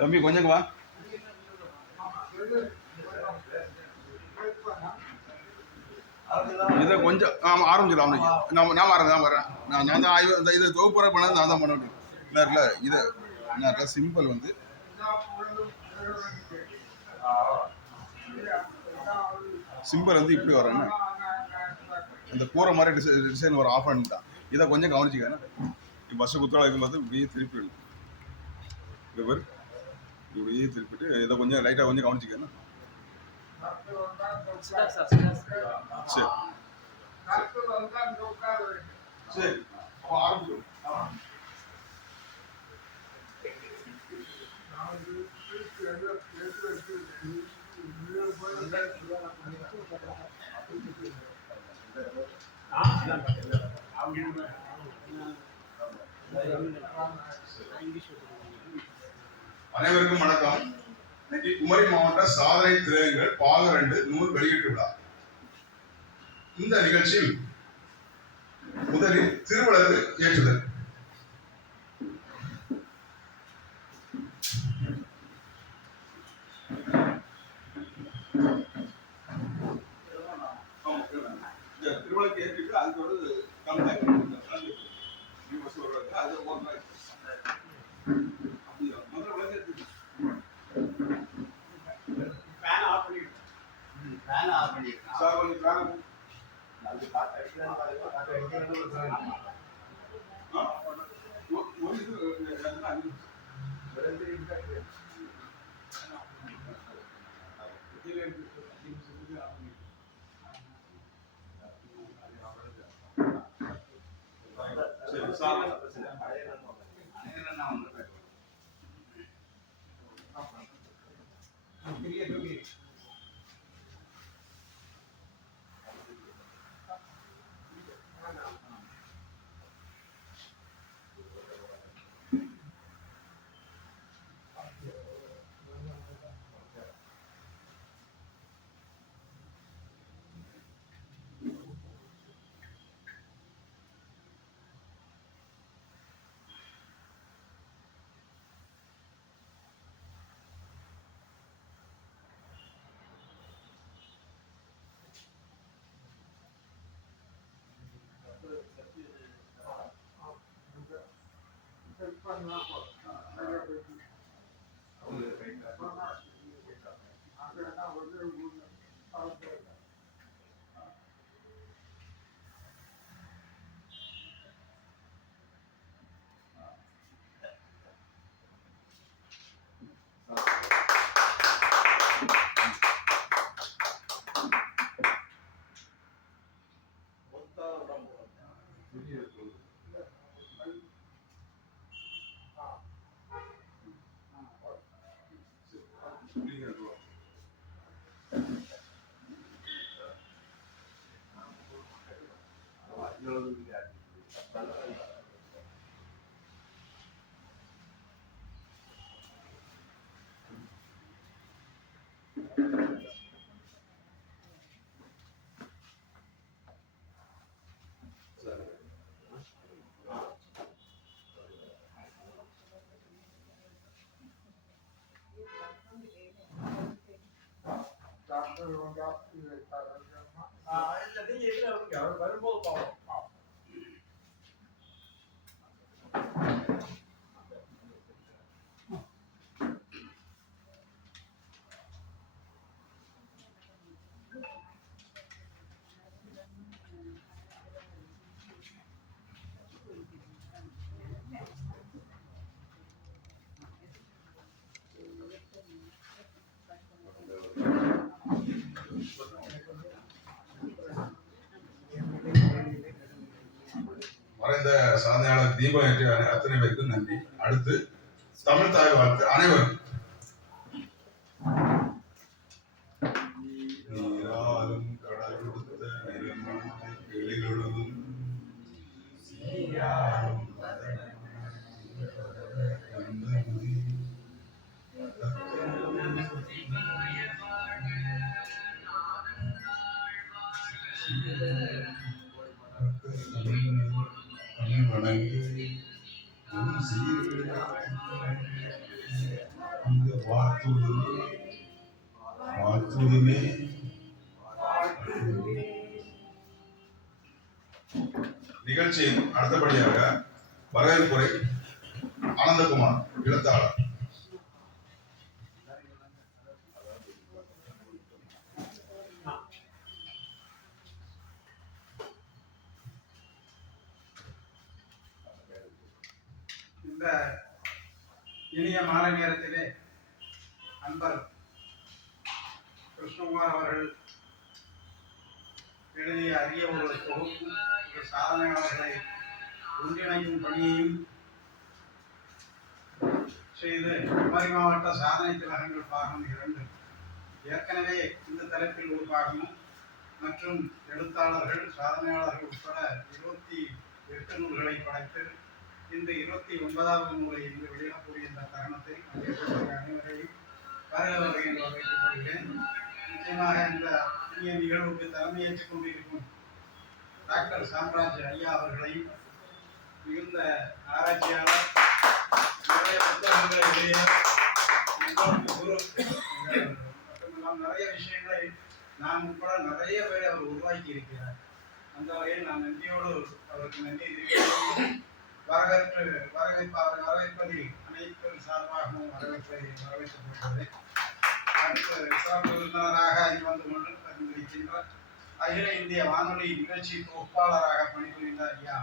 தம்பி கொஞ்சம் வா. இதை கொஞ்சம் ஆரம்பிச்சிடலாம். நான் வரேன். நான் தான் ஆய்வு இந்த இது தொகுப்புரை பண்ணது நான் தான் பண்ண இல்லை இது என்ன சிம்பிள் வந்து சிம்பிள் வந்து இப்படி வரேன்னு இந்த கூரை மாதிரி டிசைன் ஒரு ஆஃப் பண்ணிட்டான். இதை கொஞ்சம் கவனிச்சிக்கணும். பஸ்ஸு குத்தலாம் இருக்கும்போது இப்படியே திருப்பி விடும். பேர் இப்படியே திருப்பிட்டு இதை கொஞ்சம் லைட்டாக கொஞ்சம் கவனிச்சிக்கணும். சரி சரி ஆரம்பிச்சிடும். அனைவருக்கும் வணக்கம். இன்னைக்கு குமரி மாவட்ட சாதனை திரையங்கள் பாகம் 2 நூல் வெளியீட்டு விழா. இந்த நிகழ்ச்சியில் முதலில் திருவிளக்கு ஏற்றுதல். திருவிளக்கு ஏற்றிட்டு அதுக்கு ஒரு வரும்போது பாவம். மறைந்த சாதனையாளர் தீபம் ஏற்றிய அத்தனை பேருக்கும் நன்றி. அடுத்து தமிழ் தாய் வாழ்த்து அனைவரும். நீராலும் கடல் கொடுத்த கிளிகளும் வணங்கி வாழ்த்துவதுமே வாழ்த்துவதுமே. நிகழ்ச்சியின் அடுத்தபடியாக வரவேற்புரை ஆனந்தகுமார் எழுத்தாளர். இந்த இனிய மாலை நேரத்திலே அன்பர் கிருஷ்ணகுமார் அவர்கள் எழுதிய அரிய ஒரு தொகுப்பு சாதனையாளர்களை ஒன்றிணைக்கும் பணியையும் செய்து குமரி மாவட்ட சாதனை திலகங்கள் பாகம் 2 ஏற்கனவே இந்த தலைப்பில் ஒரு பாகமும் மற்றும் எழுத்தாளர்கள் சாதனையாளர்கள் உட்பட 28 நூல்களை படைத்து இந்த 29வது நூலை இங்கு வெளியிடக்கூடிய இந்த தருணத்தை அனைவரையும் வரவேற்பு என்று வரவேற்றுக் கொள்கிறேன். நிச்சயமாக இந்த இனிய நிகழ்வுக்கு தலைமையேற்றுக் கொண்டிருக்கும் டாக்டர் சாம்ராஜ் ஐயா அவர்களையும் மிகுந்த ஆராய்ச்சியாளர், நிறைய புத்தகங்களை எழுதிய மட்டுமல்லாம் நிறைய விஷயங்களை நான் உட்பட நிறைய பேரை அவர் உருவாக்கி இருக்கிறார். அந்த வகையில் நான் நன்றியோடு அவருக்கு நன்றி தெரிவிக்கிறேன். வரவேற்பதில் அனைத்து சார்பாகவும் வரவேற்கப்படுகிறது. அடுத்து சிறப்பு விருந்தினராக இங்கு வந்து கொண்டு பரிந்துரைக்கின்றார் அகில இந்திய வானொலி நிகழ்ச்சி தொகுப்பாளராக பணிபுரிந்த ஐயா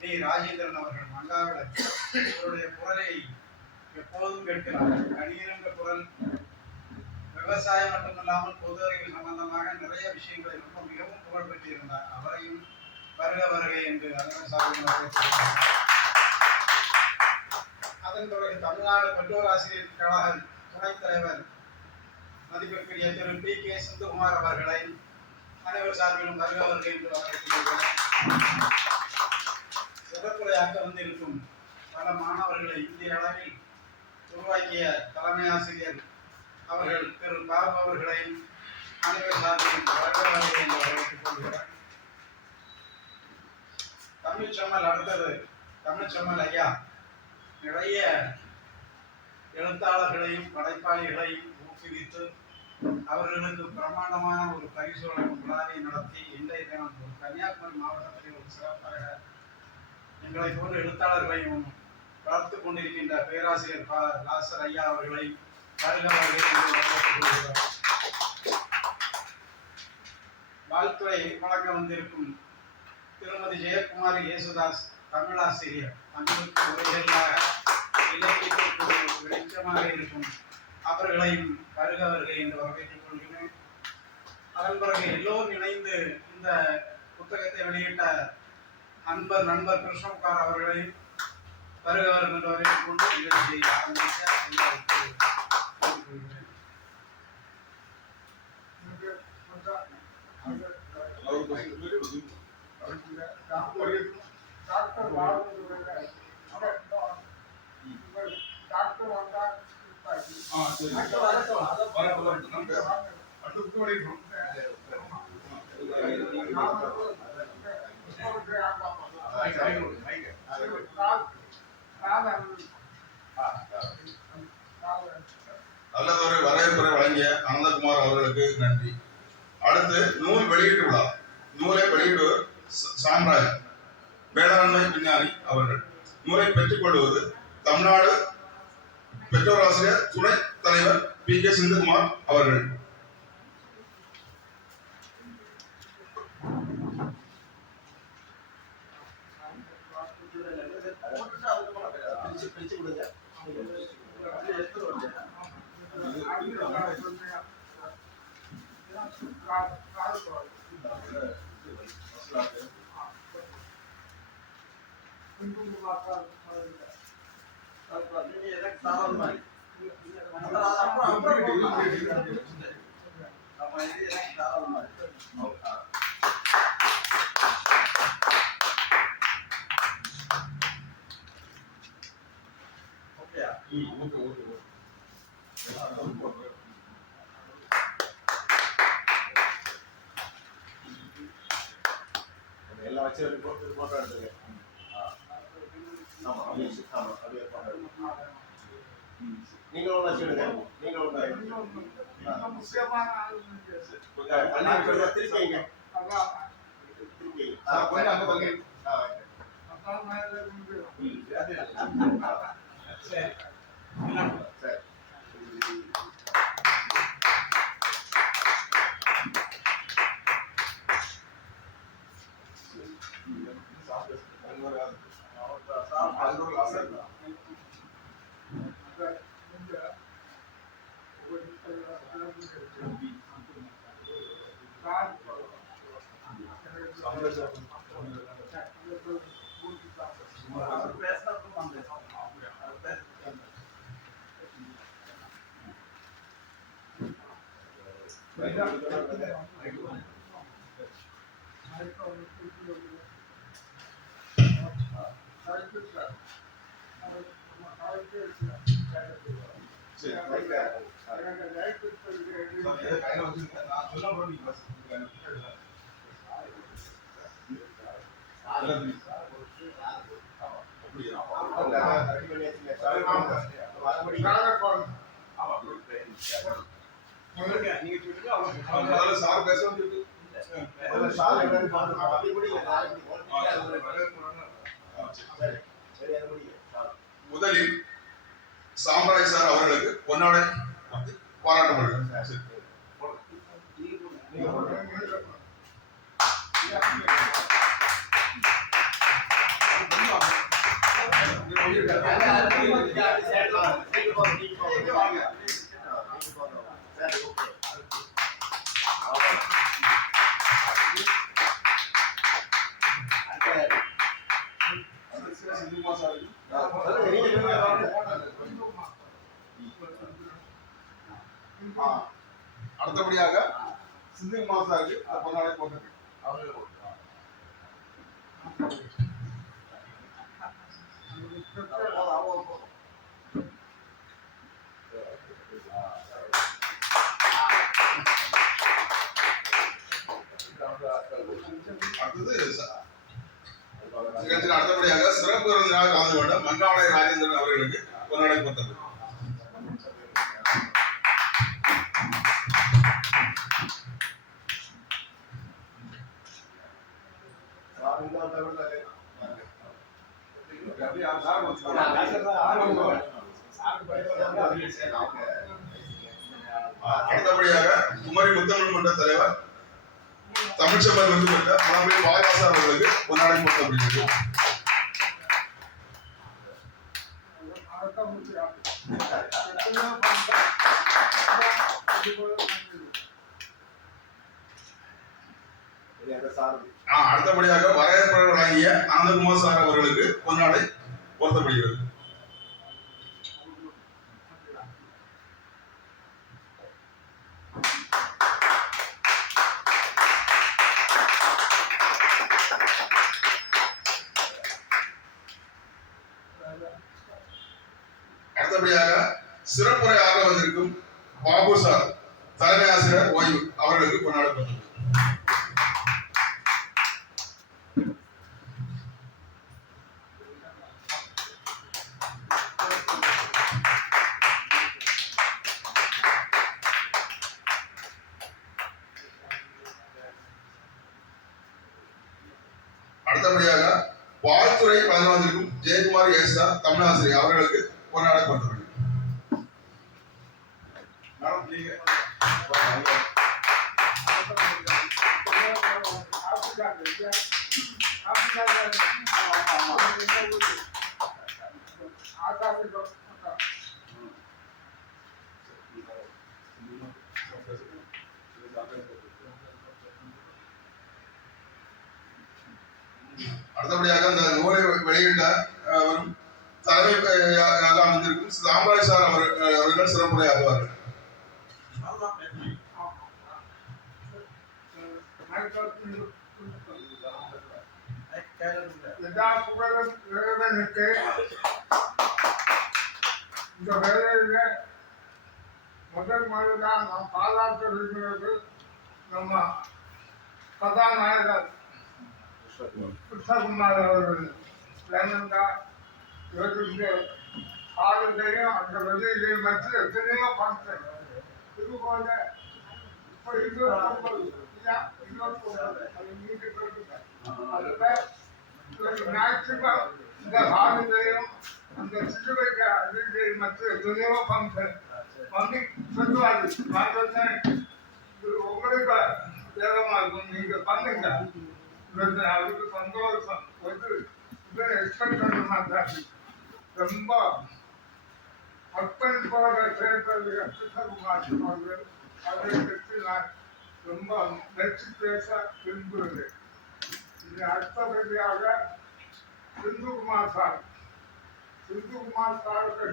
டி ராஜேந்திரன் அவர்கள் மங்காவிடர். இவருடைய குரலை எப்போதும் கேட்கிறார். கணீரன்ற குரல், விவசாயம் மட்டுமல்லாமல் பொது அறிவு சம்பந்தமாக நிறைய விஷயங்களை மிகவும் புகழ் பெற்றிருந்தார். அவரையும் வருகை என்று அதன் சார்பில் அதன் பிறகு தமிழ்நாடு பெற்றோர் ஆசிரியர் கழக துணைத் தலைவர் மதிப்பிற்குரிய திரு பி.கே. சிந்துகுமார் அவர்களை அனைவர் சார்பிலும் வருகை என்று வரவேற்கிறேன். சிறப்புரையாக்க வந்திருக்கும் பல மாணவர்களை இந்திய அளவில் உருவாக்கிய தலைமை ஆசிரியர் அவர்கள் திரு பாபு அவர்களை அனைவர் சார்பிலும் வருகை என்று வரவேற்றுக் கொள்கிறார். தமிழ்ச்செம்மல் அடுத்தது தமிழ்ச்செம்மல் ஐயா நிறைய எழுத்தாளர்களையும் படைப்பாளிகளையும் ஊக்குவித்து அவர்களுக்கு பிரமாண்டமான ஒரு பரிசு வழங்கும் விழாவை நடத்தி இன்றைய தினம் ஒரு கன்னியாகுமரி மாவட்டத்தில் ஒரு சிறப்பாக எங்களை போன்ற எழுத்தாளர்களையும் வளர்த்து கொண்டிருக்கின்ற பேராசிரியர் லாசர் ஐயா அவர்களை வாழ்த்துறை வழங்க வந்திருக்கும் திருமதி ஜெயக்குமாரி யேசுதாஸ் தமிழாசிரியர் தமிழுக்கு உரைகளாக இலக்கியத்திற்கு வெளிச்சமாக இருக்கும் அவர்களையும் வருகை என்று வரவேற்றுக் கொள்கிறேன். அதன் பிறகு எல்லோரும் இணைந்து இந்த புத்தகத்தை வெளியிட்ட நண்பர் கிருஷ்ணகுமார் அவர்களையும் வருகை என்று வரவேற்றுக் கொண்டு நிகழ்ச்சியை ஆரம்பிக்க நல்லதொரு வரவேற்புரை வழங்கிய ஆனந்தகுமார் அவர்களுக்கு நன்றி. அடுத்து நூல் வெளியீட்டு விழா. நூலை வெளியிடுவர் சாம்ராஜ் வேளாண்மை விஞ்ஞானி அவர்கள். நூலை பெற்றுக் கொள்வது தமிழ்நாடு பெற்றோர் ஆசிரியர் துணைத் தலைவர் பி.கே. சிந்துகுமார் அவர்கள். எல்லாம் வச்சு போட்டோ எடுத்துருக்கேன். ஆமாம் அப்படியே நீங்களும் வச்சுடுங்க. நீங்களும் முக்கியமான ஆள் திருப்பிங்க. அதான் கொஞ்சம் அங்கே தள்ளி. அதான் மேலே இருந்து சரி. சரி. முதல்ல சார் பேச வந்துட்டு முதலில் சாம்ராஜ் சார் அவர்களுக்கு பொன்னாடை பாராட்டப்படுகிறது. அடுத்தபடியாக சிந்திகுமார் சாருக்கு பொன்னாடை போட்டது. அடுத்தபடியாக சிறப்பு விருந்தினராக கலந்து கொண்ட மங்காவளை ராஜேந்திரன் அவர்களுக்கு பொன்னாடை போட்டது. அடுத்தபடியாக குமரி முத்தமிழ் மன்ற தலைவர் தமிழ்ச்சபை விருது பெற்ற மனமே பாலகாசா அவர்களுக்கு பொன்னாடை போட்டப்படுகிறது. அடுத்தபடியாக வரவேற்பாளர் வழங்கிய ஆனந்தகுமார் சார் அவர்களுக்கு பொன்னாடை போர்த்தப்படுகிறது. அடுத்தபடியாக சிறப்புரை ஆக வந்திருக்கும் பாபு சார் தலைமை ஆசிரியர் ஓய்வு அவர்களுக்கு கொண்டாடப்பட்டது. அடுத்தபடியாக வாழ்த்துறை வழங்க வந்திருக்கும் ஜெயக்குமார் ஏசா தமிழாசிரியர் அவர்களுக்கு கொண்டாடப்பட்டது. அடுத்தபடியாக அந்த நூலை வெளியிட்ட தலைமையாக அமைந்திருக்கும் சாம்ராஜ் சார் அவர்கள் சிறப்புரை ஆகுவார்கள். இந்த வேலையில முதல் முறைதான் நாம் பாராட்ட விரும்புகிறது நம்ம கதாநாயகர் கிருஷ்ணகுமார் அவர்கள் ஏனென்றால் இவருக்கு ஆளுநரையும் அந்த வெளியிலே மற்ற எத்தனையோ பங்கு இது போல இப்போ 29 இல்லையா 29 அது நீங்க சொல்லுங்க அதுல மேக்சிமம் இந்த ஆளுநரையும் அந்த சிறுவைக்கு வெளியிலே மற்ற எத்தனையோ பங்கு வந்து சொல்லுவாரு நான் சொன்னேன் இது உங்களுக்கு தேவமா இருக்கும் நீங்க பண்ணுங்க அதுக்கு சந்தோஷம் வந்து இதை எக்ஸ்பெக்ட் பண்ண மாட்டாங்க ரொம்ப அர்ப்பணிப்போட சேர்ந்தது கிருஷ்ணகுமார் அவர்கள் அதை பற்றி நான் ரொம்ப மெச்சு பேச விரும்புகிறேன் இது அடுத்தபடியாக சிந்துகுமார் சார் சாருக்கு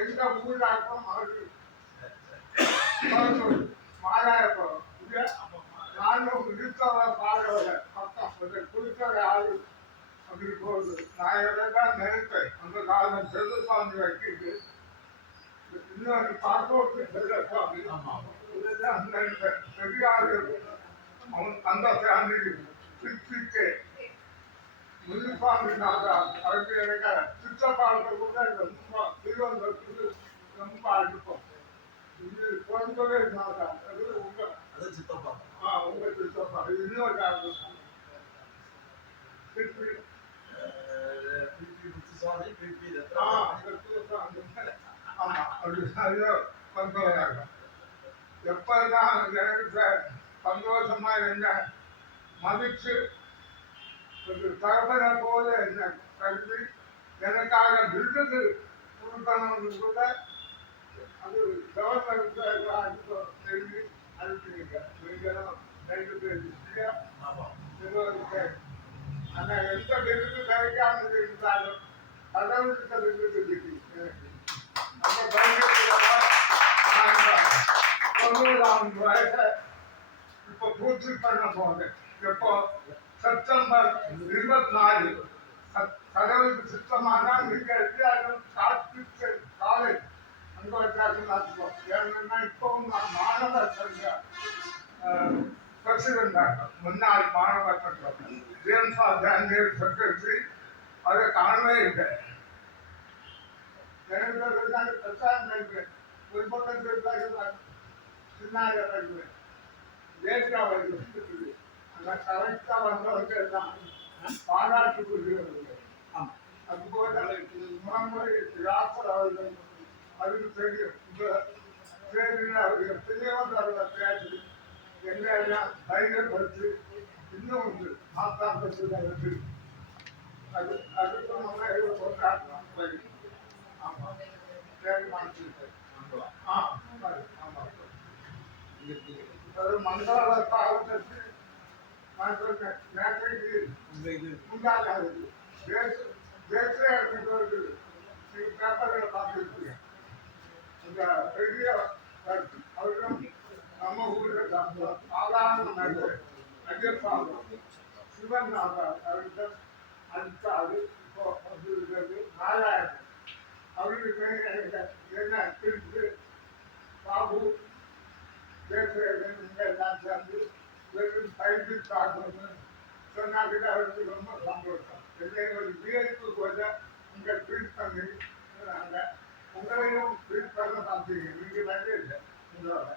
எங்க ஊராக்கம் அவர்கள் மாறாயப்பம் நானும் விடுத்தவ பாடவர பக்கம் கொடுத்தவர ஆளு அப்படி போகுது நான் எல்லாம் நினைப்பேன் அந்த காலம் செல்வசாமி வைக்கிறது இன்னொரு பார்க்கோட்டு செல்வசாமி இதெல்லாம் நினைப்பேன் பெரியாரு அவன் அந்த ஃபேமிலி சித்திக்கு முனிசாமி நாதா அவருக்கு எனக்கு சித்தப்பாளர்கள் கூட ரொம்ப திருவனந்தபுரத்துக்கு ரொம்ப அடுப்போம் இது குழந்தைவே நாதா அது உங்க உங்க சித்தப்பா இன்னொரு காரணம் எப்பதான் எனக்கு சந்தோஷமா என்ன மதிச்சு ஒரு தகவலை போல என்ன கல்வி எனக்காக விருது கொடுக்கணும்னு கூட அது கவர்மெண்ட் எழுதி அனுப்பினீங்க நீங்களும் 2 பேர் இல்லையா ஆனா எந்த விருது கிடைக்காம இருந்தாலும் கடவுளுக்கு விருது கிட்டி அந்த தொண்ணூறாம் வயசை இப்போ பூர்த்தி பண்ண போகுது எப்போ செப்டம்பர் 24 கடவுளுக்கு சுத்தமானால் நீங்க எல்லாரும் கார்த்திக் காலேஜ் அங்க வச்சாச்சும் ஏன்னா இப்பவும் நான் மாணவர் சங்க பிரசிடென்ட் முன்னாள் மாணவர் சங்கம் ஜேம்ஸா டேனியல் செக்ரட்டரி அதை காணவே இல்லை எனக்கு பிரச்சாரம் ஒரு பக்கம் சின்னாக வருவேன் லேட்டா வருது அந்த கரெக்டா வந்தவங்க எல்லாம் பாராட்டு புரிகிறவர்கள் அதுபோல முகமுறை ராசர் அவர்கள் அதுக்கு தெரியும் இந்த தேர்தலில் அவர்கள் பெரியவங்க அவர்கள் பேசி எல்லாம் தைரியப்படுத்தி இன்னும் உண்டு மாத்தான் பெற்று அது அதுக்கு நம்ம கொண்டாடலாம் ஆமாம் தேர்வு மாற்றி மண்டல பாவத்திற்கு நான் சொன்னேன் நேற்றைக்கு உண்டாகாது தேசிய வருது பேப்பர்களை பார்த்துருக்கீங்க இந்த பெரிய அவர்களும் நம்ம ஊரில் சாதாரண நடிகர் சிவன் அவர்கள் அடித்தாரு இப்போ இருக்கிறது நாராயணன் அவருக்கு என்ன திருப்பி பாபு எல்லாம் சேர்ந்து வெறும் பயிற்சி தாக்கணும்னு சொன்னாக்கிட்ட அவருக்கு ரொம்ப சந்தோஷம் ஒரு வியப்பு கூட உங்க ட்வீட் பண்ணி உங்களையும் ட்வீட் பண்ண பார்த்தீங்க நீங்க வேண்டே இல்லை உங்களோட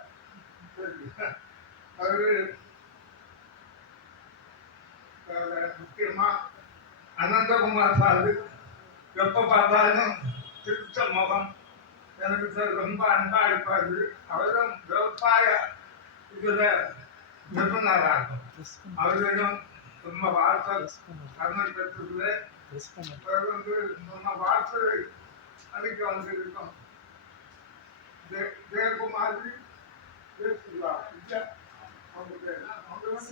அவரு முக்கியமா அனந்தகுமார் சாரு எப்ப பார்த்தாலும் திருச்ச முகம் எனக்கு ரொம்ப அன்பா இருப்பாரு அவரும் விவசாய இதுல நிபுணராகும் அவர்களும் ரொம்ப வார்த்தை கர்ணம் பெற்றதுல வந்து நம்ம வார்த்தை அடிக்க வந்து இருக்கோம் ஜெயக்குமாரி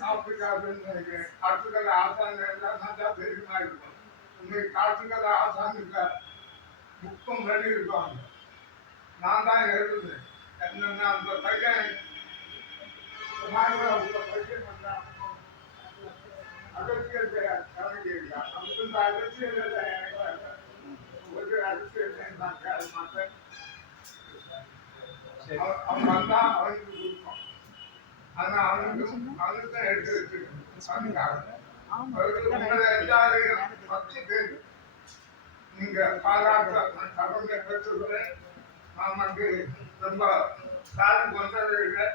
ஆப்பிரிக்காவுன்னு நினைக்கிறேன் காற்றுக்கலை ஆசான் எல்லாம் நல்லா தெரியுமா இருக்கும் இன்னைக்கு காற்றுக்கலை ஆசான் இருக்க புக்கும் வெளி இருப்பாங்க நான் தான் எழுதுனேன் என்னன்னா அந்த பையன் அரசியல் கவனிக்கிறீங்க நமக்கு இந்த அரசியல் ஒரு அரசியல் அவன் வந்தா அவனுக்கு கொடுக்கும் ஆனா அவனுக்கு தான் எடுத்து வச்சிருக்கேன் உங்களை எல்லாரையும் 10 பேர் நீங்க பாராட்ட நான் கடமை பெற்றுக்கிறேன். நான் வந்து ரொம்ப சாதி கொண்டது இல்லை.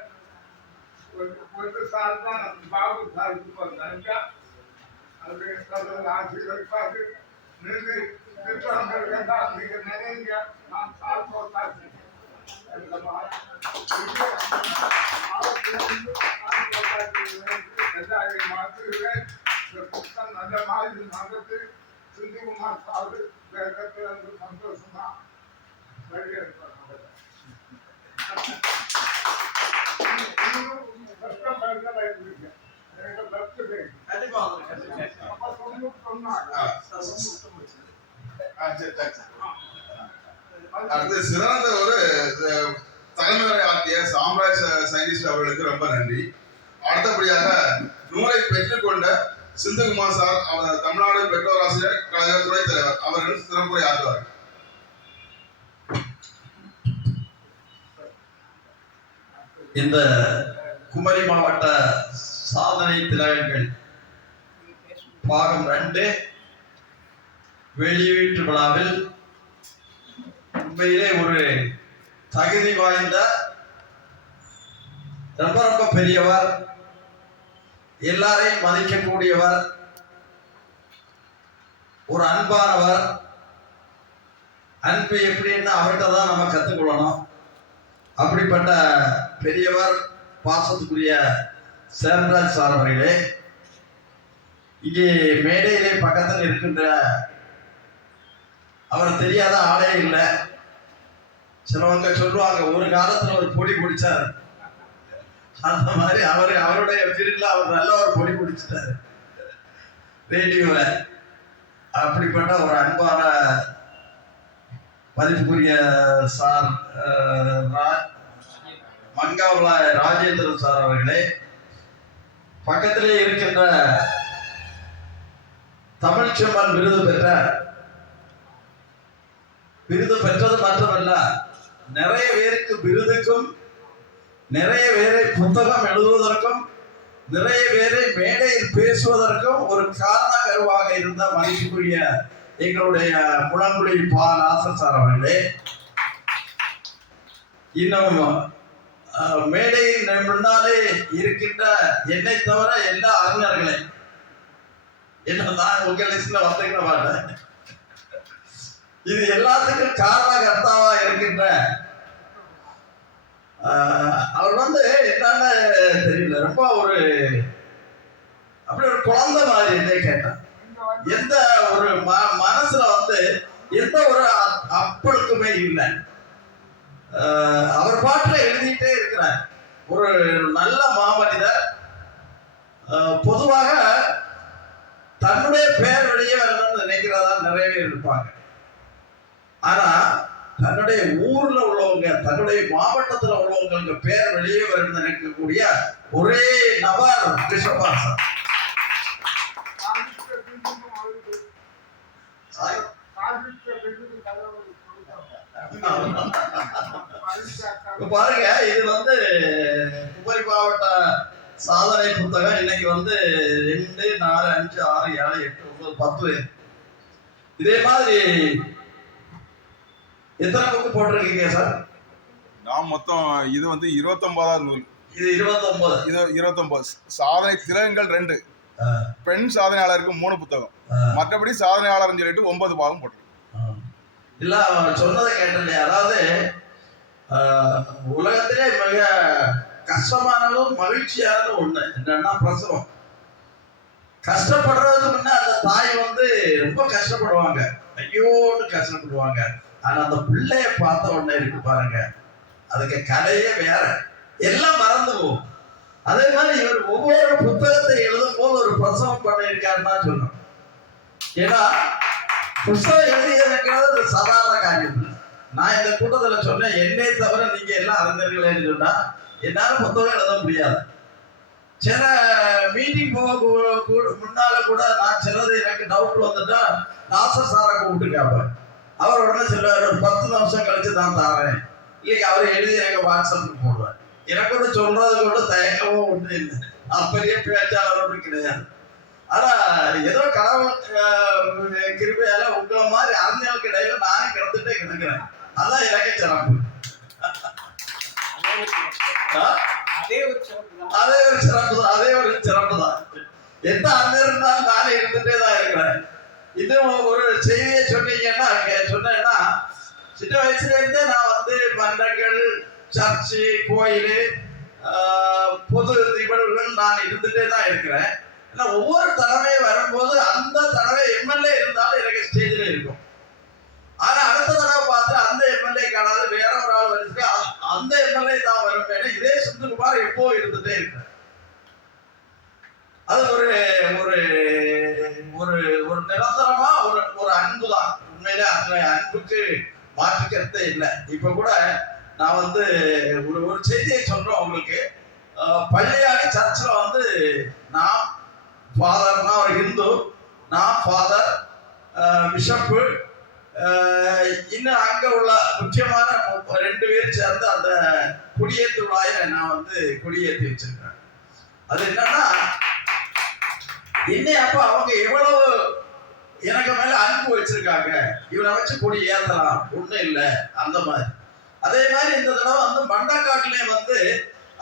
ஒரு சால் தான் பாபு சாருக்கு வந்தாங்க. அது ஆசீர்வதிப்பாரு. நின்று நிற்கிறாங்க. நீங்க நினைங்க, நான் சால் போட்டாச்சு. எல்லாரையும் மாற்றுகிறேன். இந்த புத்தகம் நல்ல மாதிரி நடந்து சிந்திகுமார் சாரு வேகத்தில் இருந்து சந்தோஷமா வெளியேற்பாங்க. கண்டிப்பா வந்துருங்க. அடுத்து சிறந்த ஒரு தலைமுறை ஆற்றிய சாம்ராஜ் சயின்டிஸ்ட் அவர்களுக்கு ரொம்ப நன்றி. அடுத்தபடியாக நூலை பெற்றுக்கொண்ட சிந்துகுமார் சார் அவர் தமிழ்நாடு பெற்றோர் ஆசிரியர் கழக துணைத் தலைவர் அவர்கள் சிறப்புரை ஆற்றுவார்கள். இந்த குமரி மாவட்ட சாதனை திலகங்கள் பாகம் 2 வெளியீட்டு விழாவில் உண்மையிலே ஒரு தகுதி வாய்ந்த ரொம்ப ரொம்ப பெரியவர், எல்லாரையும் மதிக்கக்கூடியவர், ஒரு அன்பானவர். அன்பு எப்படின்னு அவர்கிட்ட தான் நம்ம கற்றுக்கொள்ளணும். அப்படிப்பட்ட பெரியவர், பாசத்துக்குரிய சேரராஜ் சார் அவர்களே, இங்கே மேடையிலே பக்கத்தில் இருக்கின்ற அவர் தெரியாத ஆளே இல்லை. சிலவங்க சொல்லுவாங்க ஒரு காலத்துல ஒரு பொடி பிடிச்சார், அந்த மாதிரி அவருடைய பீரியட்ல அவர் நல்ல ஒரு பொடி பிடிச்சிட்டாரு ரேடியோவை. அப்படிப்பட்ட ஒரு அன்பான மதிப்புக்குரிய சார் மங்காவள ராஜேந்திரன் சார் அவர்களே, பக்கத்திலே இருக்கின்ற தமிழ்ச்செம்மல் விருது பெற்றது மட்டுமல்ல, நிறைய பேருக்கு விருதுக்கும், நிறைய பேரை புத்தகம் எழுதுவதற்கும், நிறைய பேரை மேடையில் பேசுவதற்கும் ஒரு காரணகருவாக இருந்த மதிப்புக்குரிய எங்களுடைய முழங்குழி பா நாசர் சார் அவர்களே, இன்னும் மேடையின் முன்னாலே இருக்கின்ற என்னை தவிர எல்லா அறிஞர்களே, என்னதான் உங்க லிஸ்ட்ல வந்துக்கிற மாட்டேன், இது எல்லாத்துக்கும் காரணகர்த்தாவா இருக்கின்ற அவர் வந்து என்னன்னு தெரியல, ரொம்ப ஒரு அப்படி ஒரு குழந்தை மாதிரி என்ன கேட்டான். எந்த ஒரு மனசுல வந்து எந்த ஒரு அப்பழுக்குமே இல்லை. அவர் பாட்டுல எழுதிட்டே இருக்கிறார். ஒரு நல்ல மாமனிதர். பொதுவாக தன்னுடைய பேர் வெளியே வரணும்னு நினைக்கிறதா நிறைய பேர் இருப்பாங்க. ஆனா தன்னுடைய ஊர்ல உள்ளவங்க, தன்னுடைய மாவட்டத்துல உள்ளவங்களுக்கு பேர் வெளியே வரணும்னு நினைக்கக்கூடிய ஒரே நபர் ரிஷபாசன். பாருங்க, இது வந்து குமரி மாவட்ட சாதனை புத்தகம். இன்னைக்கு வந்து 2, 4, 5, 6, 7, 8, 9, 10. இதே மாதிரி எத்தனை புக்கு போட்டிருக்கீங்க சார்? நான் மொத்தம் இது வந்து 29வது நூல். இது 29. இது 29. சாதனை திலகங்கள் 2, பெண் சாதனையாளருக்கு 3 புத்தகம், மற்றபடி சாதனையாளர்னு சொல்லிட்டு 9 பாகம் போட்டிருக்கேன். இல்ல சொன்னதை கேட்டேன். அதாவது உலகத்திலே மிக கஷ்டமானதும் மகிழ்ச்சியானதும் ஒண்ணு என்னன்னா பிரசவம். கஷ்டப்படுறதுக்கு முன்ன அந்த தாய் வந்து ரொம்ப கஷ்டப்படுவாங்க, ஐயோன்னு கஷ்டப்படுவாங்க. ஆனா அந்த பிள்ளைய பார்த்த உடனே இருக்கு பாருங்க, அதுக்கு கலையே வேற, எல்லாம் மறந்து போகும். அதே மாதிரி இவர் ஒவ்வொரு புத்தகத்தை எழுதும் போது ஒரு பிரசவம் பண்ணியிருக்காருன்னா சொல்லணும். ஏன்னா புத்தகம் எழுதியதுங்கிறது சாதாரண காரியம் இல்லை. நான் இந்த கூட்டத்தில் சொன்னேன், என்னை தவிர நீங்க எல்லாம் அறிஞர்கள்னு சொன்னா என்னால புத்தகம் எழுத முடியாது. சில மீட்டிங் போக முன்னால கூட நான் சிலது எனக்கு டவுட் வந்துட்டா நாசர் சாரை கூப்பிட்டு கேட்பேன். அவர் உடனே சொல்லுவார், ஒரு 10 நிமிஷம் கழிச்சு தான் தாரேன், இல்லைங்க அவர் எழுதி எனக்கு வாட்ஸ்அப்ல போடுவார். எனக்கு ஒன்று சொல்றது கூட தயக்கமும் ஒன்றும் இல்லை. நான் பெரிய பேச்சாளர் ஒன்றும் கிடையாது. ஆனா ஏதோ கடவுள் கிருபையால உங்களை மாதிரி அறிஞர்களுக்கு இடையில நானும் கிடந்துட்டே கிடக்குறேன். அதான் எனக்கு சிறப்பு. அதே ஒரு சிறப்பு தான். அதே ஒரு சிறப்பு தான். எந்த அறிஞர் இருந்தாலும் நானே இருந்துட்டே தான் இருக்கிறேன். இது ஒரு செய்தியை சொன்னீங்கன்னா சொன்னேன்னா, சின்ன வயசுல இருந்தே நான் வந்து மன்றங்கள், சர்ச்சு, கோயில், பொது நிகழ்வுகள் நான் இருந்துட்டே தான் இருக்கிறேன். ஏன்னா ஒவ்வொரு தடவையும் வரும்போது அந்த தடவை எம்எல்ஏ இருந்தாலும் எனக்கு ஸ்டேஜில் இருக்கும். ஆனா அடுத்த தடவை பார்த்து அந்த எம்எல்ஏ காணாது வேற ஒரு ஆள் வருது, அந்த எம்எல்ஏ தான் வரும். இதே சுந்தர்குமார் எப்போ இருந்துட்டே இருக்கிறேன். அது ஒரு ஒரு ஒரு ஒரு நிரந்தரமா ஒரு அன்பு தான். உண்மையிலே அந்த அன்புக்கு மாற்று கருத்தே இல்லை. இப்ப கூட நான் வந்து ஒரு செய்தியை சொல்றேன் உங்களுக்கு. பள்ளியாடி சர்ச்சில் வந்து நான் ஃபாதர்னா ஒரு ஹிந்து, நான் ஃபாதர், பிஷப்பு, இன்னும் அங்க உள்ள முக்கியமான 2 பேர் சேர்ந்து அந்த கொடியேற்று விழாயை நான் வந்து கொடியேற்றி வச்சிருக்கேன். அது என்னன்னா, என்ன அப்ப அவங்க எவ்வளவு எனக்கு மேல அன்பு வச்சிருக்காங்க, இவனை வச்சு கொடி ஏற்றலாம், ஒண்ணும் இல்லை அந்த மாதிரி. அதே மாதிரி இந்த தடவை வந்து மண்டக்காட்டிலே வந்து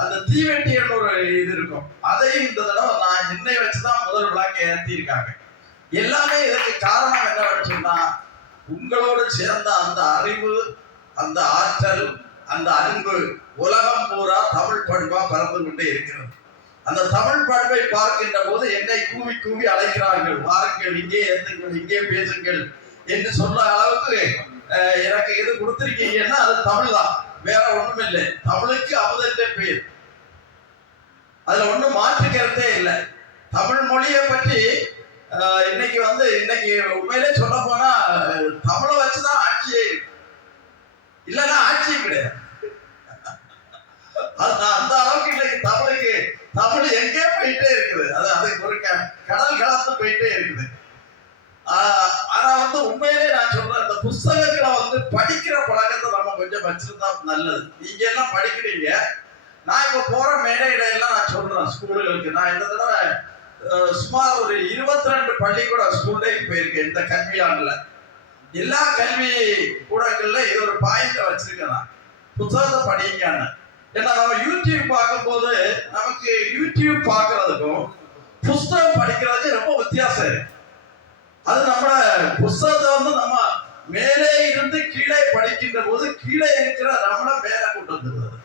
அந்த தீவெட்டின்னு ஒரு இது இருக்கும், அதையும் இந்த தடவை நான் என்னை வச்சுதான் முதல் விழாக்கு ஏற்றிருக்காங்க. எல்லாமே இதற்கு காரணம் என்ன சொன்னா, உங்களோடு சேர்ந்த அந்த அறிவு, அந்த ஆற்றல், அந்த அன்பு உலகம் பூரா தமிழ் பண்பா பறந்து கொண்டே இருக்கிறது. அந்த தமிழ் பண்பை பார்க்கின்ற போது என்னை கூவி கூவி அழைக்கிறார்கள், வாருங்கள், இங்கே ஏற்றுங்கள், இங்கே பேசுங்கள் என்று சொல்ற அளவுக்கு எனக்கு எது கொடுத்திருக்கீங்கன்னா அது தமிழ் தான், வேற ஒண்ணும் இல்லை. தமிழுக்கு அமுதென்ற பேர், அதுல ஒண்ணும் மாற்று கருத்தே இல்லை. தமிழ் மொழியை பற்றி இன்னைக்கு உண்மையிலே சொல்ல போனா தமிழை வச்சுதான் ஆட்சியே, இல்லைன்னா ஆட்சியே கிடையாது. அந்த அளவுக்கு இன்னைக்கு தமிழ் எங்கே போயிட்டே இருக்குது. அதுக்கு ஒரு கடல் கலந்து போயிட்டே இருக்குது. ஆனா வந்து உண்மையிலே நான் சொல்றேன், இந்த புஸ்தகங்களை வந்து படிக்கிற பழக்கத்தை நம்ம கொஞ்சம் வச்சிருந்தா நல்லது. நீங்க எல்லாம் படிக்கிறீங்க, நான் இப்ப போற மேடையில எல்லாம் நான் சொல்றேன் ஸ்கூலுகளுக்கு. நான் இந்த தடவை சுமார் ஒரு 22 பள்ளிக்கூட ஸ்கூல்லையும் போயிருக்கேன் இந்த கல்வியாண்டுல. எல்லா கல்வி கூடங்கள்ல இது ஒரு பாயிண்ட் வச்சிருக்கேன், நான் புத்தகத்தை படிக்கான்னு. ஏன்னா நம்ம யூடியூப் பார்க்கும்போது நமக்கு யூடியூப் பார்க்கறதுக்கும் புஸ்தகம் படிக்கிறதுக்கு ரொம்ப வித்தியாசம் இருக்கு. அது நம்ம புஸ்தகத்தை வந்து நம்ம மேலே இருந்து கீழே படிக்கின்ற போது கீழே இருக்கிற நம்மள மேல கொண்டு வந்துடுறது.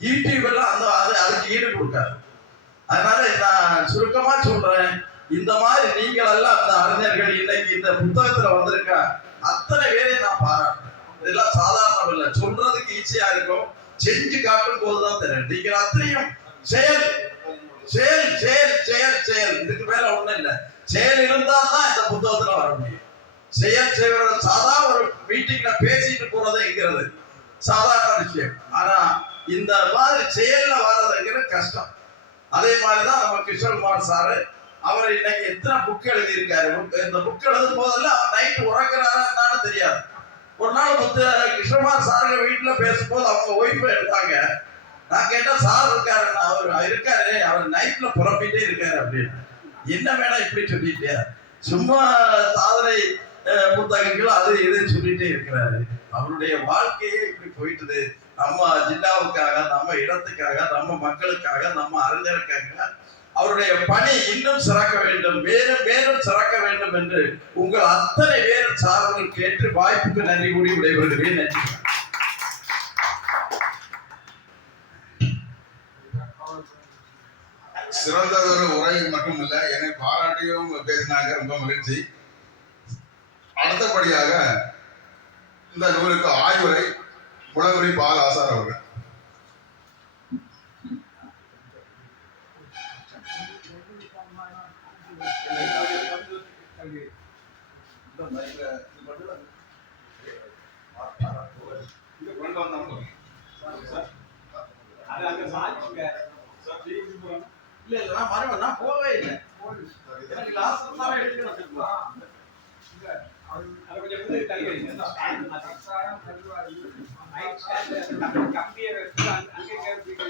யூடியூப் எல்லாம் அதுக்கு ஈடு கொடுக்காது. அதனால நான் சுருக்கமா சொல்றேன், இந்த மாதிரி நீங்கள் எல்லாம் அந்த அறிஞர்கள் இன்னைக்கு இந்த புத்தகத்துல வந்திருக்க அத்தனை பேரையும் நான் பாராட்டுறேன். இதெல்லாம் சாதாரணம் இல்லை, சொல்றதுக்கு ஈஸியா இருக்கும், செஞ்சு காட்டும் போதுதான் தெரியும். நீங்கள் அத்தனையும் செயல் செயல் செயல் செயல் செயல், இதுக்கு மேல ஒண்ணும் இல்லை. செயல் இருந்தால் தான் இந்த புத்தகத்துல வர முடியும். செயல் செய்வது சாதாரண ஒரு மீட்டிங்ல பேசிட்டு போறதுங்கிறது சாதாரண விஷயம். ஆனா இந்த மாதிரி செயல்ல வர்றதுங்கிறது கஷ்டம். அதே மாதிரிதான் நம்ம கிஷோர்குமார் சாரு, அவர் இன்னைக்கு எத்தனை புக் எழுதி இருக்காரு. இந்த புக் எழுதும் போதெல்லாம் நைட்டு உறக்கிறாரா என்னன்னு தெரியாது. ஒரு நாள் கிஷோர்குமார் சாருங்க வீட்டுல பேசும்போது அவங்க ஒய்ஃபை எடுத்தாங்க. நான் கேட்டேன், சார் இருக்காரு? அவர் இருக்காரு, அவர் நைட்ல புறப்பிட்டே இருக்காரு அப்படின்னு. என்ன மேடம் இப்படி சொல்லிட்டே, சும்மா சாதனை புத்தகங்கள் அது இது சொல்லிட்டே இருக்கிறாரு. அவருடைய வாழ்க்கையே இப்படி போயிட்டுது. நம்ம ஜில்லாவுக்காக, நம்ம இடத்துக்காக, நம்ம மக்களுக்காக, நம்ம அறிஞருக்காக அவருடைய பணி இன்னும் சிறக்க வேண்டும், மேலும் மேலும் சிறக்க வேண்டும் என்று உங்கள் அத்தனை பேரும் சார்பில் கேட்டு வாய்ப்புக்கு நன்றி கூறி விடைபெறுகிறேன். நன்றி. சிறந்த ஒரு உரை மட்டும் இல்லை, என்னை பாராட்டியும் பேசினாங்க, ரொம்ப மகிழ்ச்சி. அடுத்தபடியாக இந்த நூலுக்கு ஆய்வுரை முளகுரி பால் ஆசார் அவர்கள். நான் போகவே இல்லை, எனக்கு லாஸ்ட் தான் எடுக்கணும். அதை கொஞ்சம் தள்ளி வைங்க. கம்பியை வச்சு அங்கே கேட்பீங்க.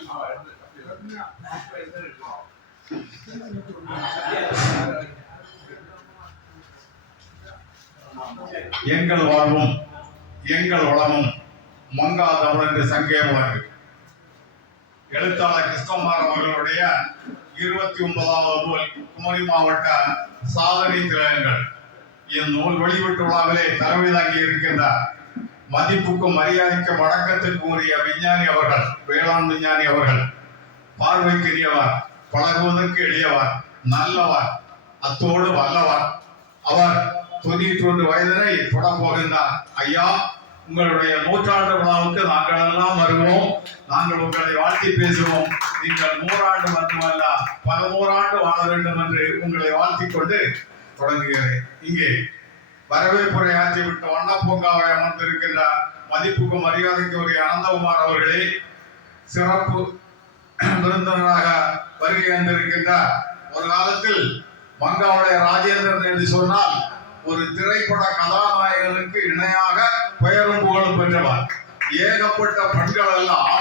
எங்கள் வாழ்வும் எங்கள் வளமும் மங்கா தமிழ் என்று சங்கே முழங்கு. எழுத்தாளர் கிருஷ்ணகுமார் அவர்களுடைய 29வது நூல் குமரி மாவட்ட சாதனை திலகங்கள். இந்நூல் வெளியீட்டு விழாவிலே தலைமை தாங்கி இருக்கின்றார் மதிப்புக்கும் மரியாதைக்கும் வணக்கத்துக்கும் உரிய விஞ்ஞானி அவர்கள், வேளாண் விஞ்ஞானி அவர்கள். பார்வைக்குரியவர், பழகுவதற்கு எளியவர், நல்லவர், அத்தோடு வல்லவர். அவர் 91 வயதினை தொட போகின்றார். ஐயா, உங்களுடைய 100ஆண்டு விழாவுக்கு நாங்கள் எல்லாம் வருவோம். நாங்கள் உங்களை வாழ்த்தி பேசுவோம். நீங்கள் 100 ஆண்டு மட்டுமல்ல, 11 ஆண்டு வாழ வேண்டும் என்று உங்களை வாழ்த்திக் கொண்டு தொடங்குகிறேன். இங்கே வரவேற்புரை ஆற்றிவிட்டு வண்ணப்பூங்காவை அமர்ந்திருக்கின்ற மதிப்புக்கும் மரியாதைக்கு உரிய அனந்தகுமார் அவர்களே, சிறப்பு விருந்தினராக வருகை வந்திருக்கின்றார். ஒரு காலத்தில் மங்காவுடைய ராஜேந்திரன் என்று சொன்னால் ஒரு திரைப்பட கதாநாயகனுக்கு இணையாக பெயரும் புகழும் பெற்றவர். ஏகப்பட்ட பெண்கள் எல்லாம்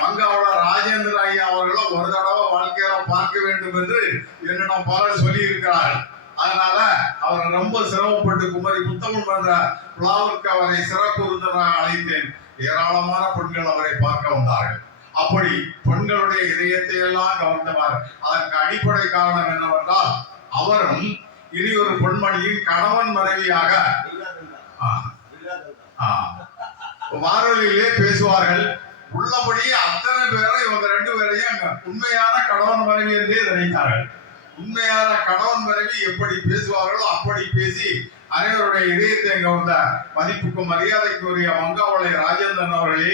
மங்காவோட ராஜேந்திர ஐயா அவர்களை ஒரு தடவை வாழ்க்கையில பார்க்க வேண்டும் என்று என்னிடம் பலர் சொல்லி இருக்கிறார்கள். அதனால அவர் ரொம்ப சிரமப்பட்டு குமரி புத்தகம் என்ற விழாவிற்கு அவரை சிறப்பு விருந்தினராக அழைத்தேன். ஏராளமான பெண்கள் அவரை பார்க்க வந்தார்கள். அப்படி பெண்களுடைய இதயத்தை எல்லாம் கவர்ந்தவர். அதற்கு அடிப்படை காரணம் என்னவென்றால், அவரும் இனி ஒரு பெண்மணியின் கணவன் மனைவியாக வானொலியிலே பேசுவார்கள். உள்ளபடியே அத்தனை பேரை இவங்க 2 பேரையும் உண்மையான கணவன் மனைவி என்றே நினைத்தார்கள். உண்மையான கணவன் மனைவி எப்படி பேசுவார்களோ அப்படி பேசி அனைவருடைய இதயத்தை கவர்ந்த மதிப்புக்கும் மரியாதைக்குரிய மங்காவளை ராஜேந்திரன் அவர்களே,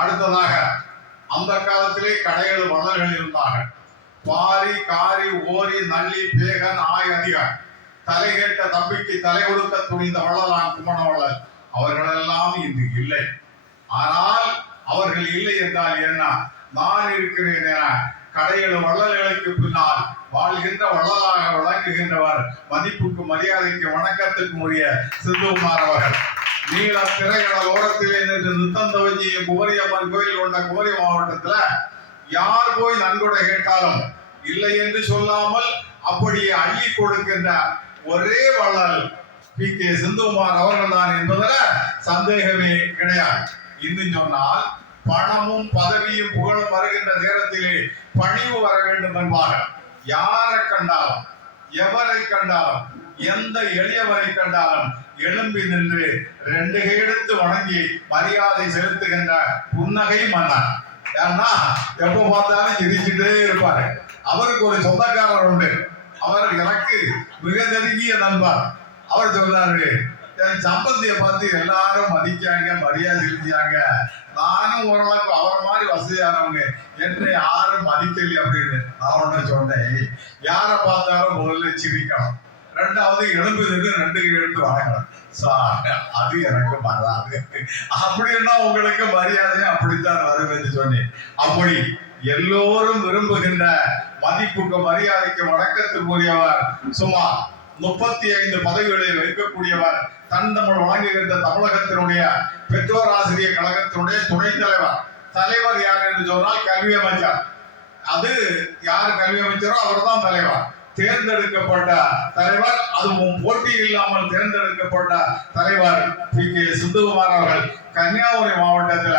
அடுத்ததாக அந்த காலத்திலே கடைகள் வள்ளல்கள் இருந்தார்கள். பாரி, காரி, ஓரி, நள்ளி, பேகன், ஆய் அதிகார். தலை கேட்ட தம்பிக்கு தலை கொடுக்க துணிந்த வள்ளலான் குமணவள்ளல். அவர்களெல்லாம் இன்று இல்லை. ஆனால் அவர்கள் இல்லை என்றால் என்ன? நான் இருக்கிறேன் என கடைகள் வள்ளல்களுக்கு பின்னால் வாழ்கின்ற வள்ளலாக விளங்குகின்றவர் மதிப்புக்கு மரியாதைக்கு வணக்கத்துக்கும் உரிய சிந்துகுமார் அவர்கள். நீள திரைகள ஓரத்திலே நின்று நித்தம் தவஞ்சிய குமரியம்மன் கோயில் கொண்ட குமரி மாவட்டத்துல யார் போய் நன்கொடை கேட்டாலும் இல்லை என்று சொல்லாமல் அப்படியே அள்ளி கொடுக்கின்ற ஒரே வள்ளல் PK சிந்துகுமார் அவர்கள் தான் என்பதில் சந்தேகமே கிடையாது. இன்னும் சொன்னால் பணமும் பதவியும் புகழும் வருகின்ற நேரத்திலே பணிவு வர வேண்டும் என்பார்கள். யாரை கண்டாலும், எவரை கண்டாலும், எந்த எளியவரை கண்டாலும் எழும்பி நின்று 2 கையெடுத்து வணங்கி மரியாதை செலுத்துகின்ற புன்னகை மன்னன். ஏன்னா எப்ப பார்த்தாலும் சிரிச்சுட்டே இருப்பாரு. அவருக்கு ஒரு சொந்தக்காரர் உண்டு. அவர் எனக்கு மிக நெருங்கிய நண்பர். அவர் சொன்னாரு, என் சம்பந்தியை பார்த்து எல்லாரும் மதிக்காங்க, மரியாதை செலுத்தியாங்க. நானும் ஓரளவுக்கு அவரை மாதிரி வசதியானவங்க, என்னை யாரும் மதிக்கல அப்படின்னு. நான் ஒண்ணு சொன்னேன், யாரை பார்த்தாலும் முதல்ல சிரிக்கணும், 2வது எழும்பு நின்று 2 கையெடுத்து வணங்கணும். அது எனக்கு வராது. அப்படின்னா உங்களுக்கு மரியாதையும் அப்படித்தான் வரும் என்று சொன்னேன். அப்படி எல்லோரும் விரும்புகின்ற மதிப்புக்கு மரியாதைக்கு வணக்கத்துக்குரியவர், சுமார் 35 பதவிகளை வைக்கக்கூடியவர், தந்தமிழ் வழங்குகின்ற தமிழகத்தினுடைய பெற்றோர் ஆசிரியர் கழகத்தினுடைய துணைத் தலைவர். தலைவர் யார் என்று சொன்னால் கல்வி அமைச்சர். அது யார் கல்வி அமைச்சரோ அவர் தான் தலைவர். தேர்ந்தெடுக்கப்பட்ட தலைவர், அதுவும் போட்டி இல்லாமல் தேர்ந்தெடுக்கப்பட்ட தலைவர் PK சிந்துகுமார் அவர்கள். கன்னியாகுமரி மாவட்டத்தில்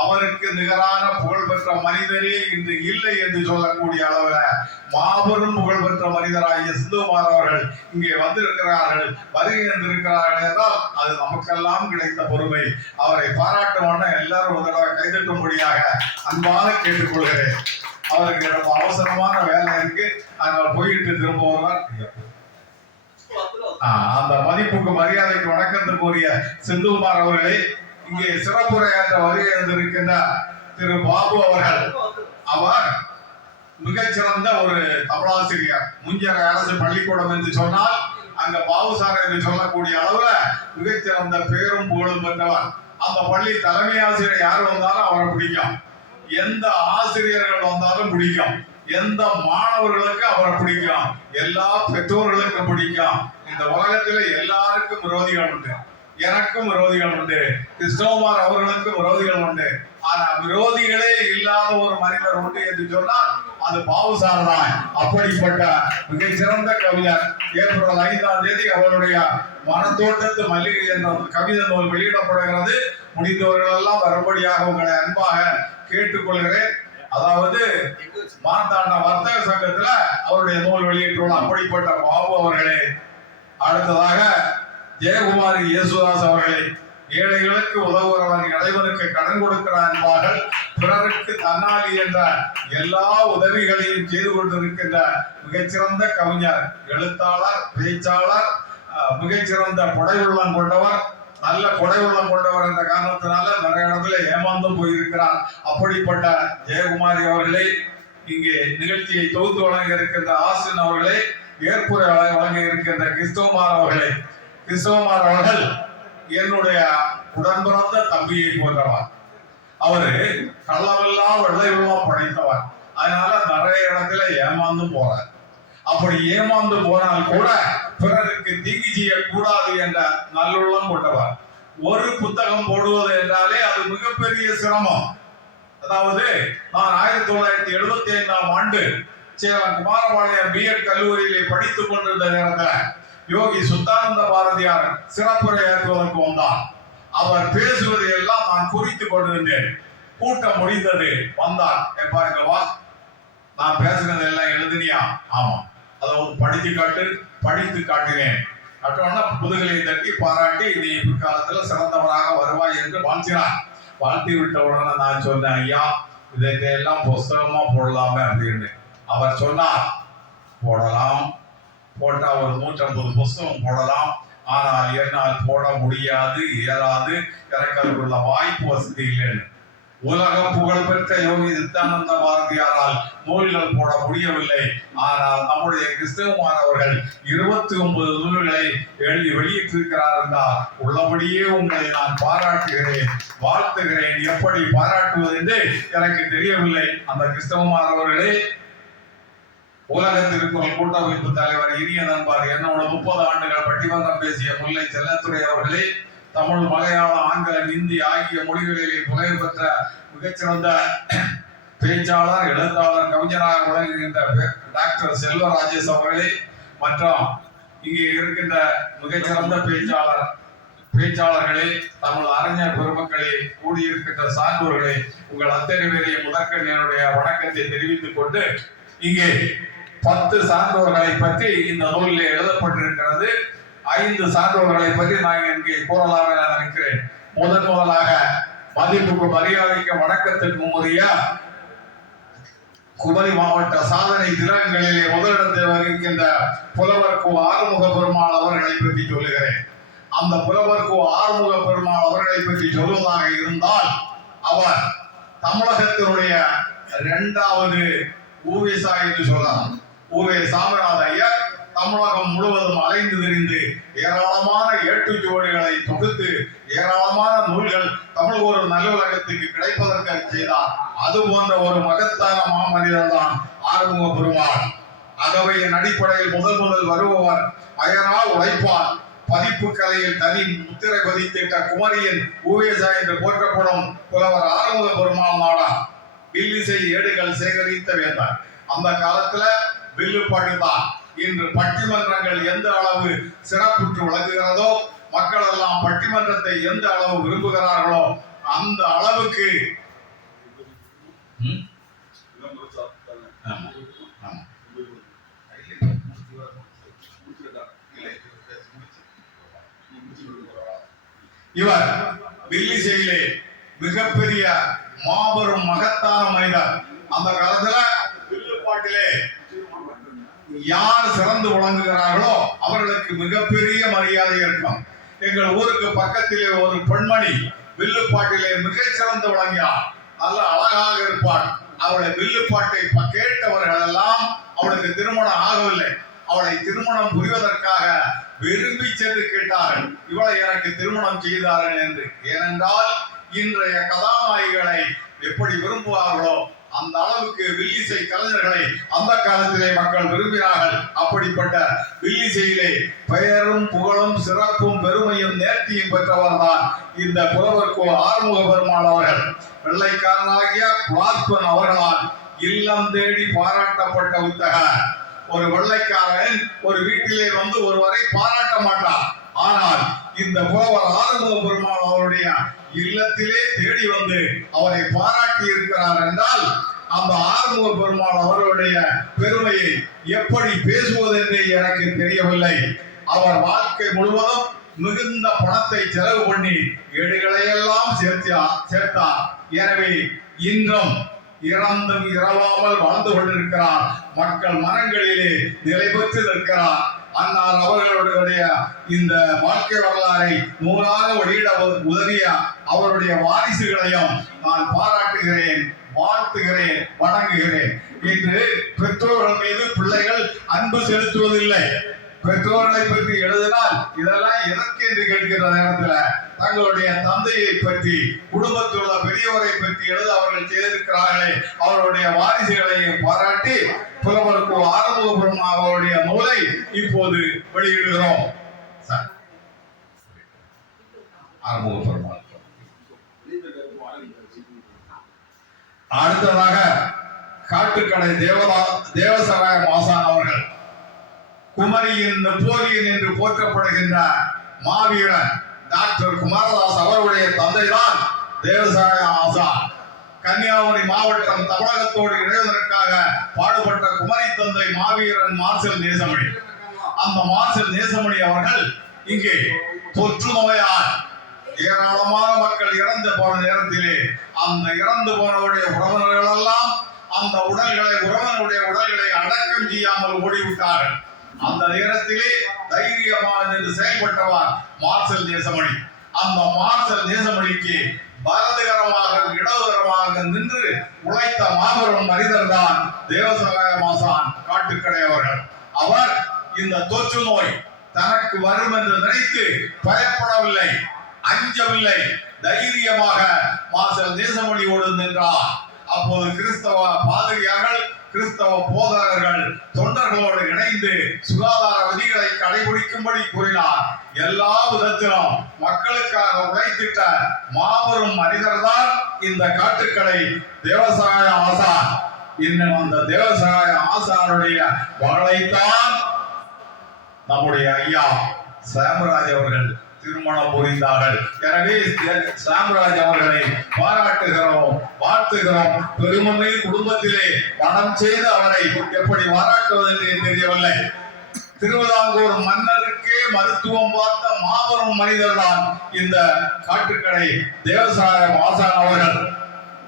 அவருக்கு நிகரான புகழ்பெற்ற மனிதரே இன்று இல்லை என்று சொல்லக்கூடிய அளவில் மாபெரும் புகழ்பெற்ற மனிதராகிய சிந்துகுமார் அவர்கள் இங்கே வந்திருக்கிறார்கள், வருகை வந்திருக்கிறார்கள் என்றால் அது நமக்கெல்லாம் கிடைத்த பொறுமை. அவரை பாராட்டுமான எல்லாரும் ஒரு தடவை கைதட்டும்படியாக அன்பாக கேட்டுக்கொள்கிறேன். அவருக்கு ரொம்ப அவசரமான வேலை இருக்கு, அதனால போயிட்டு திரும்ப வருவார். அந்த மதிப்புக்கு மரியாதைக்கு வணக்கத்துக்குரிய சிந்துகுமார் அவர்களை இங்கே சிறப்புரையாற்ற வருகை இருந்திருக்கின்ற திரு பாபு அவர்கள். அவர் மிகச்சிறந்த ஒரு தமிழாசிரியர். முஞ்சர அரசு பள்ளிக்கூடம் என்று சொன்னால் அங்க பாபுசார் என்று சொல்லக்கூடிய அளவுல மிகச்சிறந்த பேரும் புகழும் பெற்றவர். அந்த பள்ளி தலைமை ஆசிரியர் யார் வந்தாலும் அவரை பிடிக்கும், எந்த ஆசிரியர்கள் வந்தாலும் பிடிக்கும், எந்த மாணவர்களுக்கு அவரை பிடிக்கும், எல்லா பெற்றோர்களுக்கும் பிடிக்கும். இந்த உலகத்துல எல்லாருக்கும் விரோதிகள் உண்டு, எனக்கும் விரோதிகள் உண்டு, கிருஷ்ணகுமார் அவர்களுக்கும் விரோதிகள் உண்டு. ஆனா விரோதிகளே இல்லாத ஒரு மனிதர் உண்டு என்று சொன்னால் அது பாவுசார் தான். அப்படிப்பட்ட மிகச்சிறந்த கவிஞர் ஏப்ரல் 5ஆம் தேதி அவருடைய மனத்தோட்டத்து மல்லிகை என்ற கவிதை நூல் வெளியிடப்படுகிறது. முடிந்தவர்கள் எல்லாம் வரும்படியாக உங்களை அன்பாக கேட்டுக்கொள்கிறேன். அதாவது மார்த்தாண்ட வர்த்தக சங்கத்துல அவருடைய நூல் வெளியிட்டுள்ள அப்படிப்பட்ட பாபு அவர்களே. அடுத்ததாக ஜெயக்குமாரி இயேசுதாஸ் அவர்களே. ஏழைகளுக்கு உதவுகிறவன் இறைவனுக்கு கடன் கொடுக்கிற அன்பார்கள், பிறருக்கு தன்னாலி என்ற எல்லா உதவிகளையும் செய்து கொண்டிருக்கின்ற மிகச்சிறந்த கவிஞர், எழுத்தாளர், பேச்சாளர், மிகச்சிறந்த கொடை உள்ளம் கொண்டவர், நல்ல கொடை உள்ளம் கொண்டவர் என்ற காரணத்தினால நிறைய இடத்துல ஏமாந்தும் போயிருக்கிறார். அப்படிப்பட்ட ஜெயக்குமாரி அவர்களே, இங்கே நிகழ்ச்சியை தொகுத்து வழங்க இருக்கின்ற ஆசின் அவர்களே, ஏற்புரை வழங்க இருக்கின்ற கிறிஸ்தவமார் அவர்களே. கிறிஸ்தவமார் அவர்கள் என்னுடைய உடன்பிறந்த தம்பியை போன்றவர். அவரு கள்ளமெல்லாம் வெள்ளை உள்ளம் படைத்தவர். அதனால நிறைய இடத்துல ஏமாந்து போறார். அப்படி ஏமாந்து போனால் கூட பிறருக்கு தீங்கு செய்யக்கூடாது என்ற நல்லுள்ளம் கொண்டவர். ஒரு புத்தகம் போடுவது என்றாலே அது மிகப்பெரிய சிரமம். அதாவது நான் 1975ஆம் ஆண்டு சேலம் குமாரபாளையம் பிஎட் கல்லூரியிலே படித்துக் கொண்டிருந்த நேரத்தில் யோகி சுத்தானந்த பாரதியார் சிறப்புரையாற்றுவதற்கு வந்தார். அவர் பேசுவதை எல்லாம் நான் குறித்துக் கொண்டிருந்தேன். கூட்டம் முடிந்தது, வந்தார். பாருங்க வா, நான் பேசுனது எல்லாம் எழுதினியா? ஆமா. அதாவது படித்து காட்டினேன். கட்டோன்னா புதுகலை தட்டி பாராட்டி நீ பிற்காலத்துல சிறந்தவராக வருவாய் என்று வாழ்த்தினார். வாழ்த்தி விட்ட உடனே நான் சொன்னேன், ஐயா இதையெல்லாம் புஸ்தகமா போடலாமே அப்படின்னு. அவர் சொன்னார், போடலாம், போட்டா ஒரு 150 புஸ்தகம் போடலாம். ஆனால் என்னால் போட முடியாது, இயலாது, எனக்கு அதுக்குள்ள வாய்ப்பு வசதி இல்லைன்னு. உலக புகழ்பெற்ற யோகி நித்யானந்த பாரதியாரால் நூல்கள் போட முடியவில்லை. ஆனால் நம்முடைய கிறிஸ்தவமார் அவர்கள் 29 நூல்களை எழுதி வெளியிட்டிருக்கிறார் என்றால் உள்ளபடியே உங்களை நான் பாராட்டுகிறேன், வாழ்த்துகிறேன். எப்படி பாராட்டுவது என்று எனக்கு தெரியவில்லை. அந்த கிறிஸ்தவமார் அவர்களே, உலக திருக்குறள் கூட்டமைப்பு தலைவர், இனிய நண்பர், என்னோட 30 ஆண்டுகள் பட்டிமன்றம் பேசிய முல்லை செல்லத்துறை அவர்களே, தமிழ், மலையாளம், ஆங்கிலம், இந்தி ஆகிய மொழிகளிலே புகழ் பெற்ற மிகச்சிறந்த பேச்சாளர், எழுத்தாளர், கவிஞராக விளங்குகின்ற டாக்டர் செல்வராஜேஷ் அவர்களே, மற்றும் இங்கே இருக்கின்ற மிகச்சிறந்த பேச்சாளர்களே, தமிழ் அறிஞர் பெருமக்களே, கூடியிருக்கின்ற சான்றோர்களே, உங்கள் அத்தனை பேரையும் முதற்கண் என்னுடைய வணக்கத்தை தெரிவித்துக் கொண்டு, இங்கே 10 சான்றோர்களை பற்றி இந்த நூலில் எழுதப்பட்டிருக்கிறது. 5 சான்றோர்களை பற்றி நான் இங்கே கூறலாம் என நினைக்கிறேன். முதலாக மதிப்புக்கு மரியாதைக்கு வணக்கத்திற்கு உரிய குமரி மாவட்ட சாதனை திலகங்களிலே முதலிடத்தை வகிக்கின்ற புலவர் கு. ஆறுமுக பெருமாள் அவர்களை பற்றி சொல்லுகிறேன். அந்த புலவர் கு. ஆறுமுக பெருமாள் அவர்களை பற்றி சொல்வதாக இருந்தால், அவர் தமிழகத்தினுடைய 2வது ஊவேசா என்று சொல்லலாம். ஊவே சாமிநாத ஐயர் தமிழகம் முழுவதும் அலைந்து திரிந்து ஏராளமான ஏட்டுச்சுவடிகளை தொகுத்து ஏராளமான நூல்கள் தமிழ் ஒரு நல்லுலகத்துக்கு கிடைப்பதற்கு செய்தார். அது போன்ற ஒரு மகத்தான மாமனிதர் தான் ஆறுமுக பெருமாள். அகவையின் அடிப்படையில் முதல் வருபவர், அயரால் உழைப்பார், பதிப்பு கலையில் தனி முத்திரை பதித்திட்ட குமரியின் ஊவேசா என்று போற்றப்படும் புலவர் ஆறுமுக பெருமாள் நாடா வில்லிசை ஏடுகள் சேகரித்த வேந்தார். அந்த காலத்துல வில்லுப்பாட்டு தான். இன்று பட்டிமன்றங்கள் எந்த அளவு சிறப்புற்று விளங்குகிறதோ, மக்கள் எல்லாம் பட்டிமன்றத்தை எந்த அளவு விரும்புகிறார்களோ அந்த அளவுக்கு இவர் வில்லிசையிலே மிகப்பெரிய மாபெரும் மகத்தான மனிதர். அந்த காலத்துல வில்லுப்பாட்டிலே யார் சிறந்து விளங்குகிறார்களோ அவர்களுக்கு மிகப்பெரிய மரியாதை இருக்கும். எங்கள் ஊருக்கு பக்கத்திலே ஒரு பெண்மணி வில்லுப்பாட்டிலே மிகச்சிறந்து விளங்கினார். நல்ல அழகாக இருப்பார். அவளை வில்லுப்பாட்டை கேட்டவர்கள் எல்லாம் அவளுக்கு திருமணம் ஆகவில்லை. அவளை திருமணம் புரிவதற்காக விரும்பி சென்று கேட்டார்கள், இவளை எனக்கு திருமணம் செய்தார்கள் என்று. ஏனென்றால் இன்றைய கதாநாயகிகளை எப்படி விரும்புவார்களோ அந்த அளவுக்கு வில்லிசை கலைஞர்களை அந்த காலத்திலே மக்கள் விரும்பினார்கள். அப்படிப்பட்ட வில்லிசையிலே பெயரும் புகழும் சிறப்பும் பெருமையும் நேர்த்தியும் பெற்றவர் தான் இந்த புலவர் கு. ஆறுமுக பெருமாள் அவர்கள். வெள்ளைக்காரனாகிய பிளாஸ்பன் அவர்களால் இல்லம் தேடி பாராட்டப்பட்ட வித்தகர். ஒரு வெள்ளைக்காரன் ஒரு வீட்டிலே வந்து ஒருவரை பாராட்ட மாட்டார். ஆனால் இந்த போவர் ஆறுமுக பெருமாள் அவருடைய இல்லத்திலே தேடி வந்து அவரை பாராட்டி இருக்கிறார் என்றால் அந்த ஆறுமுக பெருமாள் அவருடைய பெருமையை எப்படி பேசுவதென்று எனக்கு தெரியவில்லை. அவர் வாழ்க்கை முழுவதும் மிகுந்த பணத்தை செலவு பண்ணி ஏடுகளை எல்லாம் சேர்த்தார். எனவே இன்றும் இறந்தும் இரவாமல் வாழ்ந்து கொண்டிருக்கிறார். மக்கள் மனங்களிலே நிலை பெற்று நிற்கிறார். அன்னார் அவர்களுடைய இந்த வாழ்க்கை வரலாறை நூலாக வெளியிட உதவிய அவருடைய வாரிசுகளையும் நான் பாராட்டுகிறேன், வாழ்த்துகிறேன், வணங்குகிறேன். இன்று பெற்றோர்கள் மீது பிள்ளைகள் அன்பு செலுத்துவதில்லை. பெற்றோர்களை பற்றி எழுதினால் இதெல்லாம் எதற்கு என்று கேட்கிற நேரத்தில் தங்களுடைய தந்தையை பற்றி குடும்பத்தில் உள்ள பெரியவரை பற்றி எழுத அவர்கள் செய்திருக்கிறார்களே அவருடைய வாரிசுகளையும் பாராட்டி புலவர் கு. ஆறுமுக பெருமாள் அவருடைய நூலை இப்போது வெளியிடுகிறோம். ஆறுமுக பெருமாள். அடுத்ததாக காட்டுக்கடை தேவசகாய மாசான் அவர்கள் குமரியின் நெப்போலியன் என்று போற்றப்படுகின்ற மாவீரன் டாக்டர் குமாரதாஸ் அவருடைய தந்தைதான் தேவசகாய ஆசான். கன்னியாகுமரி மாவட்டம் தமிழகத்தோடு இணைவதற்காக பாடுபட்ட குமரி தந்தை மாவீரன் மார்சல் நேசமணி. அந்த மார்சல் நேசமணி அவர்கள் இங்கே தொற்று நோயால் ஏராளமான மக்கள் இறந்து போன நேரத்திலே அந்த இறந்து போனவருடைய உறவினர்கள் எல்லாம் அந்த உறவினருடைய உடல்களை அடக்கம் செய்யாமல் ஓடிவிட்டார்கள். அந்த நேரத்திலே தைரியமாக நின்று செயல்பட்டவர் மார்சல் நேசமணி. அந்த மார்சல் நேசமணிக்கு பலதுகரமாக இடதுகரமாக நின்று உழைத்த மாபெரும் மனிதர் தான் தேவசகாய மாசான் காட்டுக்கடை அவர்கள். அவர் இந்த தொற்று நோய் தனக்கு வரும் என்று நினைத்து பயப்படவில்லை, அஞ்சவில்லை, தைரியமாக மார்சல் நேசமணியோடு நின்றார். அப்போது கிறிஸ்தவ பாதிரியார்கள், கிறிஸ்தவ போதகர்கள் தொண்டர்களோடு இணைந்து சுகாதார விதிகளை கடைபிடிக்கும்படி கூறினார். எல்லா விதத்திலும் மக்களுக்காக உழைத்திட்ட மாபெரும் மனிதர் தான் இந்த காட்டுக்கடை தேவசகாய ஆசான். இன்னும் அந்த தேவசகாய ஆசானுடைய மகளைத்தான் நம்முடைய ஐயா சாம்ராஜ் அவர்கள் திருமணம் புரிந்தார்கள். எனவே சாம்ராஜ் அவர்களை பாராட்டுகிறோம், வாழ்த்துகிறோம். பெருமமை குடும்பத்திலே மனம் செய்து அவரை எப்படி பாராட்டுவது என்று தெரியவில்லை. திருவிதாங்கூர் மன்னருக்கே மருத்துவம் பார்த்த மாபெரும் மனிதர் தான் இந்த காட்டுக்கடை தேவசகாய ஆசான் அவர்கள்.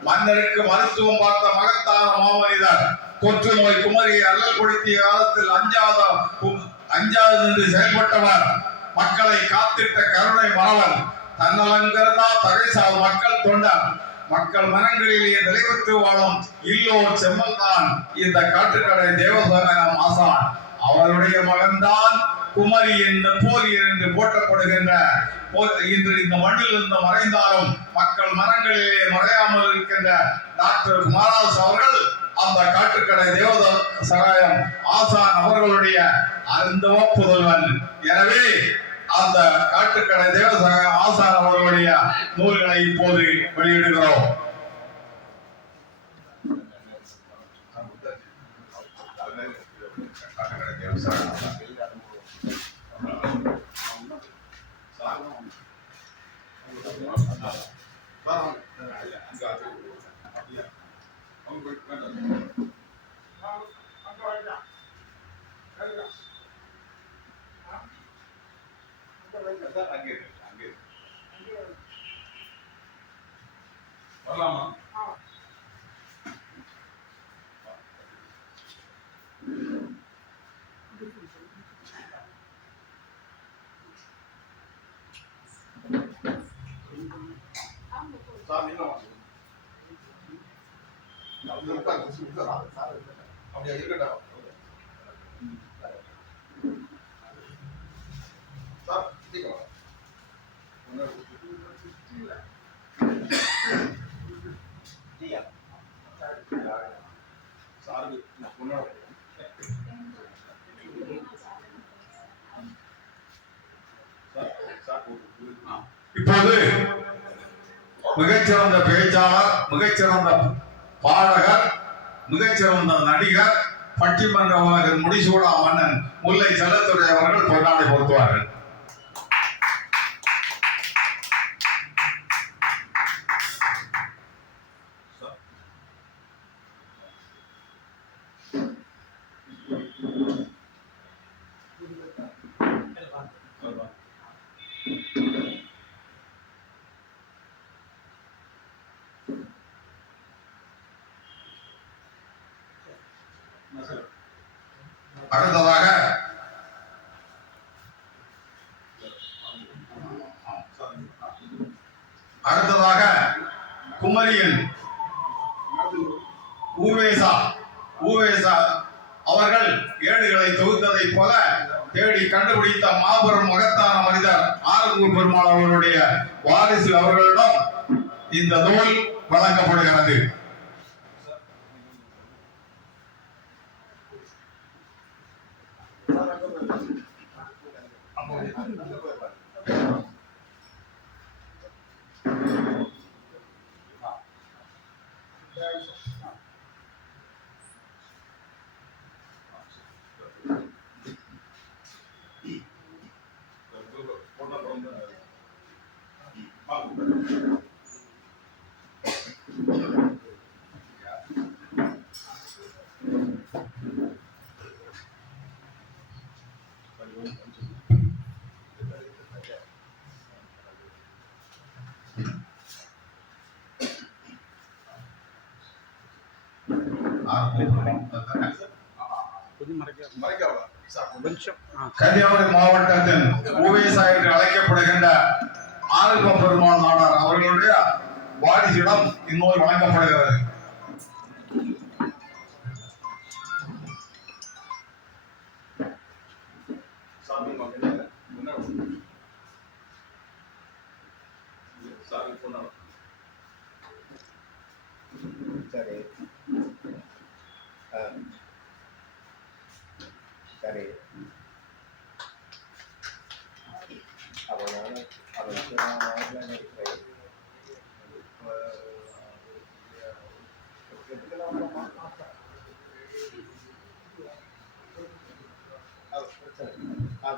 மன்னருக்கு மருத்துவம் பார்த்த மகத்தான மாமனிதர். தொற்று நோய் குமரியை அல்லல்படுத்திய காலத்தில் அஞ்சாது நின்று செயல்பட்டவர். மக்களை காத்திட்ட கருணை மறவர். தன்னலங்கிறதா தகைசால் மக்கள் தொண்டர். மக்கள் மனங்களிலே நிலைபெற்று வாழும் இல்லோர் செம்மல் தான் இந்த காட்டுக்கடை தேவசகாய ஆசான். அவருடைய மகன்தான் குமரியின் நெப்போலியன் என்று போற்றப்படுகின்ற இன்று இந்த மண்ணில் இருந்து மறைந்தாலும் மக்கள் மனங்களிலே மறையாமல் இருக்கின்ற டாக்டர் குமாரதாஸ் அவர்கள் அந்த காட்டுக்கடை தேவசகாயம் ஆசான் அவர்களுடைய அருந்தவ புதல்வன். எனவே அந்த காட்டுக்கடை தேவசகாய ஆசான் அவர்களுடைய நூல்களை இப்போது வெளியிடுகிறோம். வரலாமா? அப்படியா இருக்கட்டும். இப்போது மிகச்சிறந்த பேச்சாளர், மிகச்சிறந்த பாடகர், மிகச்சிறந்த நடிகர், பட்டிமன்ற உலகின் முடிசூடா மன்னன் முல்லை செல்லத்துறை அவர்கள் பொன்னாடை பொருத்துவார்கள். அடுத்ததாக குமரியின் ஊவேசா அவர்கள் ஏடுகளை தொகுத்ததை போல தேடி கண்டுபிடித்த மாபெரும் மகத்தான மனிதர் ஆரங்கூர் பெருமாள் அவர்களுடைய வாரிசு அவர்களிடம் இந்த நூல் வழங்கப்படுகிறது. கன்னியாகுமரி மாவட்டத்தின் ஊவேசா என்று அழைக்கப்படுகின்ற ஆறுப பெருமாள் நாடார் அவர்களுடைய வாரிசிடம் இந்நூல் வழங்கப்படுகிறது. சரி சரி அப்போ நான் அதை நான் இருக்கிறேன்.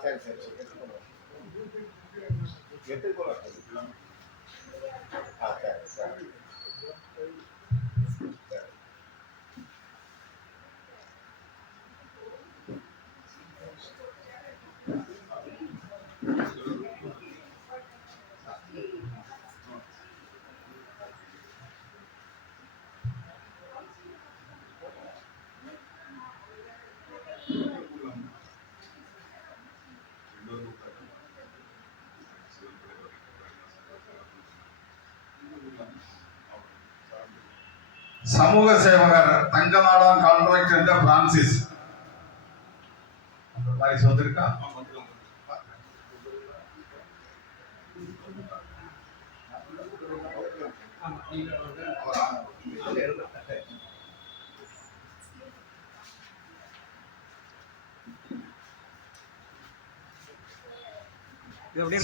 சரி சரி எடுத்துக்கொள்ள சரி சரி சமூக சேவகர் தங்கநாடான் கான்ட்ராக்ட் என்ற பிரான்சிஸ் அந்த மாதிரி சொல்லிருக்கா.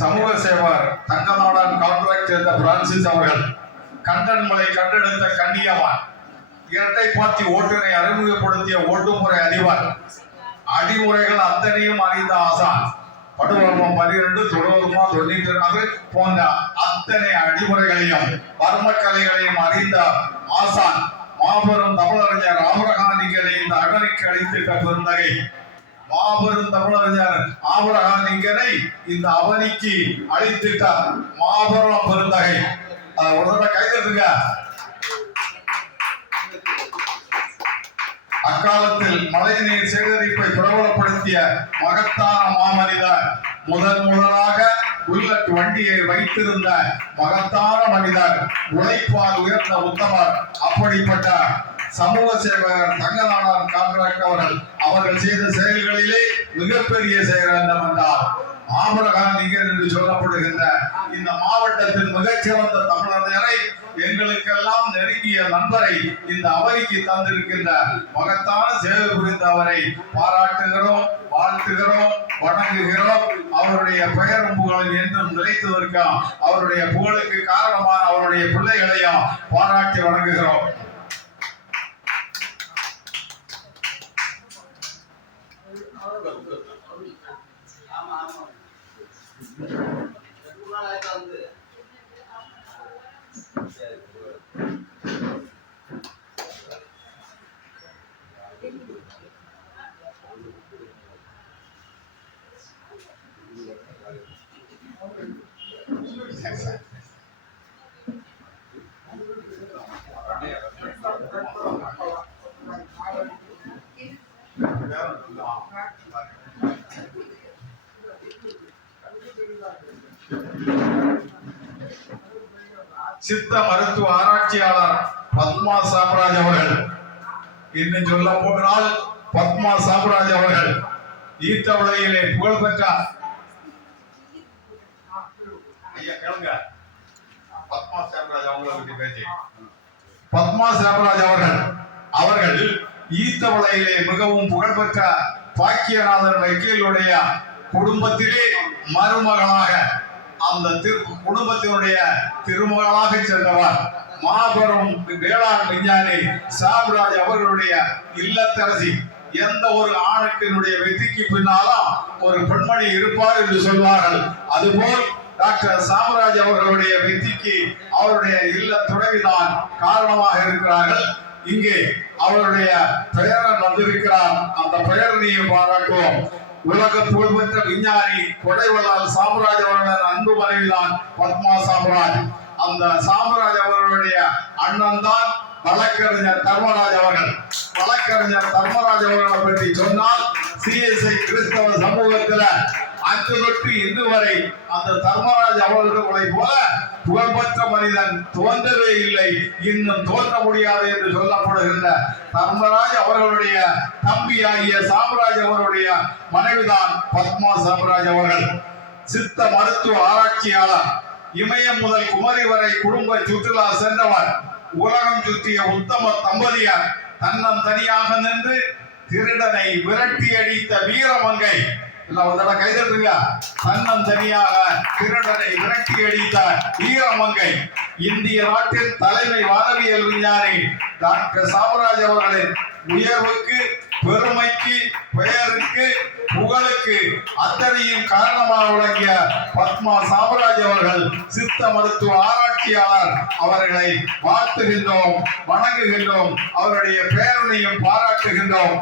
சமூக சேவகர் தங்கநாடான் கான்ட்ராக்ட் என்ற பிரான்சிஸ் அவர்கள் கண்டன்மலை கண்டெடுத்த கன்னியவான், இரட்டை பாத்தி ஓட்டுநரை அறிமுகப்படுத்திய ஓட்டுமுறை அதிபர், அடிமுறைகள் அத்தனையும் அறிந்த ஆசான், படுவர்மம் 12 தொடர்வர்மம் 96 போன்ற அத்தனை அடிமுறைகளையும் வர்மக்கலைகளையும் அறிந்த ஆசான், மாபெரும் தமிழறிஞர் ஆபிரகாமிங்கரை இந்த அகனிக்கு அளித்திட்ட பெருந்தகை, மாபெரும் தமிழறிஞர் ஆபிரகாமிங்கரை இந்த அவனிக்கு அளித்திட்ட மாபெரும் பெருந்தகை. ஒரு கைதட்டுங்க. அக்காலத்தில் மழைநீர் சேகரிப்பை பிரபலப்படுத்திய மகத்தான மாமனிதர், முதலாக புல்லட் வண்டியை வைத்திருந்த மகத்தான மனிதர், உழைப்பால் உயர்ந்த உத்தமர். அப்படிப்பட்ட சமூக சேவகர் தங்கநாடான் கான்ட்ராக்ட் அவர்கள் செய்த செயல்களிலே மிகப்பெரிய செயல் என்னவென்றால், ஆபிரகாமிங்கர் என்று சொல்லப்படுகின்ற இந்த மாவட்டத்தின் மிகச்சிறந்த தமிழரை, எங்களுக்கெல்லாம் நெருங்கிய நண்பரை இந்த அவைக்கு தந்திருக்கின்ற மகத்தான சேவை புரிந்த அவரை பாராட்டுகிறோம், வாழ்த்துகிறோம், வணங்குகிறோம். அவருடைய பெயரும் புகழும் என்றும் நிலைத்துவதற்கும் அவருடைய புகழுக்கு காரணமான அவருடைய பிள்ளைகளையும் பாராட்டி வணங்குகிறோம். சித்த மருத்துவ ஆராய்ச்சியாளர் பத்மா சாம்ராஜ் அவர்கள். இன்னும் சொல்ல போனால் பத்மா சாம்ராஜ் அவர்கள் ஈத்தவளையிலே புகழ்பெற்ற ஐயா கேளுங்க. பத்மா சாம்ராஜ் அவங்களை பற்றி பேசி பத்மா சாம்ராஜ் அவர்கள் ஈத்தவளையிலே மிகவும் புகழ்பெற்ற பாக்கியநாதன் வக்கீலுடைய குடும்பத்திலே மருமகளாக அந்த குடும்பத்தினுடைய திருமகளாக சென்றவர் மாபெரும் வேளாண் விஞ்ஞானி சாம்ராஜ் அவர்களுடைய இல்லத்தரசி. எந்த ஒரு ஆணுக்கினுடைய வெற்றிக்கு பின்னாலும் ஒரு பெண்மணி இருப்பார் என்று சொல்வார்கள். அதுபோல் டாக்டர் சாம்ராஜ் அவர்களுடைய வெற்றிக்கு அவருடைய இல்ல துணைவிதான் காரணமாக இருக்கிறார்கள். இங்கே அவருடைய பெயரன் வந்திருக்கிறார். அந்த பெயரனையும் பாராட்டுவோம். உலக புகழ்பெற்ற விஞ்ஞானி கொடைவல்லால் சாம்ராஜ் அவர்களின் அன்பு மனைவிதான் பத்மா சாம்ராஜ். அந்த சாம்ராஜ் அவர்களுடைய அண்ணன் தான் வழக்கறிஞர் தர்மராஜ் அவர்கள். வழக்கறிஞர் தர்மராஜ் அவர்களை பற்றி சொன்னால் சிஎஸ்ஐ கிறிஸ்தவ சமூகத்துல அன்று தொட்டு இன்று வரை அந்த தர்மராஜ் அவர்களை போல புகழ்பெற்ற மனிதன் தோன்றவே இல்லை, இன்னும் தோன்ற முடியாது என்று சொல்லப்படுகின்ற தர்மராஜ் அவர்களுடைய தம்பி ஆகிய சாம்ராஜ் அவருடைய மனைவிதான் பத்மா சாம்ராஜ் அவர்கள். சித்த மருத்துவ ஆராய்ச்சியாளர். இமயம் முதல் குமரி வரை குடும்ப சுற்றுலா சென்றவர். உலகம் சுற்றிய உத்தம தம்பதியார். தன்னம் தனியாக நின்று திருடனை விரட்டி அடித்த வீரமங்கை. கைதட்டுங்க. தன்னம் தனியாக திருடனை விரட்டி அடித்த வீரமங்கை. இந்திய நாட்டின் தலைமை வானவியல் விஞ்ஞானி டாக்டர் சாம்ராஜ் அவர்களின் உயர்வுக்கு, பெருமைக்கு, பெயருக்கு, புகழுக்கு அத்தனையும் காரணமாக விளங்கிய பத்மா சாம்ராஜ் அவர்கள் சித்த மருத்துவ ஆராய்ச்சியாளர். அவர்களை வாழ்த்துகின்றோம், வணங்குகின்றோம், அவருடைய பேரனையும் பாராட்டுகின்றோம்.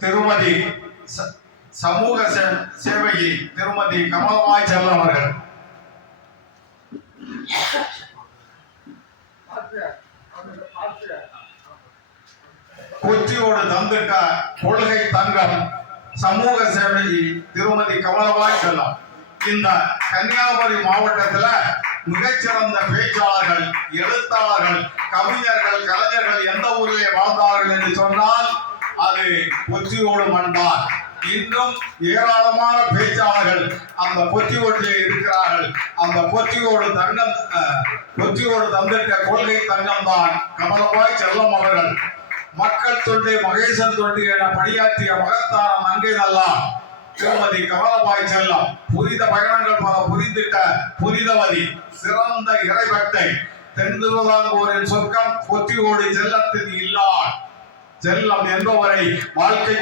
திருமதி சமூக சேவகி திருமதி கமலமாய் செல்லம் அவர்கள். கொச்சியோடு தந்துட்ட கொள்கை தங்கம் சமூக சேவகி திருமதி கமலமாய் செல்லம். இந்த கன்னியாகுமரி மாவட்டத்துல மிகச்சிறந்த பேச்சாளர்கள், எழுத்தாளர்கள், கவிஞர்கள், கலைஞர்கள் எந்த ஊரிலே வாழ்ந்தார்கள் என்று சொன்னால் அது கொச்சியோடு மண்தான். இன்னும் ஏராளமான பேச்சாளர்கள் அந்த கொச்சியோட்டிலே இருக்கிறார்கள். அந்த கொச்சியோடு தந்திட்ட கொள்கை தங்கம் தான் கமலமாய் செல்லம் அவர்கள். மக்கள் தொண்டை மகேசன் தொண்டி என பணியாற்றிய மகத்தான நங்கை நல்லார் திருமதி கமலமாய் செல்லம். புனித பயணங்கள் பல புரிந்திட்ட புனிதவதி, சிறந்த இறைபக்தை. தென்திருவிதாங்கூரின் சொர்க்கம் கொத்தியோடு செல்லத்தின் இல்லார். செல்லம் என்பவரை வாழ்க்கை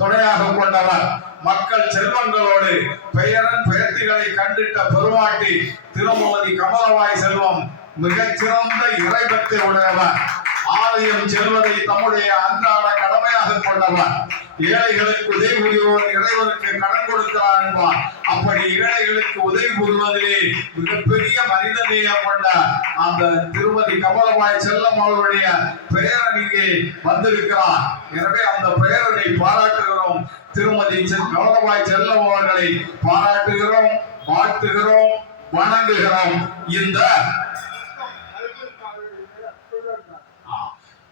துணையாக கொண்டவர். மக்கள் செல்வங்களோடு பெயரன் பெயர்த்திகளை கண்டிட்ட பெருமாட்டி திருமதி கமலமாய் செல்வம் மிகச்சிறந்த இறைபக்தி உடையவர். ஆலயம் செல்வதை தம்முடைய அன்றாட கடமையாக கொண்டவர். ஏழைகளுக்கு உதவி புரிவோர் இறைவனுக்கு கடன் கொடுக்கிறார் என்பார். அப்படி ஏழைகளுக்கு உதவி புரிவதிலே மிகப்பெரிய மனிதநேயம் கொண்ட அந்த திருமதி கமலமாய் செல்லம் அவர்களுடைய பெயரன் இங்கே வந்திருக்கிறார். எனவே அந்த பெயரனை பாராட்டுகிறோம். திருமதி கமலமாய் செல்லம் அவர்களை பாராட்டுகிறோம், வாழ்த்துகிறோம், வணங்குகிறோம். இந்த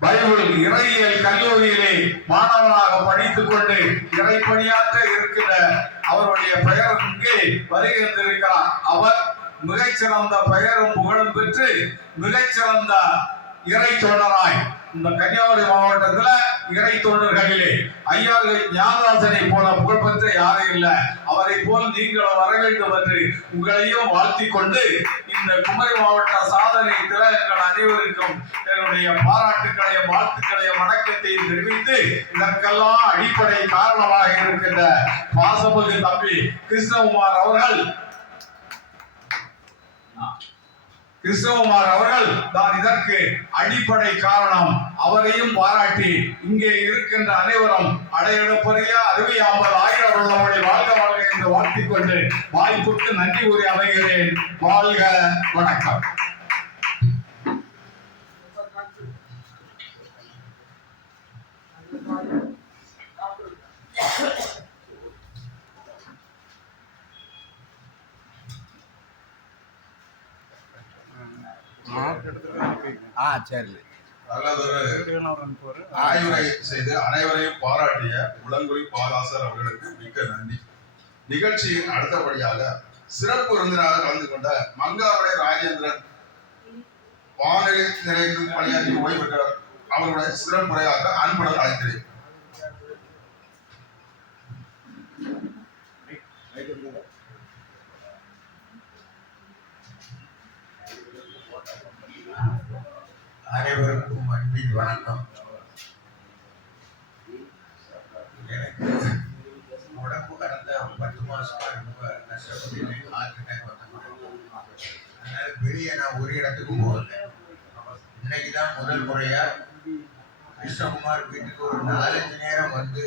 பைபிள் இறையியல் கல்லூரியிலே மாணவனாக படித்துக் கொண்டு இறைப்பணியாற்ற இருக்கிற அவருடைய பெயர் இங்கே வருகின்றிருக்கிறார். அவர் மிகச்சிறந்த பெயரும் புகழும் பெற்று மிகச்சிறந்த இறை தொண்டராய் இந்த கன்னியாகுமரி மாவட்டத்துல இறை தொண்டர்களிலே ஐயாறு ஞானதாசனை போல புகழ்பெற்ற யாரும் இல்லை. அவரை போல் நீங்களும் வர வேண்டும் என்று உங்களையும் வாழ்த்திக் கொண்டு இந்த குமரி மாவட்ட சாதனை திறன்கள் அனைவருக்கும் என்னுடைய பாராட்டுக்களையும் வாழ்த்துக்களையும் வணக்கத்தையும் தெரிவித்து இதற்கெல்லாம் அடிப்படை காரணமாக இருக்கின்ற பாசமிகு தம்பி கிருஷ்ணகுமார் அவர்கள் தான் இதற்கு அடிப்படை காரணம். அவரையும் பாராட்டி இங்கே இருக்கின்ற அனைவரும் அடையெடுப்பறிய அறிவியாமல் ஆயிரம் உள்ளவரை வாழ்க வாழ்க என்று வாழ்த்திக் கொண்டு வாய்ப்புக்கு நன்றி கூறி அமைகிறேன். வாழ்க, வணக்கம். நல்லதொரு ஆய்வுரை செய்து அனைவரையும் பாராட்டிய உளங்குழி பாலாசர் அவர்களுக்கு மிக்க நன்றி. நிகழ்ச்சியின் அடுத்தபடியாக சிறப்பு விருந்தினராக கலந்து கொண்ட மங்காவடை ராஜேந்திரன் வானிலை நிலையத்தில் பணியாற்றி ஓய்வு பெற்றவர் அவருடைய சிறப்புரையாக அன்புடன் அழைக்கிறேன். அனைவருக்கும் அன்பின் வணக்கம். எனக்கு உடம்பு கடந்த 10 மாசமா ரொம்ப கஷ்டப்பட்டு ஆர்டினேட் அதனால வெளியே நான் ஒரு இடத்துக்கும் போகல. இன்னைக்குதான் முதல் முறையா கிருஷ்ணகுமார் வீட்டுக்கு ஒரு 4-5 நேரம் வந்து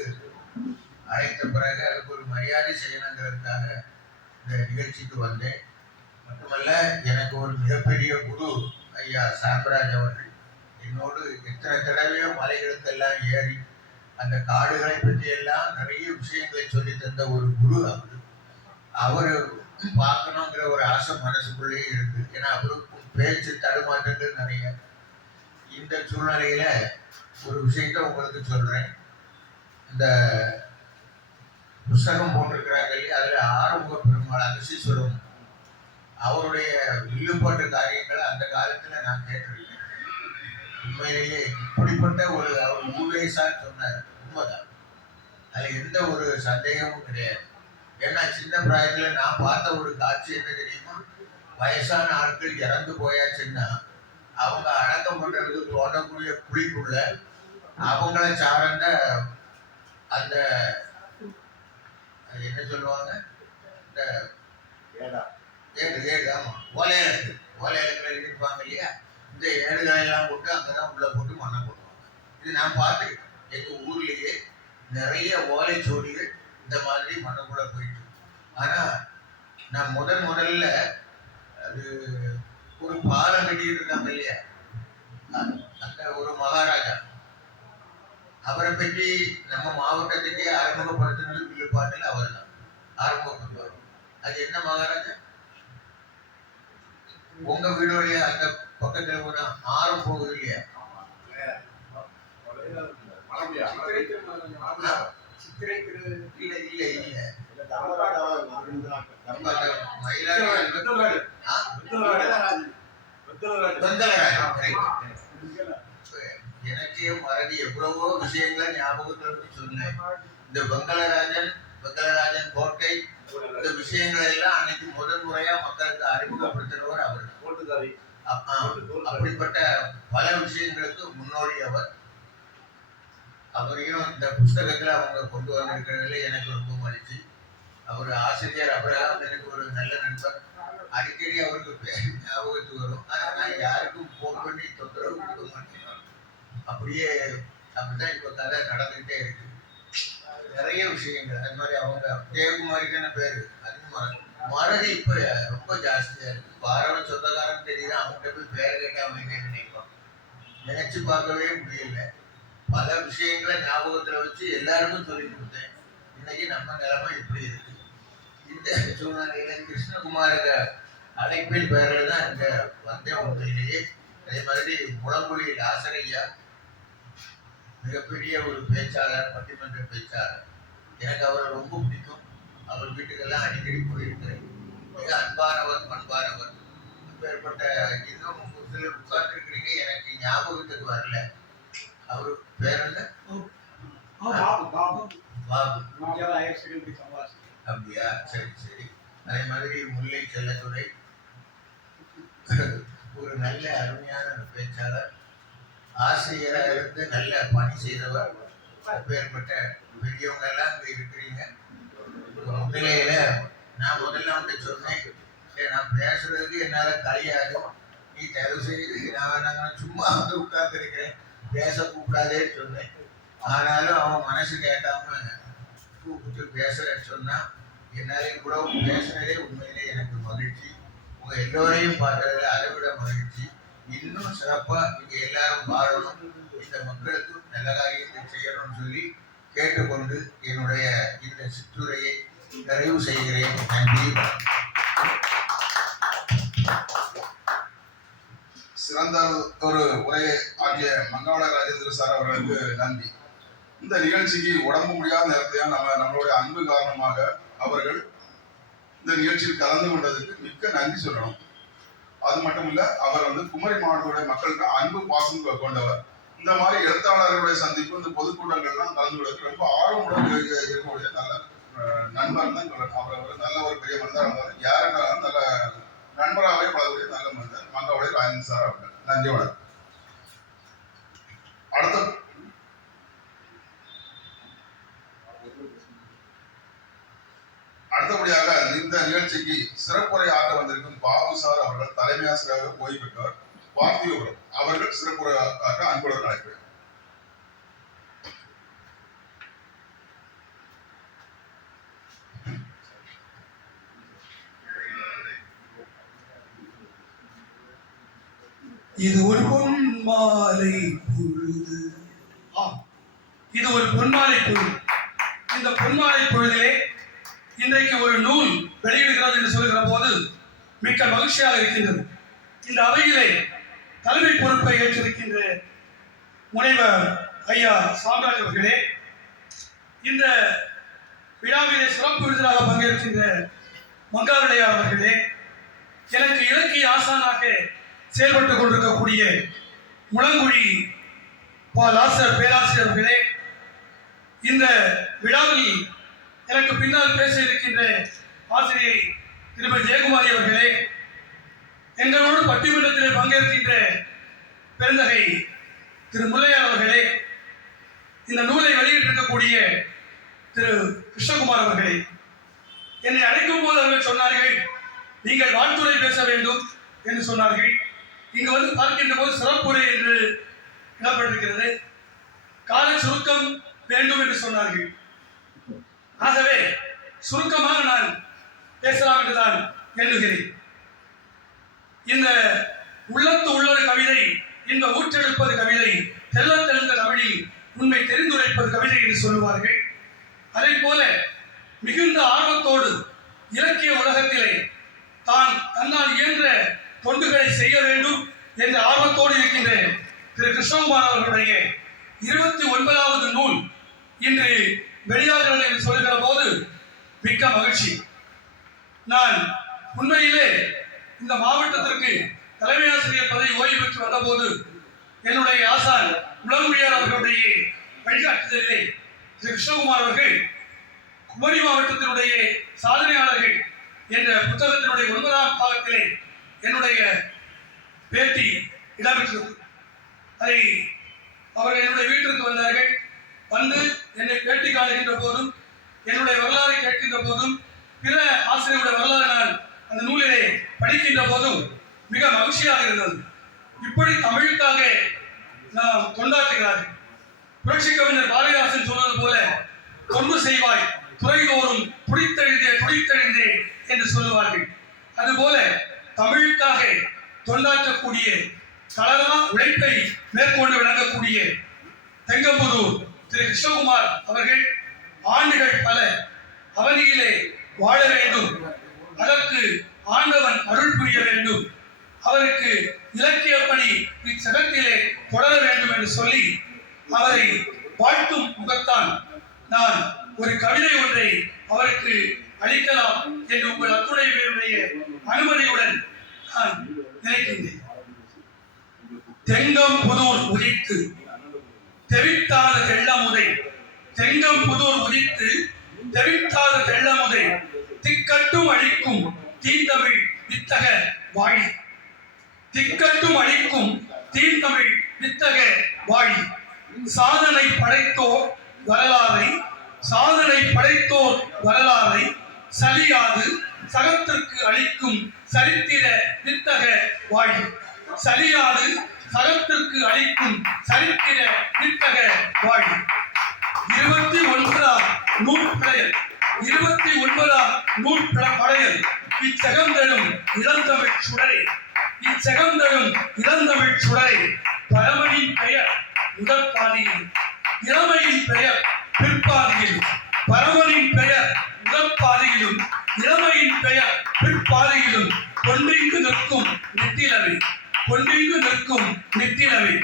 அழைத்த பிறகு அதுக்கு ஒரு மரியாதை செய்யணுங்கிறதுக்காக இந்த நிகழ்ச்சிக்கு வந்தேன். மட்டுமல்ல, எனக்கு ஒரு மிகப்பெரிய குரு ஐயா சாம்பராஜ் அவர்கள் என்னோடு எத்தனை தடவையோ மலைகளுக்கெல்லாம் ஏறி அந்த காடுகளை பற்றி எல்லாம் நிறைய விஷயங்களை சொல்லி தந்த ஒரு குரு அவரு பார்க்கணுங்கிற ஒரு ஆசை மனசுக்குள்ளேயே இருக்கு. ஏன்னா அவருக்கு பேச்சு தடுமாற்றங்கள் நிறைய. இந்த சூழ்நிலையில ஒரு விஷயத்த உங்களுக்கு சொல்றேன். இந்த புஸ்தகம் போட்டிருக்கிறாங்க இல்லையா, அதுல ஆறுமுக பெருமாள் அகசீஸ்வரம் அவருடைய வில்லுப்பாட்டு காரியங்களை அந்த காலத்துல நான் கேட்டிருக்கேன். உண்மையிலேயே இப்படிப்பட்ட ஒரு அவர் ஊவேசா சொன்னார், உண்மைதான். அதுல எந்த ஒரு சந்தேகமும் கிடையாது. ஏன்னா சின்ன பிராயத்துல நான் பார்த்த ஒரு காட்சி என்ன தெரியுமா, வயசான ஆட்கள் இறந்து போயாச்சுன்னா அவங்க அடக்கம் பண்றதுக்கு தோண்டக்கூடிய குழிக்குள்ள அவங்கள சார்ந்த அந்த என்ன சொல்லுவாங்க, இந்த ஏடு ஆமா ஓலையில இருப்பாங்க இல்லையா, இந்த ஏடுகளை எல்லாம் போட்டு அங்கதான் உள்ள போட்டு மண்ணை போடுவாங்க. இது நான் பார்த்துருக்கேன். எங்க ஊர்லயே நிறைய ஓலைச்சுவடிகள் இந்த மாதிரி மண்ணுக்குள்ள போயிட்டு. ஆனா நான் முதல்ல அது ஒரு பாலம் கட்டிட்டு இருக்காங்க இல்லையா, அந்த ஒரு மகாராஜா அவரை பற்றி நம்ம மாவட்டத்துக்கே அறிமுகப்படுத்தினது வில்லுப்பாட்டில் அவர் தான் அறிமுகப்படுத்துவார். அது என்ன மகாராஜா, உங்க வீடு வழியா அந்த பக்கத்துல ஒரு ஆரம் போகுது இல்லையா, எனக்கே மறதி எவ்வளவோ விஷயங்களை ஞாபகத்துல சொன்னேன். இந்த வெங்கலராஜன் கோட்டை இந்த விஷயங்களை எல்லாம் அன்னைக்கு முதல் முறையா மக்களுக்கு அறிமுகப்படுத்தினவர் அவர். அப்படிப்பட்ட பல விஷயங்களுக்கு முன்னோடி அவர். அவரையும் இந்த புஸ்தகத்துல அவங்க கொண்டு வந்திருக்கிறதுல எனக்கு ரொம்ப மகிழ்ச்சி. அவர் ஆசிரியர் அபிரகாம் எனக்கு ஒரு நல்ல நண்பர். அடிக்கடி அவருக்கு பேர் ஞாபகத்துக்கு வரும். ஆனா நான் யாருக்கும் போன் பண்ணி தொந்தரவு கொடுக்க மாட்டேன். அப்படியே அப்படிதான் இப்ப கதை நடந்துகிட்டே இருக்கு. நிறைய விஷயங்கள் அது மாதிரி அவங்க தேவகுமாரிக்கான பேரு அது மறதி இப்ப ரொம்ப ஜாஸ்தியா இருக்கு. வாரம் சொந்தக்காரன் தெரியுது, அவங்ககிட்ட போய் பேரை கேட்டு அவங்க நினைப்பான். நினைச்சு பார்க்கவே முடியல. பல விஷயங்களை ஞாபகத்துல வச்சு எல்லாருக்கும் சொல்லி கொடுத்தேன். இன்னைக்கு நம்ம நிலைமை இப்படி இருக்கு. இந்த சூழ்நிலையில கிருஷ்ணகுமாருக்கு அழைப்பின் பெயரில் தான் இங்க வந்தேன் உண்மையிலேயே. அதே மாதிரி முழங்குழியில் ஆசிரியா மிகப்பெரிய ஒரு பேச்சாளர், பட்டிமன்ற பேச்சாளர். எனக்கு அவரை ரொம்ப பிடிக்கும். அவர் வீட்டுக்கெல்லாம் அடிக்கடி போயிருக்கிறேன். மிக அன்பானவர், பண்பானவர். அப்பேற்பட்ட இன்னும் ஒரு சிலர் உட்கார்ந்து இருக்கிறீங்க, எனக்கு ஞாபகத்துக்கு வரல. அவரு பேர் என்ன? பாபு. அப்படியா? சரி சரி. அதே மாதிரி முல்லை செல்லத்துறை ஒரு நல்ல அருமையான பேச்சாளர், ஆசிரியராக இருந்து நல்ல பணி செய்தவர். அப்பேற்பட்ட பெரியவங்க எல்லாம் இங்க இருக்கிறீங்க. முன்னிலையில நான் முதல்ல வந்து சொன்னேன், நான் பேசுறதுக்கு என்னால கலையாது, நீ தயவு செய்து நான் சும்மா வந்து உட்கார்ந்து இருக்கிறேன், பேச கூப்பிடாதேன்னு சொன்னேன். ஆனாலும் அவன் மனசு கேட்காம கூப்பிட்டு பேசுறேன்னு சொன்னா, என்னால இவ்வளவு பேசுனதே உண்மையிலே எனக்கு மகிழ்ச்சி. உங்க எல்லோரையும் பார்த்ததுல அதை விட மகிழ்ச்சி. இன்னும் சிறப்பா நீங்க எல்லாரும் வாழணும், இந்த மக்களுக்கு நல்ல காரியத்தை செய்யணும்னு சொல்லி கேட்டுக்கொண்டு என்னுடைய இந்த சிற்றுரையை நிறைவு செய்கிறேன். நன்றி. சிறந்த ஒரு உரையை ஆற்றிய மங்காவட ராஜேந்திர சார் அவர்களுக்கு நன்றி. இந்த நிகழ்ச்சிக்கு உடம்பு முடியாத நேரத்தையும் நம்மளுடைய அன்பு காரணமாக அவர்கள் இந்த நிகழ்ச்சியில் கலந்து கொண்டதுக்கு மிக்க நன்றி சொல்லணும். அது மட்டும் இல்ல, அவர் வந்து குமரி மாவட்டத்துடைய மக்களுக்கு அன்பு பாசம் கொண்டவர். இந்த மாதிரி எழுத்தாளர்களுடைய சந்திப்பு, இந்த பொதுக்கூட்டங்கள்லாம் கலந்து கொள்வதற்கு ரொம்ப ஆர்வமுடன் இருக்கக்கூடிய நல்ல நண்பர் தான் சொல்லணும். அவர் நல்ல ஒரு பெரிய மனிதராக இருந்தாலும் யாருன்னாலும் நல்ல நண்பராகவே பழகக்கூடிய நல்ல மனிதர் மங்காவடை ராஜேந்திர சார் அவர்கள். நன்றி, வணக்கம். அடுத்தபடியாக இந்த நிகழ்ச்சிக்கு சிறப்புரை ஆற்ற வந்திருக்கும் பாபு சார் அவர்கள் தலைமை ஆசிரியராக ஓய்வு பெற்றவர் பார்த்திபபுரம் அவர்கள் சிறப்புரை ஆற்ற அன்புடன் அழைக்கிறேன். இது ஒரு பொன்மாலை பொழுது. இது ஒரு பொன்மாலை பொழுது. இந்த பொன்மாலை பொழுதிலே இன்றைக்கு ஒரு நூல் வெளியிடுகிறது என்று சொல்லுகிற போது மிக்க மகிழ்ச்சியாக இருக்கின்றது. இந்த அவையிலே தலைமை பொறுப்பை ஏற்றிருக்கின்ற முனைவர் ஐயா சாம்ராஜ் அவர்களே, இந்த விழாவிலே சிறப்பு விருந்தினராக பங்கேற்கின்ற மங்காவடையார் அவர்களே, எனக்கு இலக்கிய ஆசானாக செயல்பட்டுக் கொண்டிருக்கக்கூடிய முழங்குழி லாசர் பேராசிரியர்களே, இந்த விழாவில் எனக்கு பின்னால் பேச இருக்கின்ற ஆசிரியை திருமதி ஜெயக்குமாரி அவர்களே, எங்களோடு பட்டிமன்றத்திலே பங்கேற்கின்ற பெருந்தகை திரு முல்லையார் அவர்களே, இந்த நூலை வெளியிட்டிருக்கக்கூடிய திரு கிருஷ்ணகுமார் அவர்களே, என்னை அழைக்கும் போது அவர்கள் சொன்னார்கள், நீங்கள் வாழ்த்துரை பேச வேண்டும் என்று சொன்னார்கள். இங்கு வந்து பார்க்கின்ற போது சிறப்புரை என்று இடப்பட்டிருக்கிறது. கால சுருக்கம் வேண்டும் என்று சொன்னார்கள். ஆகவே சுருக்கமாக நான் பேசலாம் என்றுதான் எண்ணுகிறேன். இந்த உள்ளத்து உள்ளது கவிதை, இந்த ஊற்றெடுப்பது கவிதை, தெல்ல தெளிந்த தமிழில் உண்மை தெரிந்துரைப்பது கவிதை என்று சொல்லுவார்கள். அதே போல மிகுந்த ஆர்வத்தோடு இலக்கிய உலகத்திலே தன்னால் இயன்ற தொண்டுகளை செய்ய வேண்டும் என்ற ஆர்வத்தோடு இருக்கின்ற திரு கிருஷ்ணகுமார் அவர்களுடைய 29வது நூல் இன்று வெளியாகிறது என்று சொல்கிற போது மிக்க மகிழ்ச்சி. நான் உண்மையிலே இந்த மாவட்டத்திற்கு தலைமை ஆசிரியர் பதவி ஓய்வு பெற்று வந்தபோது என்னுடைய ஆசான் முழங்குழியார் அவர்களுடைய வழிகாட்டுதலிலே திரு கிருஷ்ணகுமார் அவர்கள் குமரி மாவட்டத்தினுடைய சாதனையாளர்கள் என்ற புத்தகத்தினுடைய 9ஆம் பாகத்திலே என்னுடைய பேட்டி இடம்பெற்றது. அதை அவர்கள் என்னுடைய வீட்டிற்கு வந்தார்கள். வந்து என்னை பேட்டி காணுகின்ற போதும், என்னுடைய வரலாறை கேட்கின்ற போதும், பிற ஆசிரியருடைய வரலாறு நான் அந்த நூலிலே படிக்கின்ற போதும் மிக மகிழ்ச்சியாக இருந்தது. இப்படி தமிழுக்காக நாம் கொண்டாடுகிறார்கள். புரட்சி கவிஞர் பாரதிதாசன் சொன்னது போல, தொண்டு செய்வாய் துறைதோறும் துடித்தெழுந்தே என்று சொல்லுவார்கள். அதுபோல தமிழுக்காக தொண்டாற்றக்கூடிய தளரா உழைப்பை மேற்கொண்டு விளங்கக்கூடிய தெங்கம்புதூர் திரு கிருஷ்ணகுமார் அவர்கள் ஆண்டுகள் பல அவனியிலே வாழ வேண்டும், அதற்கு ஆண்டவன் அருள் புரிய வேண்டும், அவருக்கு இலக்கிய பணி இச்சகத்திலே தொடர வேண்டும் என்று சொல்லி அவரை வாழ்த்தும் முகத்தான் நான் ஒரு கவிதை ஒன்றை அவருக்கு அளிக்கலாம் என்று உங்கள் அத்துணை பேருடைய அனுமதியுடன் நான் நினைக்கின்றேன். தெங்கம்புதூர் உதித்து தெவிட்டாத தெள்ளமுதை, தெங்கம்புதூர் உதித்து தெவிட்டாத தெள்ளமுதை, திக்கட்டும் அழிக்கும் தீந்தமிழ் வித்தக வாழி, திக்கட்டும் அழிக்கும் தீந்தமிழ் வித்தக வாழி. சாதனை படைத்தோர் வரலாறை, சாதனை படைத்தோர் வரலாறை சலியாது சகத்திற்கு அளிக்கும் சரித்திர வித்தக வாழி, சலியாது சகத்திற்கு அளிக்கும் சரித்திர வித்தக வாழி. 29ஆம் நூற்படையல், 29ஆம் நூற்படையல் இச்சகந்தரும் இளந்தமிழ் சுடரே, இச்சகந்தரும் இளந்தமிழ் சுடரே. பரமனின் பெயர் முதற் பாதியில், இளமையின் பெயர் பிற்பாதியில். பரமனின் பெயர் முதற் பாதியிலும், இளமையின் பெயர் பிற்பாதியிலும். கொண்டிங்கு நிற்கும் நெத்திலவை, கொண்டிங்கு நிற்கும் நெத்திலவை.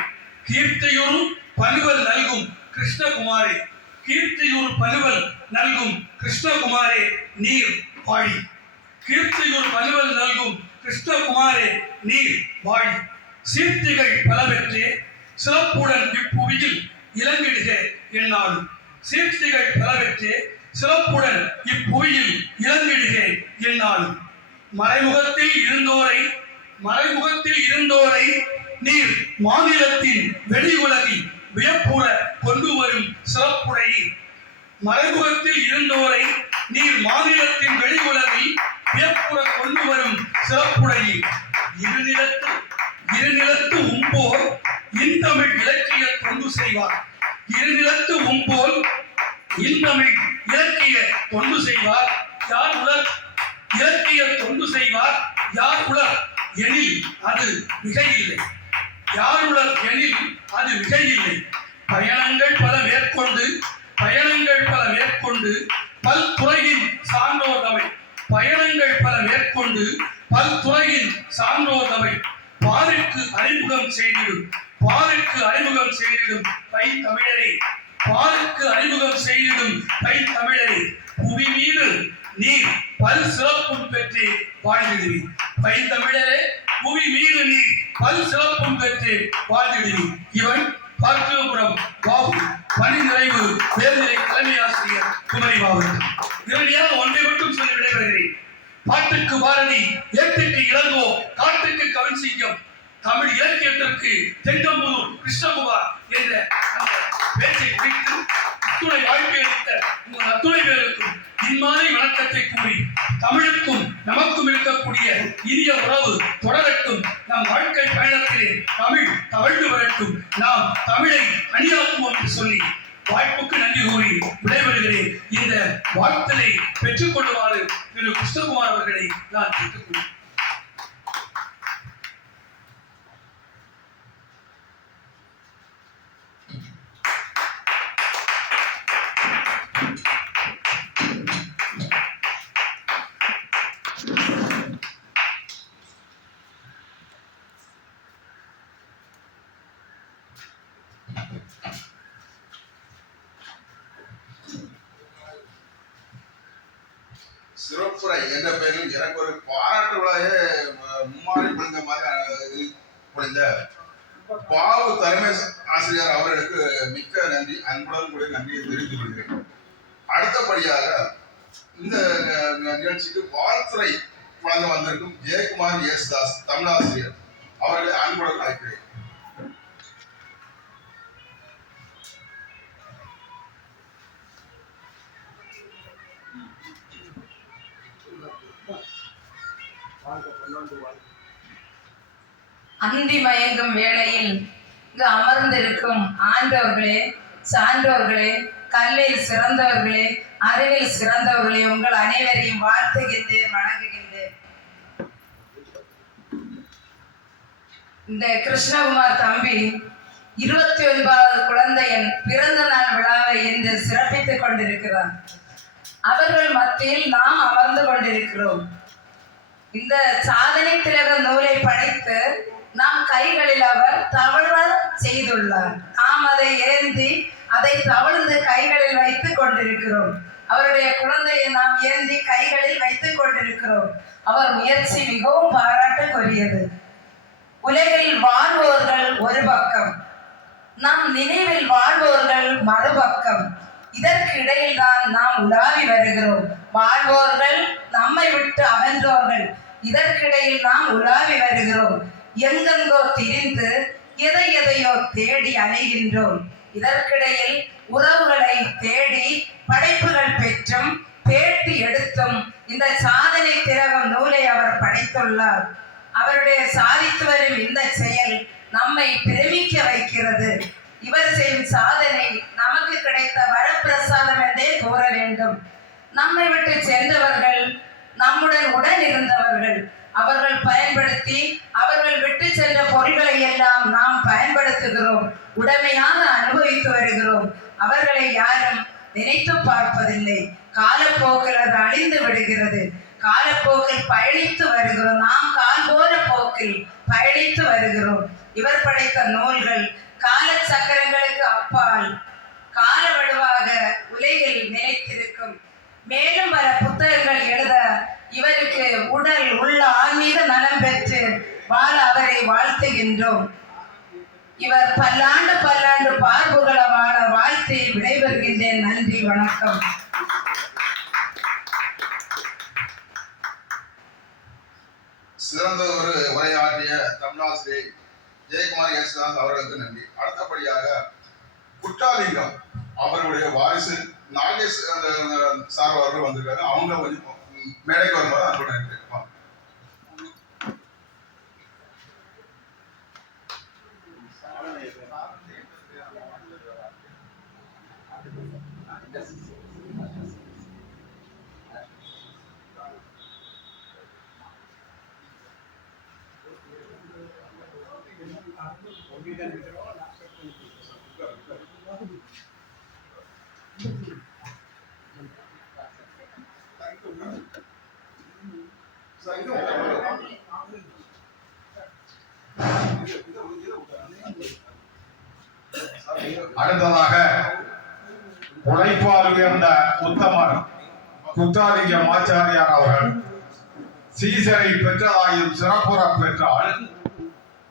கீர்த்தியுறும் பனுவல் நல்கும் கிருஷ்ணகுமாரே, கீர்த்தியுறு பனுவல் நல்கும் கிருஷ்ணகுமாரே நீர் வாழி, கீர்த்தியுறு பனுவல் நல்கும் கிருஷ்ணகுமாரே நீர் வாழி. சீர்த்திகள் பலவற்றே சிறப்புடன் இப்புவியில் இலங்கிடுக என்னாலும், சீர்த்திகள் பலவற்றே சிறப்புடன் இப்புவியில் இலங்கிடுக என்னாலும். மறைமுகத்தில் இருந்தோரை, மறைமுகத்தில் இருந்தோரை நீர் மாநிலத்தின் வெளியுலகில் வியப்புற கொண்டு வரும் சிறப்புடையீர். மறைமுகத்தில் இருந்தோரை நீர் மாநிலத்தின் வெளியுலகில் வியப்புற கொண்டு வரும் சிறப்புடையீர். இருநிலத்து உம்போல் இன்தமிழ் இலக்கிய தொண்டு செய்வார், இருநிலத்து உம்போல் இன்தமிழ் இலக்கிய தொண்டு செய்வார் யார் உலர், இலக்கிய தொண்டு செய்வார் யார் உலர் எனில் அது மிகையில்லை, யார் உலர் எனில் அது மிகையில்லை. பயணங்கள் பல மேற்கொண்டு, பயணங்கள் பல மேற்கொண்டு பல்துறையின் சான்றோர்தமை, பயணங்கள் பல மேற்கொண்டு பல்துறையின் சான்றோர்தமை. பாருக்கு அறிமுகம் செய்திடும், பாருக்கு அறிமுகம் செய்திடும் பைந்தமிழரே, பாருக்கு அறிமுகம் செய்திடும் பைந்தமிழரே. புவி மீது நீர் பல் சிறப்பும் பெற்று வாழ்ந்திடுவீர். பைந்தமிழரே, புவி மீது நீர் பல் சிறப்பும் பெற்று வாழ்ந்திடுவீர். இவன் பார்த்திபபுரம் பாபு, பணி நிறைவு மேல்நிலை தலைமை ஆசிரியர், குமரி மாவட்டம். இறுதியாக ஒன்றை மட்டும் சொல்லி விடைபெறுகிறேன். பாட்டுக்கு பாரதி, ஏட்டுக்கு இளங்கோ, காட்டுக்கு கவின்சிங்கம், தமிழ் இலக்கியத்திற்கு தெங்கம்புதூர் கிருஷ்ணகுமார் என்ற அந்த பேச்சை குறித்து அத்துணை வாழ்க்கை அளித்த உங்கள் அத்துணை பேருக்கும் இம்மாதிரி வணக்கத்தை கூறி, தமிழுக்கும் நமக்கும் இருக்கக்கூடிய இனிய உறவு தொடரட்டும். நம் வாழ்க்கை பயணத்திலே தமிழ் தவழ்ந்து வரட்டும். நாம் தமிழை அணியாக்குவோம் என்று சொல்லி வாய்ப்புக்கு நன்றி கூறி விடைபெறுகிறேன். இந்த வாழ்த்தினை பெற்றுக் கொள்ளுமாறு திரு கிருஷ்ணகுமார் அவர்களை நான் கேட்டுக்கொள்கிறேன். சிறப்புரை என்ற பெயரில் எனக்கு ஒரு பாராட்டு விழாவே மும்மாறி பொழிந்த மாதிரி பொழிந்த பாவு தலைமை ஆசிரியர் அவர்களுக்கு மிக்க நன்றி, அன்புடன் கூட நன்றியை தெரிவித்துக் கொள்கிறேன். அடுத்தபடியாக இந்த நிகழ்ச்சிக்கு வாழ்த்துறை வழங்க வந்திருக்கும் ஜெயக்குமார் யேசுதாஸ் தமிழாசிரியர் அவர்களை அன்புடன் அழைக்கிறேன். அந்தி மயங்கும் வேளையில் இங்கு அமர்ந்திருக்கும் ஆண்டவர்களே, சான்றோர்களே, கல்லில் சிறந்தவர்களே, அறிவில் சிறந்தவர்களே, உங்கள் அனைவரையும் வாழ்த்துகின்றேன், வணங்குகின்றேன். இந்த கிருஷ்ணகுமார் தம்பி 29வது குழந்தையின் பிறந்த நாள் விழாவை இன்று சிறப்பித்துக் கொண்டிருக்கிறார். அவர்கள் மத்தியில் நாம் அமர்ந்து கொண்டிருக்கிறோம். இந்த சாதனை திலக நூலை படைத்து நாம் கைகளில் அவர் தவழ செய்துள்ளார். நாம் அதை ஏந்தி அதை தவழ்ந்து கைகளில் வைத்துக் கொண்டிருக்கிறோம். அவருடைய குழந்தையை நாம் ஏந்தி கைகளில் வைத்துக் கொண்டிருக்கிறோம். அவர் முயற்சி மிகவும் பாராட்டுக்குரியது. உலகில் வாழ்வோர்கள் ஒரு பக்கம், நம் நினைவில் வாழ்வோர்கள் மறுபக்கம். இதற்கு இடையில் தான் நாம் உலாவி வருகிறோம். வாழ்வோர்கள் நம்மை விட்டு அகன்றோர்கள், இதற்கிடையில் நாம் உலாவி வருகிறோம். எங்கெங்கோ திரிந்து எதை எதையோ தேடி அலைகின்றோம். இதற்கிடையில் உறவுகளை தேடி படைப்புகள் பெற்றும் பேட்டி எடுத்தும் இந்த சாதனை திலகம் நூலை அவர் படைத்துள்ளார். அவருடைய சாதித்து வரும் இந்த செயல் நம்மை பிரமிக்க வைக்கிறது. இவர் செய்யும் சாதனை நமக்கு கிடைத்த வரப்பிரசாதம் என்றே கூற வேண்டும். நம்மை விட்டு சென்றவர்கள் நம்முடன் உடன் இருந்தவர்கள். அவர்கள் பயன்படுத்தி அவர்கள் விட்டு சென்ற பொருள்களை எல்லாம் நாம் பயன்படுத்துகிறோம், உடமையாக அனுபவித்து வருகிறோம். அவர்களை யாரும் நினைத்து பார்ப்பதில்லை. காலப்போக்கில் அது அழிந்து விடுகிறது. காலப்போக்கில் பயணித்து வருகிறோம். நாம் கால் போன போக்கில் பயணித்து வருகிறோம். இவர் படைத்த நூல்கள் கால சக்கரங்களுக்கு அப்பால் கால வடுவாக உலகில் நிலைத்திருக்கும். மேலும் பல புத்தகங்கள் எழுத இவருக்கு உடல் உள்ள ஆன்மீக நலம் பெற்று வாழ அவரை வாழ்த்துகின்றோம். இவர் பல்லாண்டு பல்லாண்டு பார்ப்புகள வாழ வாழ்த்தி விடைபெறுகின்றேன். நன்றி, வணக்கம். சிறந்த ஒரு உரையாற்றிய தமிழாசிரியை ஜெயக்குமார் யேசுதாஸ் அவர்களுக்கு நன்றி. அடுத்தபடியாக குற்றாலிங்கம் அவர்களுடைய வாரிசு நாகேஷ் சார் அவர்கள் வந்திருக்காங்க. அவங்க கொஞ்சம் மேடைக்கு வரும்போது அன்போட நன்றி. அடுத்ததாக உழைப்பால் உயர்ந்த உத்தமர் குற்றாலிங்கம் ஆச்சாரியார் அவர்கள் சீசரை பெற்றதாயும் சிறப்புற பெற்றால்,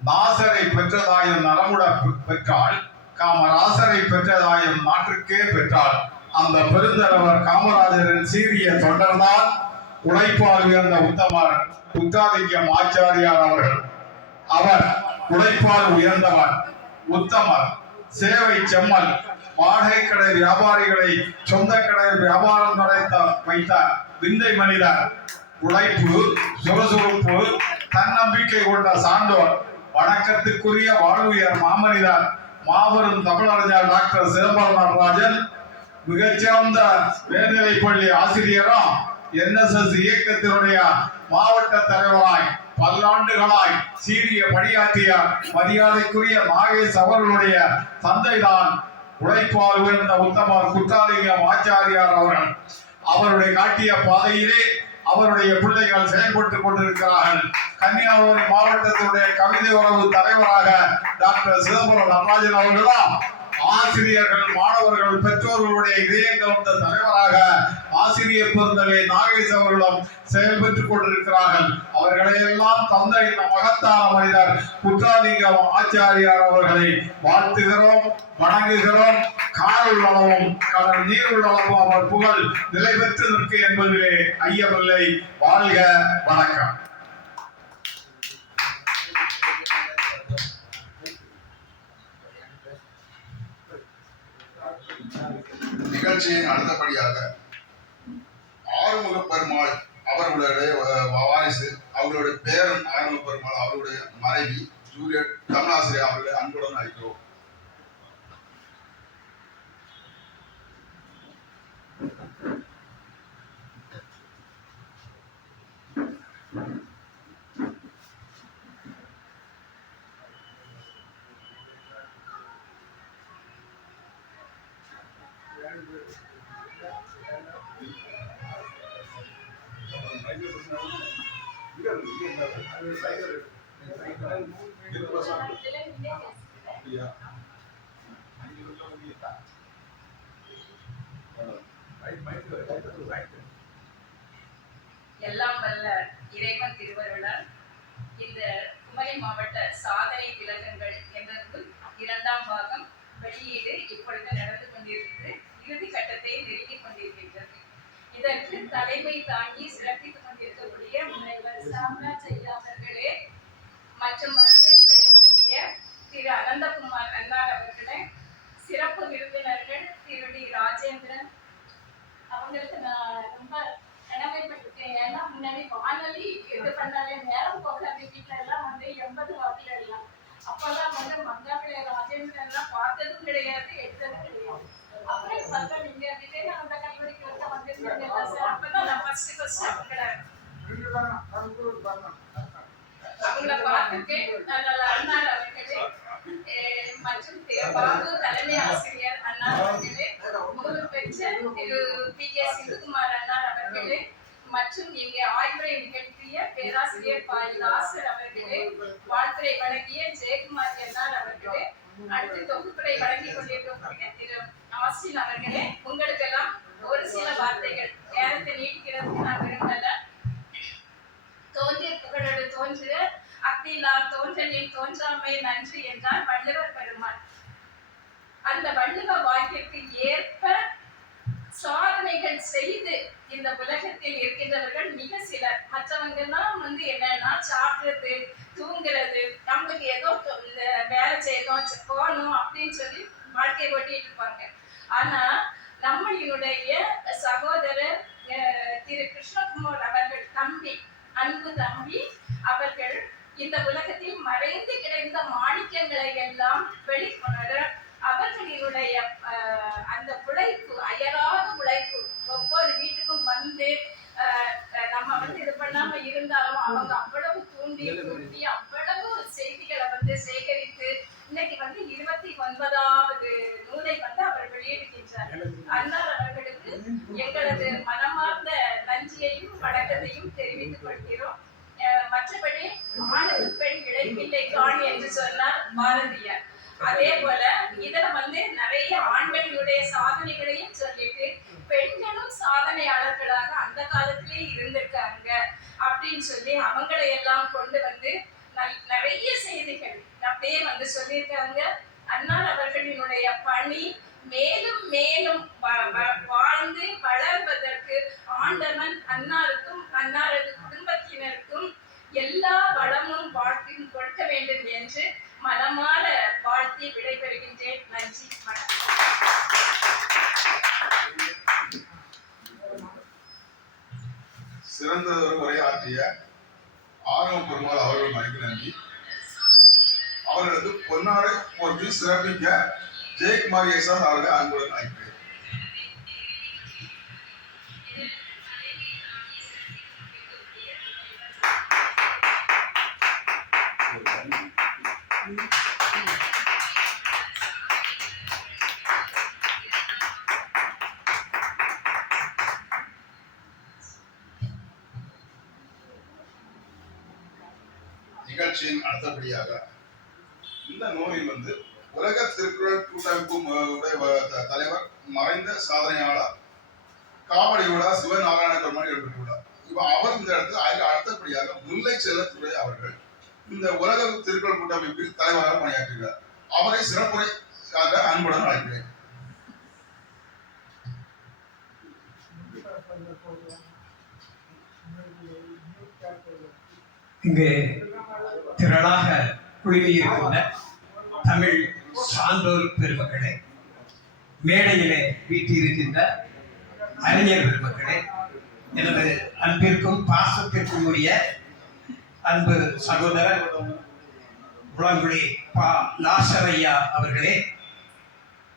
நாசரை பெற்றதாயும் நலமுட பெற்றால், காமராசரை பெற்றதாயும் நாட்டுக்கே பெற்றால், அந்த பெருந்தலைவர் காமராஜரின் சீரிய தொண்டர்தான் உழைப்பால் உயர்ந்த உத்தமர் குற்றாலிங்கம் ஆச்சாரியார் அவர்கள். அவர் உழைப்பால் உயர்ந்தவர், உத்தமர், சேவை செம்மல், வாடகை கடை வியாபாரிகளை சொந்த கடை வியாபாரம் நடத்த வைத்த விந்தை மனிதர். உழைப்பு, சுறுசுறுப்பு, தன்னம்பிக்கை கொண்ட சான்றோர், வணக்கத்துக்குரிய வாழ்வுயர் மாமனிதர், மாபெரும் தமிழறிஞர் டாக்டர் சிதம்பரம் நடராஜன். மிகச்சிறந்த மேல்நிலைப்பள்ளி ஆசிரியரும் NSS இயக்கத்தினுடைய மாவட்ட தலைவராய் பல்லாண்டுகளாய் சீரிய பணியாற்றிய மரியாதைக்குரிய நாகேஷ் அவர்களுடைய தந்தைதான் உழைப்பால் உயர்ந்த உத்தமர் குற்றாலிங்கம் ஆச்சாரியார் அவர்கள். அவருடைய காட்டிய பாதையிலே அவருடைய பிள்ளைகள் செயல்பட்டுக் கொண்டிருக்கிறார்கள். கன்னியாகுமரி மாவட்டத்தினுடைய கவிதை உறவு தலைவராக டாக்டர் சிதம்பரம் நடராஜன் அவர்களாம் ஆசிரியர்கள், மாணவர்கள், பெற்றோர்களுடைய இதயங்கள் வந்த தலைவராக ஆசிரியர் பெருந்தகை நாகேஷ் அவர்களும் செயல்பட்டுக் கொண்டிருக்கிறார்கள். அவர்களை எல்லாம் தந்தை மகத்தான மனிதர் குற்றாலிங்கம் ஆச்சாரியார் அவர்களை வாழ்த்துகிறோம், வணங்குகிறோம். கால் அளவும் கடல் நீர் உள்ளளவும் அவர் புகழ் நிலை பெற்று நிற்க என்பதிலே ஐயமில்லை. வாழ்க, வணக்கம். நிகழ்ச்சியின் அடுத்தபடியாக ஆறுமுக பெருமாள் அவர்களுடைய வாரிசு, அவர்களுடைய பேரன் ஆறுமுக பெருமாள் அவருடைய மனைவி ஜூலியட் தமிழாசிரியர் அவர்களை அன்புடன் அழைக்கிறோம். எல்லாம் வல்ல இறைவன் திருவருளால் இந்த குமரி மாவட்ட சாதனை திலகங்கள் என்பது 2ஆம் பாகம் வெளியீடு இப்பொழுது நடந்து கொண்டிருக்கிறது. இறுதி கட்டத்தை நெருங்கிக் கொண்டிருக்கின்றது. இதற்கு தலைமை தாங்கி சிறப்பித்துக் கொண்டிருக்கக்கூடிய முனைவர் சாம்ராஜ் ஐயா அவர்களே மற்றும் வரவேற்புரை நல்கிய திரு அனந்தகுமார் அன்னார் அவர்களே, சிறப்பு விருந்தினர்கள் திரு டி ராஜேந்திரன் அவங்களுக்கு நான் ரொம்ப கடமைப்பட்டிருக்கேன். ஏன்னா முன்னாடி வானொலி இது பண்ணாலே நேரம் போகல வீட்டுல எல்லாம் 80 வாக்கில் எல்லாம் அப்பெல்லாம் மங்காப்பிள்ளை ராஜேந்திரன் எல்லாம் பார்த்ததும் கிடையாது, எடுத்ததும் கிடையாது. அப்புறம் பார்த்தா நீங்க விவேகானந்த கல்லூரிக்கு வந்திருந்தீங்க சார். அப்பதான் நான் ஃபர்ஸ்ட் அவங்கள பார்த்துருக்கேன். நல்ல அண்ணார் அவர்களே மற்றும் பாபு தலைமை ஆசிரியர் அண்ணார் அவர்களே, நூறு பெற்ற திரு பி.கே. சிந்துகுமார் அண்ணார் அவர்களே மற்றும் இங்கே ஆய்வுரை நிகழ்த்திய பேராசிரியர் லாசர் அவர்களே, வாழ்த்துரை வழங்கிய ஜெயக்குமார் அண்ணார் அவர்களே, அடுத்து தொகுப்புரை வழங்கிக் கொண்டிருக்கக்கூடிய திரு ஆஸ்டின் அவர்களே, உங்களுக்கெல்லாம் ஒரு சில வார்த்தைகள் நேரத்தை நீடிக்கிறதுக்கு நான் விரும்பல. தோன்றிய புகழோடு தோன்றுக அக்திலா தோன்றலில் தோன்றாமை நன்றி என்றார் வள்ளுவர் பெருமாள். அந்த வள்ளுவ வாக்கிற்கு ஏற்ப சாதனைகள் செய்து இந்த உலகத்தில் இருக்கின்றவர்கள் மிக சிலர். மற்றவங்கெல்லாம் என்னன்னா சாப்பிடுறது, தூங்குறது, நம்மளுக்கு ஏதோ வேலை செய்யணும் போகணும் அப்படின்னு சொல்லி வாழ்க்கையை ஓட்டிட்டு இருப்பாங்க. ஆனா நம்மளுடைய சகோதரர் திரு கிருஷ்ணகுமார் அவர்கள் தம்பி, அன்பு தம்பி அவர்கள் இந்த உலகத்தில் மறைந்து கிடந்த மாணிக்கங்களை எல்லாம் வெளிக்கொணர அவர்களினுடைய அந்த உழைப்பு, அயராத உழைப்பு, ஒவ்வொரு வீட்டுக்கும் வந்து நம்ம இது பண்ணாம இருந்தாலும் அவங்க அவ்வளவு தூண்டி அவ்வளவு செய்திகளை சேகரித்து இன்னைக்கு 29வது நூலை அவர் வெளியிடுகின்றார். அன்னார் அவர்களுக்கு எங்களது மனமார்ந்த நன்றியையும் வணக்கத்தையும் தெரிவித்துக் கொள்கிறோம். மற்றபடி ஆணுக்கு பெண் இழைப்பில்லை காண் என்று சொன்னார் பாரதியார். அதே போல இதுல நிறைய ஆண்களுடைய சாதனைகளையும் சொல்லிட்டு பெண்களும் சாதனையாளர்களாக அந்த காலத்திலே இருந்திருக்காங்க அப்படின்னு சொல்லி அவங்களை எல்லாம் கொண்டு நிறைய செய்திகள் அப்படியே சொல்லியிருக்காங்க. அன்னார் அவர்களினுடைய பணி மேலும் மேலும் வாழ்ந்து வளர்வதற்கு ஆண்டவன் அன்னாருக்கும் அன்னாரது குடும்பத்தினருக்கும் எல்லா வளமும் வாழ்க்கையும் கொடுக்க வேண்டும் என்று மனமாற வாழ்த்தி விடைபெறுகின்றேன். நன்றி, வணக்கம். சிறந்த ஒரு உரையாற்றிய ஆர்வம் பெருமாள் அவர்கள் மனைவி நன்றி. அவர்களுக்கு பொன்னாடை போட்டு சிறப்பிக்க ஜெயக்குமார் எஸ்ஆர் அவர்களை அன்புடன் அழைக்கிறேன். நிகழ்ச்சியின் அடுத்தபடியாக இந்த நூலில் உலக திருக்குறள் கூட்டமைப்பு தலைவர் மறைந்த சாதனையாளர் காவடி விழா சிவநாராயண பெருமாள் இடம்பெற்றுள்ளார். அவர் இந்த இடத்துல அடுத்தபடியாக முல்லை செல்லத்துறை அவர்கள் இந்த உலக திருக்குறள் கூட்டமைப்பில் தலைவராக பணியாற்றுகிறார். அவரை சிறப்புரைக்காக அன்புடன் அழைக்கிறேன். இங்கே திரளாக குழுமியிருக்கின்ற தமிழ் சான்றோர் பெருமக்களே, மேடையிலே வீட்டிருக்கின்ற அறிஞர் பெருமக்களே, எனது அன்பிற்கும் பாசத்திற்கும் உரிய அன்பு சகோதரர் முழங்குடி லாசர் ஐயா அவர்களே,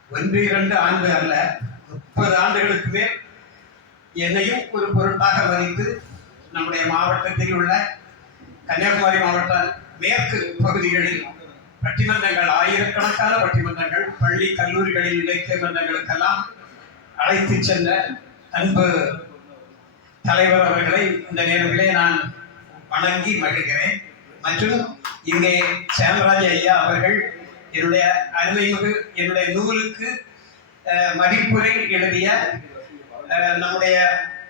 1-2 ஆண்டு அல்ல 30 ஆண்டுகளுக்கு மேல் என்னையும் ஒரு பொருட்டாக மதித்து நம்முடைய மாவட்டத்தில் உள்ள கன்னியாகுமரி மாவட்ட மேற்கு பகுதிகளில் பட்டிமன்றங்கள், ஆயிரக்கணக்கான பட்டிமன்றங்கள், பள்ளி கல்லூரிகளில் இலக்கிய மன்றங்களுக்கெல்லாம் அழைத்து சென்ற அன்பு தலைவர் அவர்களை இந்த நேரத்திலே நான் வணங்கி மகிழ்கிறேன். மற்றும் இங்கே சாம்ராஜ் ஐயா அவர்கள் என்னுடைய அருமைமிகு என்னுடைய நூலுக்கு மதிப்புரை எழுதிய நம்முடைய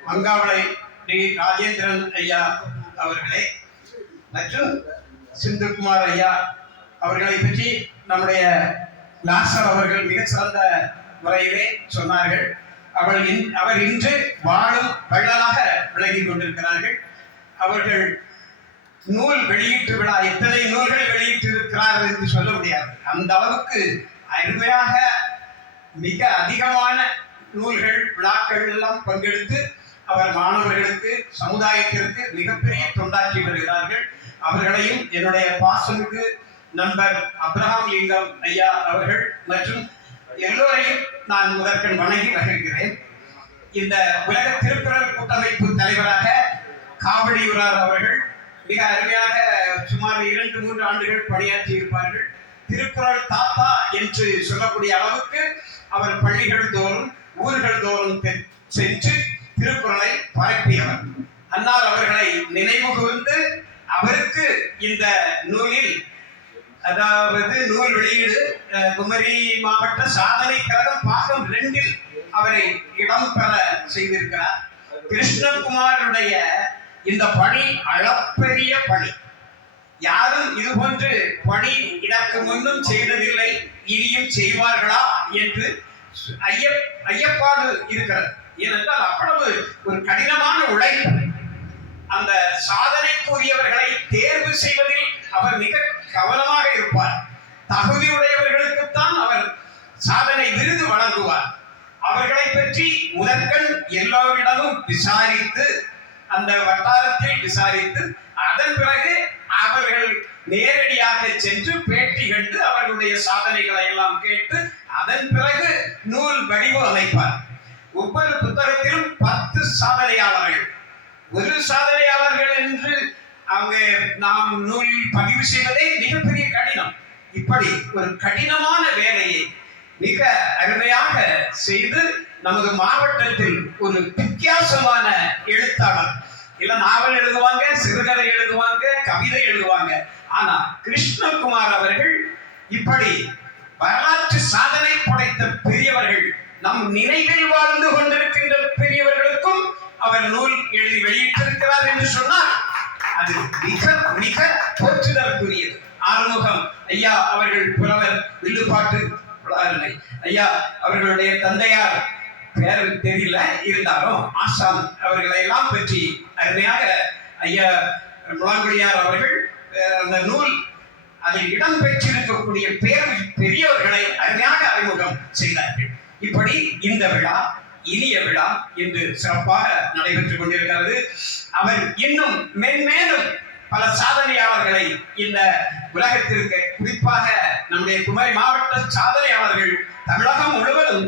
மங்காவளை டி ராஜேந்திரன் ஐயா அவர்களே மற்றும் சிந்துகுமார் ஐயா அவர்களை பற்றி நம்முடைய லாசர் அவர்கள் மிகச்சிறந்த முறையிலே சொன்னார்கள். அவர் இன்று வாழும் வள்ளலாக விளங்கிக் கொண்டிருக்கிறார்கள். அவர்கள் நூல் வெளியீட்டு விழா எத்தனை நூல்கள் வெளியிட்டிருக்கிறார்கள் என்று சொல்ல முடியாது. அந்த அளவுக்கு அருமையாக மிக அதிகமான நூல்கள் விழாக்கள் எல்லாம் பங்கெடுத்து அவர் மாணவர்களுக்கு சமுதாயத்திற்கு மிகப்பெரிய தொண்டாற்றி வருகிறார்கள். அவர்களையும் என்னுடைய பாசனுக்கு நண்பர் அப்ரஹாம் லிங்கம் ஐயா அவர்கள் மற்றும் எல்லோரையும் நான் முதற்கண் வணங்கி மகிழ்கிறேன். இந்த உலக திருக்குறள் கூட்டமைப்பு தலைவராக காவடியூரார் அவர்கள் மிக அருமையாக சுமார் 2-3 ஆண்டுகள் பணியாற்றி இருப்பார்கள். திருக்குறள் தாத்தா என்று சொல்லக்கூடிய அளவுக்கு அவர் பள்ளிகள் தோறும் ஊர்கள் தோறும் சென்று திருக்குறளை பரப்பியவர். அன்னார் அவர்களை நினைவு கூர்ந்து அவருக்கு இந்த நூலில், அதாவது நூல் வெளியீடு குமரி மாவட்ட சாதனை கழகம் பாகம் 2 அவரை இடம் பெற செய்திருக்கிறார். கிருஷ்ணகுமாருடைய இந்த பணி அளப்பெரிய பணி. யாரும் இது போன்று பணி இதற்கு முன்னும் செய்ததில்லை, இனியும் செய்வார்களா என்று ஐயப்பாடு இருக்கிறது. ஏனென்றால் அவ்வளவு ஒரு கடினமான உழைப்பு. அந்த சாதனைக்குரியவர்களை தேர்வு செய்வதில் அவர் மிக கவனமாக இருப்பார். தகுதியுடையவர்களுக்குத்தான் அவர் சாதனை விருது வழங்குவார். அவர்களை பற்றி முதற்கண் எல்லோரிடமும் விசாரித்து, அந்த வட்டாரத்தில் விசாரித்து, அதன் பிறகு அவர்கள் நேரடியாக சென்று பேட்டி கண்டு அவர்களுடைய சாதனைகளை எல்லாம் கேட்டு அதன் பிறகு நூல் வடிவமைப்பார். ஒவ்வொரு புத்தகத்திலும் 10 சாதனையாளர்கள், ஒரு சாதனையாளர்கள் என்று அவங்க நாம் நூலில் பதிவு செய்வதே மிகப்பெரிய கடினம். இப்படி ஒரு கடினமான வேலையை மிக அருமையாக செய்து நமது மாவட்டத்தில் ஒரு வித்தியாசமான எழுத்தாளர், இல்ல நாவல் எழுதுவாங்க, சிறுகதை எழுதுவாங்க, கவிதை எழுதுவாங்க. ஆனா கிருஷ்ணகுமார் அவர்கள் இப்படி வரலாற்று சாதனை படைத்த பெரியவர்கள், நம் நினைவில் வாழ்ந்து கொண்டிருக்கின்ற பெரியவர்களுக்கும் அவர் நூல் எழுதி வெளியிட்டிருக்கிறார் என்று சொன்னால் அது மிக மிக போற்றுதற்குரியது. ஆறுமுகம் ஐயா அவர்கள் புலவர், வில்லுப்பாட்டு ஐயா அவர்களுடைய தந்தையார் பேர் தெரியல, இருந்தாலும் ஆசாம் அவர்களை எல்லாம் பற்றி அருமையாக ஐயா முலாங்குடியார் அவர்கள் அந்த நூல் அதில் இடம் பெற்றிருக்கக்கூடிய பெரியவர்களை அருமையாக அறிமுகம் செய்தார்கள். இப்படி இந்த விழா இனிய விழா என்று சிறப்பாக நடைபெற்றுக் கொண்டிருக்கிறது. அவர் இன்னும் மென்மேலும் பல சாதனையாளர்களை இந்த உலகத்திற்கு, குறிப்பாக நம்முடைய குமரி மாவட்ட சாதனையாளர்கள் தமிழகம் முழுவதும்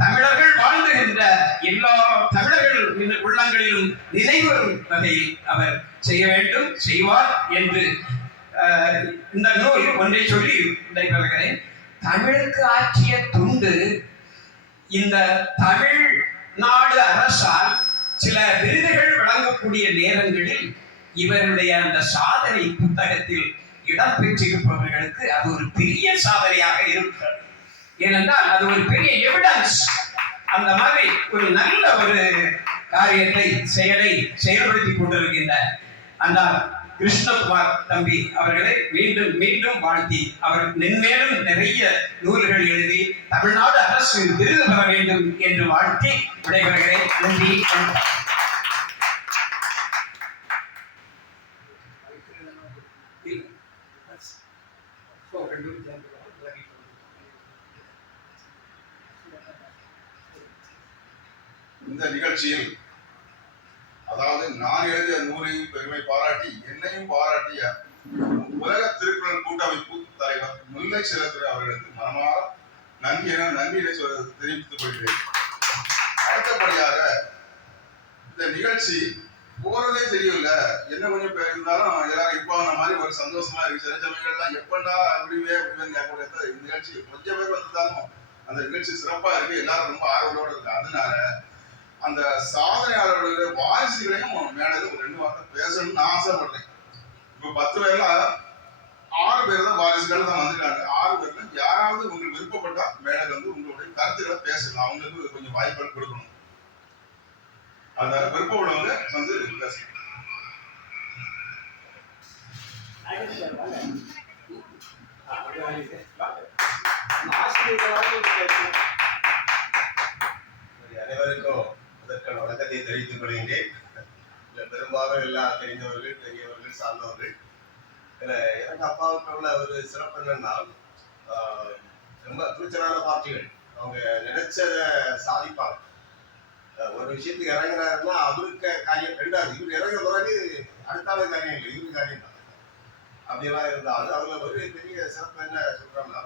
தமிழர்கள் வாழ்ந்துகின்ற எல்லா தமிழர்கள் உள்ளங்களிலும் நினைவரும் வகையில் அவர் செய்ய வேண்டும், செய்வார் என்று இந்த நூல் ஒன்றை சொல்லி விடைபெறுகிறேன். தமிழுக்கு ஆற்றிய துண்டு இந்த தமிழ்நாடு அரசால் சில விருதுகள் வழங்கக்கூடிய நேரங்களில் இவருடைய அந்த சாதனை புத்தகத்தில் இடம் பெற்றிருப்பவர்களுக்கு அது ஒரு பெரிய சாதனையாக இருக்கிறது. ஏனென்றால் அது ஒரு பெரிய எவிடன்ஸ். அந்த மாதிரி ஒரு நல்ல ஒரு காரியத்தை செயல்படுத்தி கொண்டிருக்கின்ற அண்ணா கிருஷ்ணகுமார் தம்பி அவர்களை மீண்டும் மீண்டும் வாழ்த்தி, அவர் மென்மேலும் நிறைய நூல்கள் எழுதி தமிழ்நாடு அரசு விருது பெற வேண்டும் என்று வாழ்த்தி விடைபெறுகிறேன். நன்றி. இந்த நிகழ்ச்சியில், அதாவது நான் எழுதிய நூலையும் பெருமை பாராட்டி என்னையும் பாராட்டிய உலக திருக்குறள் கூட்டமைப்பு தலைவர் முல்லை செல்லத்துறை அவர்களுக்கு மனமாற நன்றியினை தெரிவித்துக் கொள்கிறேன். அடுத்தபடியாக இந்த நிகழ்ச்சி போறதே தெரியல, என்ன கொஞ்சம் பேர் இருந்தாலும் எல்லாரும் இப்போ அந்த மாதிரி ஒரு சந்தோஷமா இருக்கு. சில சமயங்கள்லாம் எப்பண்டா முடிவேன்னு கேட்கக்கூடிய இந்த நிகழ்ச்சி கொஞ்சம் பேர் வந்தாலும் அந்த நிகழ்ச்சி சிறப்பா இருக்கு, எல்லாரும் ரொம்ப ஆர்வத்தோட இருக்கு. அதனால அந்த சாதனையாளர்களுடைய வாரிசுகளையும் மேடையில் ஒரு 2 வார்த்தை பேசணும்னு ஆசைப்படுறேன். இப்போ 10 பேர்ல 6 பேர் தான் வாரிசுகள் தான் வந்திருக்காங்க. 6 பேர்ல யாரா யாராவது உங்களுக்கு விருப்பப்பட்டா மேடையில் வந்து உங்களுடைய கருத்துக்களை பேசலாம். அவங்களுக்கு கொஞ்சம் வாய்ப்புகள் கொடுக்கணும். அந்த விருப்பம் உள்ளவங்க வந்து பேசலாம். அனைவருக்கும் முதற்கான வணக்கத்தை தெரிவித்துக் கொள்கின்றேன். பெரும்பாலும் எல்லாம் தெரிந்தவர்கள், பெரியவர்கள், சார்ந்தவர்கள். எனக்கு அப்பாவுக்கு உள்ள ஒரு சிறப்பு என்னன்னா, ரொம்ப துணிச்சலான பார்ட்டிகள். அவங்க நினைச்சதை சாதிப்பாங்க. ஒரு விஷயத்துக்கு இறங்குறாருன்னா அவருக்கு காரியம் ரெண்டாது. இவர் இறங்குற பிறகு அடுத்தால காரியம் இல்லை, இவரு காரியம் தான். அப்படியெல்லாம் இருந்தாலும் அவங்க ஒரு பெரிய சிறப்பு என்ன சொல்றாங்கன்னா,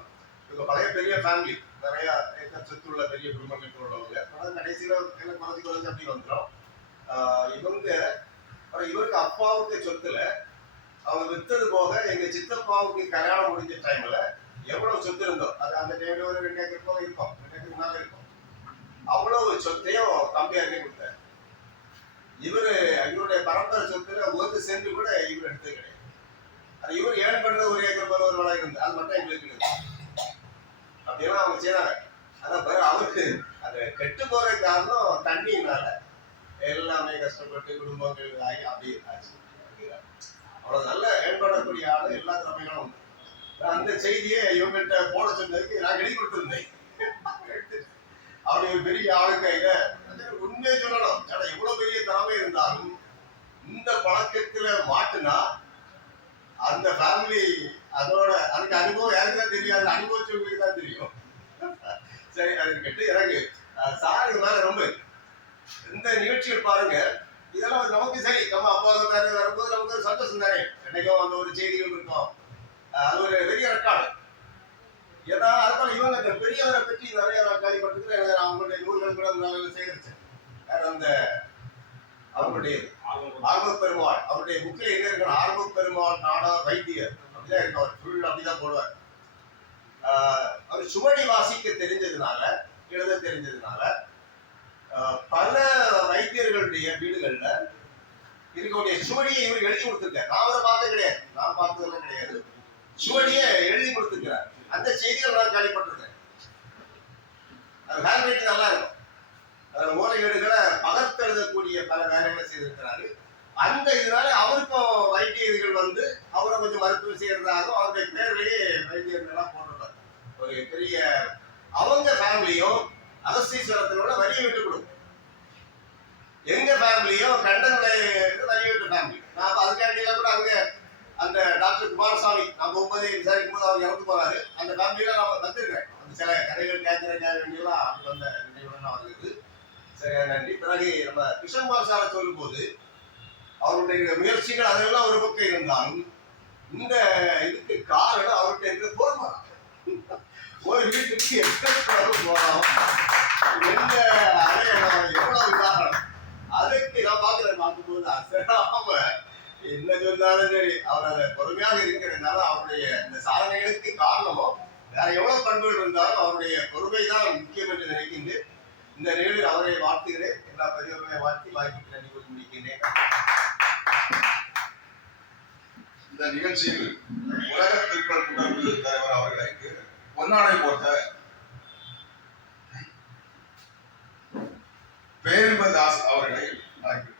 இவங்க பழைய பெரிய ஃபேமிலி, நிறைய ஏக்கர் சொத்து உள்ள பெரிய குடும்பங்கள் உள்ளவங்க. ஆனால் கடைசியில் எனக்கு குறைஞ்சு அப்படி வந்துடும். இவருக்கு அப்பாவுக்கு சொத்துல அவங்க வித்தது போக எங்க சித்தப்பாவுக்கு கல்யாணம் முடிஞ்ச டைம்ல எவ்வளவு சொத்து இருந்தோம், அது அந்த டைம்ல ஒரு 2 ஏக்கர் போல இருக்கும், 2 ஏக்கருக்கு மேல இருக்கும். அவ்வளவு சொத்தையும் தம்பியாருக்கே கொடுத்தாரு. இவருடைய பரம்பரை சொத்துல 1 சென்ட் கூட இவர் எடுத்தது கிடையாது. அது இவர் ஏன் பண்ணது 1 ஏக்கர் போல ஒரு வளம் இருந்து, அது மட்டும் எங்களுக்கு அப்படியெல்லாம் அவங்க செய்யறாங்க. ஆனா அவருக்கு அது கெட்டு போற காரணம் தண்ணியினால எல்லாமே கஷ்டப்பட்டு குடும்பங்கள் ஆகி அப்படி ஆச்சு. அவ்வளவு நல்ல ஏற்படக்கூடிய ஆளு, எல்லா திறமைகளும் உண்டு. அந்த செய்தியை இவங்ககிட்ட போட சொன்னதுக்கு நான் எழுதி கொடுத்துருந்தேன். அப்படி ஒரு பெரிய ஆளு கையில உண்மையை சொல்லணும். ஏன்னா எவ்வளவு பெரிய திறமை இருந்தாலும் இந்த பழக்கத்துல மாட்டுனா அந்த ஃபேமிலி அதோட அதுக்கு அனுபவம் யாருக்கு தான் தெரியாது, அனுபவிச்சவங்களுக்கு தான் தெரியும். சரி, அது கேட்டு எனக்கு சாருக்கு மேல ரொம்ப இந்த நிகழ்ச்சிகள் பாருங்க, இதெல்லாம் நமக்கு சரி, நம்ம அப்பா வரும்போது நமக்கு ஒரு சந்தோஷம் தானே. என்னைக்கும் அந்த ஒரு செய்திகள் இருக்கும், அது ஒரு பெரிய ரெக்கார்டு. ஏன்னா அதனால இவங்க அந்த பெரியவரை பற்றி நிறைய நான் கேள்விப்பட்டிருக்கிறேன். அவங்களுடைய நூல்கள் கூட நல்ல சேகரிச்சேன். அந்த அவங்களுடைய ஆர்வ பெருமாள், அவருடைய புக்கில் எங்க இருக்கிற ஆர்வ பெருமாள் நாடா வைத்தியர் அப்படிதான் இருக்கு. அவர் ஃபுல் அப்படிதான் போடுவார். அவர் சுவடி வாசிக்க தெரிஞ்சதுனால, எழுத தெரிஞ்சதுனால பல வைத்தியர்களுடைய வீடுகள்ல இருக்கக்கூடிய சுவடியை இவர் எழுதி கொடுத்திருக்கார். நான் அவரை பார்த்தது கிடையாது, நான் பார்த்ததெல்லாம் கிடையாது. சுவடியை எழுதி கொடுத்திருக்கிறார். அந்த செய்திகள் நான் கேள்விப்பட்டிருக்கேன். அது ஹேண்ட் ரைட்டிங் நல்லா இருக்கும். அதில் ஓலையீடுகளை பகர்த்தெழுதக்கூடிய பல வேலைகளை செய்திருக்கிறாரு. அந்த இதனால அவருக்கும் வைத்தியர்கள் வந்து அவரை கொஞ்சம் மருத்துவம் செய்யறதாகவும் அவருடைய பேர்லயே வைத்தியர்கள்லாம் போட்டிருப்பார். ஒரு பெரிய அவங்க ஃபேமிலியும் அகஸ்தீஸ்வரத்தினோட வரி விட்டு கொடுக்கும். எங்க ஃபேமிலியும் கண்டங்களை வரி விட்டு ஃபேமிலி. நான் அதுக்காண்டியெல்லாம் கூட அங்க அந்த டாக்டர் குமாரசாமி நான் போகும்போது விசாரிக்கும் போது அவர் இறந்து போறாரு. அந்த ஃபேமிலியில நான் வந்திருக்கிறேன். அந்த சில கதைகள் கேட்கறதுக்காக வேண்டியெல்லாம் அப்படி வந்த நினைவுலாம் வருது. சரியா, நன்றி. பிறகு நம்ம கிருஷ்ணகுமார் சாரை சொல்லும் போது அவருடைய முயற்சிகள் அதெல்லாம் ஒரு பக்கம் இருந்தாலும் இந்த இதுக்கு காரணம் அவர்கிட்ட இருக்கிற பொறுமை. ஒரு வீட்டுக்கு எவ்வளவு போறோம், எந்த அடையாளம், எவ்வளவு காரணம், அதுக்கு நான் பார்க்கும்போது அசராம என்ன சொன்னாலும் சரி அவர் அதை பொறுமையாக இருக்கிறதுனால அவருடைய இந்த சாதனைகளுக்கு காரணமும் வேற எவ்வளவு பண்புகள் இருந்தாலும் அவருடைய பொறுமை தான் முக்கியம் என்று நினைக்கின்றேன். இந்த நிகழ்வில் அவரை வாழ்த்துகிறேன். எல்லா பெரியவர்களை வாழ்த்தி வாய்ப்புக்கு நன்றி கூறி முடிக்கின்றேன். இந்த நிகழ்ச்சியில் உலக திருக்குறள் கூட்டமைப்பு தலைவர் அவர்களுக்கு பொன்னாடை போட்ட பேரின்பதாஸ் அவர்களை அழைக்கிறேன்.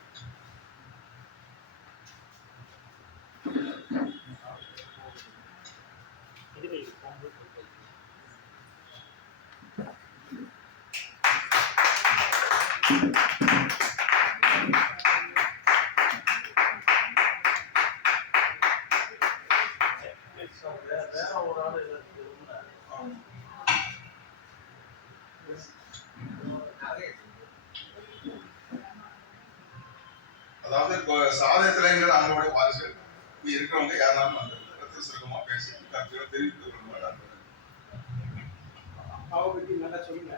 அதாவது சாதனைகள் அவங்களுடைய வாரிசுகள் இருக்கிறவங்க யாராலும் அந்த இடத்துல சுருக்கமா பேசி கருத்துக்களை தெரிவித்துக் கொள்ள மாட்டாங்க. அப்பாவை பத்தி நல்லா சொல்லுங்க.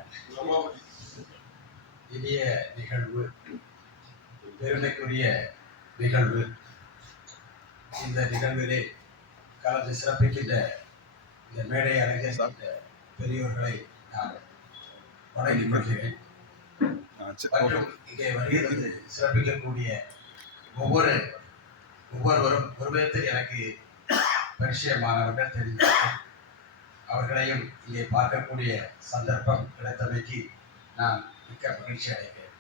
இனிய நிகழ்வு, பெருமைக்குரிய நிகழ்வு. இந்த நிகழ்விலே கலந்து சிறப்பிக்கின்ற இந்த மேடை அலங்கரிக்கின்ற பெரியவர்களை நான் வணங்கிக் கொள்கிறேன். மற்றும் இங்கே வருகிறது சிறப்பிக்கக்கூடிய ஒவ்வொருவரும் ஒரு விதத்தில் எனக்கு பரிச்சயமானவர்கள் தெரிந்தார்கள். அவர்களையும் இங்கே பார்க்கக்கூடிய சந்தர்ப்பம் கிடைத்தமைக்கு நான் மிக்க மகிழ்ச்சி அடைகிறேன்.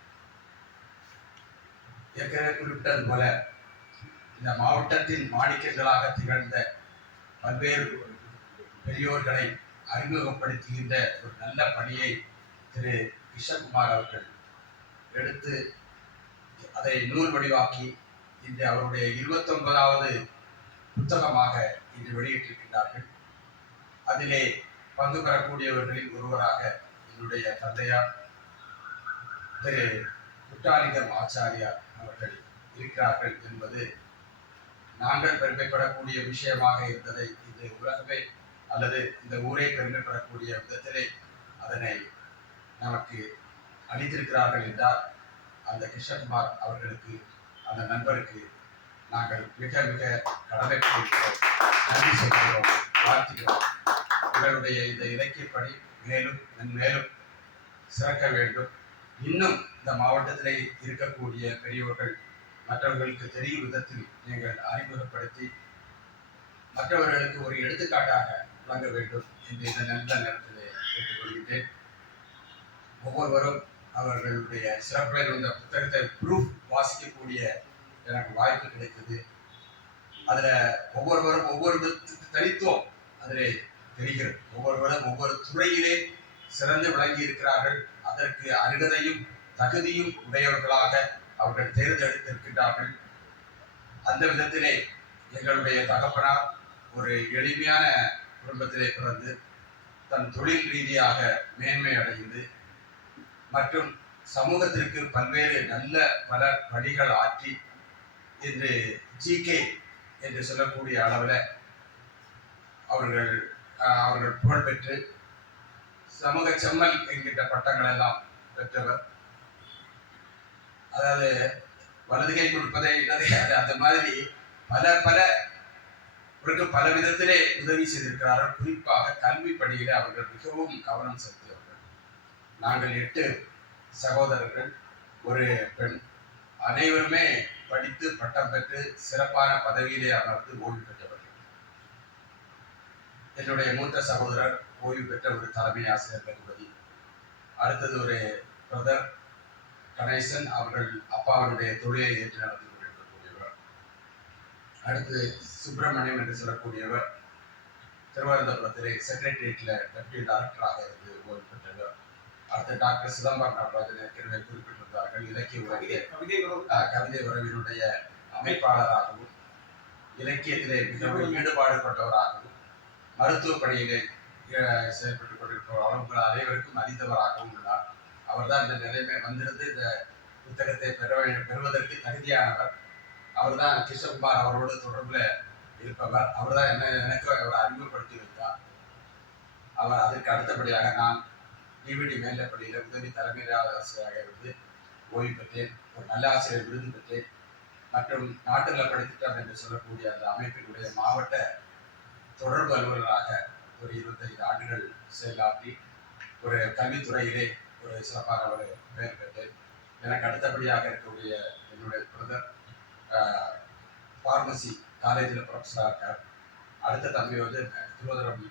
ஏற்கனவே குறிப்பிட்டது போல இந்த மாவட்டத்தின் மாணிக்கங்களாக திகழ்ந்த பல்வேறு பெரியோர்களை அறிமுகப்படுத்துகின்ற ஒரு நல்ல பணியை திரு கிஷன்குமார் அவர்கள் எடுத்து அதை நூல் வடிவாக்கி இன்று அவருடைய 29வது புத்தகமாக இன்று வெளியிட்டிருக்கின்றார்கள். அதிலே பங்கு பெறக்கூடியவர்களில் ஒருவராக என்னுடைய தந்தையார் திரு குட்டாலிங்கம் ஆச்சாரியார் அவர்கள் இருக்கிறார்கள் என்பது நாங்கள் பெருமைப்படக்கூடிய விஷயமாக இருந்ததை இந்த உலகமே அல்லது இந்த ஊரை பெருமைப்படக்கூடிய விதத்திலே அதனை நமக்கு அளித்திருக்கிறார்கள் என்றால் அந்த கிருஷ்ணகுமார் அவர்களுக்கு, அந்த நண்பருக்கு நாங்கள் மிக மிக கடமைப்பட்டிருக்கிறோம், நன்றி சொல்கிறோம், வாழ்த்துகிறோம். உங்களுடைய இந்த இலக்கியப்பணி மேலும் மென்மேலும் சிறக்க வேண்டும். இன்னும் இந்த மாவட்டத்திலே இருக்கக்கூடிய பெரியவர்கள் மற்றவர்களுக்கு தெரியும் விதத்தில் நீங்கள் அறிமுகப்படுத்தி மற்றவர்களுக்கு ஒரு எடுத்துக்காட்டாக வழங்க வேண்டும் என்று இந்த நல்ல நேரத்திலே கேட்டுக்கொள்கின்றேன். ஒவ்வொருவரும் அவர்களுடைய சிறப்பில் இந்த புத்தகத்தை ப்ரூஃப் வாசிக்கக்கூடிய எனக்கு வாய்ப்பு கிடைத்தது. அதில் ஒவ்வொருவரும் ஒவ்வொரு தனித்துவம் அதில் தெரிகிறது. ஒவ்வொருவரும் ஒவ்வொரு துறையிலே சிறந்து விளங்கி இருக்கிறார்கள். அதற்கு அருகதையும் தகுதியும் உடையவர்களாக அவர்கள் தேர்ந்தெடுத்திருக்கின்றார்கள். அந்த விதத்திலே எங்களுடைய தகப்பனார் ஒரு எளிமையான குடும்பத்திலே பிறந்து தன் தொழில் ரீதியாக மேன்மை அடைந்து மற்றும் சமூகத்திற்கு பல்வேறு நல்ல பல பணிகள் ஆற்றி இன்று ஜிகே என்று சொல்லக்கூடிய அளவில் அவர்கள் புகழ்பெற்று சமூக செம்மல் என்கின்ற பட்டங்கள் எல்லாம் பெற்றவர். அதாவது வலதுகை கொடுப்பதை அந்த மாதிரி பல விதத்திலே உதவி செய்திருக்கிறார்கள். குறிப்பாக கல்வி பணியிலே அவர்கள் மிகவும் கவனம் செலுத்தியவர்கள். நாங்கள் 8 சகோதரர்கள், ஒரு பெண். அனைவருமே படித்து பட்டம் பெற்று சிறப்பான பதவியிலே அமர்ந்து ஓய்வு பெற்றவர்கள். என்னுடைய மூத்த சகோதரர் ஓய்வு பெற்ற ஒரு தலைமை ஆசிரியர் ரகுபதி. அடுத்தது ஒரு பிரதர் கணேசன், அவர்கள் அப்பாவுடைய தொழிலை ஏற்று நடத்தி கொண்டிருக்கக்கூடியவர். அடுத்து சுப்பிரமணியம் என்று சொல்லக்கூடியவர் திருவனந்தபுரத்திலே செக்ரட்டரியேட்டில் டெப்டி டைரக்டராக இருந்து ஓய்வு பெற்றவர். அடுத்து டாக்டர் சிதம்பரம் நடராஜன் ஏற்கனவே குறிப்பிட்டிருந்தார்கள். இலக்கிய உலகிலே கவிதை உறவினுடைய அமைப்பாளராகவும் இலக்கியத்திலே மிகவும் ஈடுபாடு கொண்டவராகவும் மருத்துவ பணியிலே செயல்பட்டுக் கொண்டிருப்பவர். உங்கள் அனைவருக்கும் அறிந்தவராகவும் உள்ளார். அவர்தான் இந்த நிலைமை வந்திருந்து இந்த புத்தகத்தை பெறுவதற்கு தகுதியானவர். அவர்தான் கிருஷ்ணகுமார் அவரோடு தொடர்பில் இருப்பவர். அவர்தான் எனக்கு அவர் அறிமுகப்படுத்தி வைத்தார். அவர் அதற்கு அடுத்தபடியாக நான் டிவிடி மேல்நிலைப்பள்ளியில் உதவி தலைமை ஆசிரியராக இருந்து ஓய்வு பெற்றேன். ஒரு நல்ல ஆசிரியர் விருது பெற்றேன். மற்றும் நாட்டுநல படித்திட்டம் என்று சொல்லக்கூடிய அந்த அமைப்பினுடைய மாவட்ட தொடர்பு அலுவலராக ஒரு 25 ஆண்டுகள் செயலாற்றி ஒரு கல்வித்துறையிலே ஒரு சிறப்பான ஒரு பெயர் பெற்றேன். எனக்கு அடுத்தபடியாக இருக்கக்கூடிய என்னுடைய பிரதர் ஃபார்மசி காலேஜில் ப்ரொஃபஸராக இருக்கார். அடுத்த தம்பி வந்து திருவனந்தபுரம்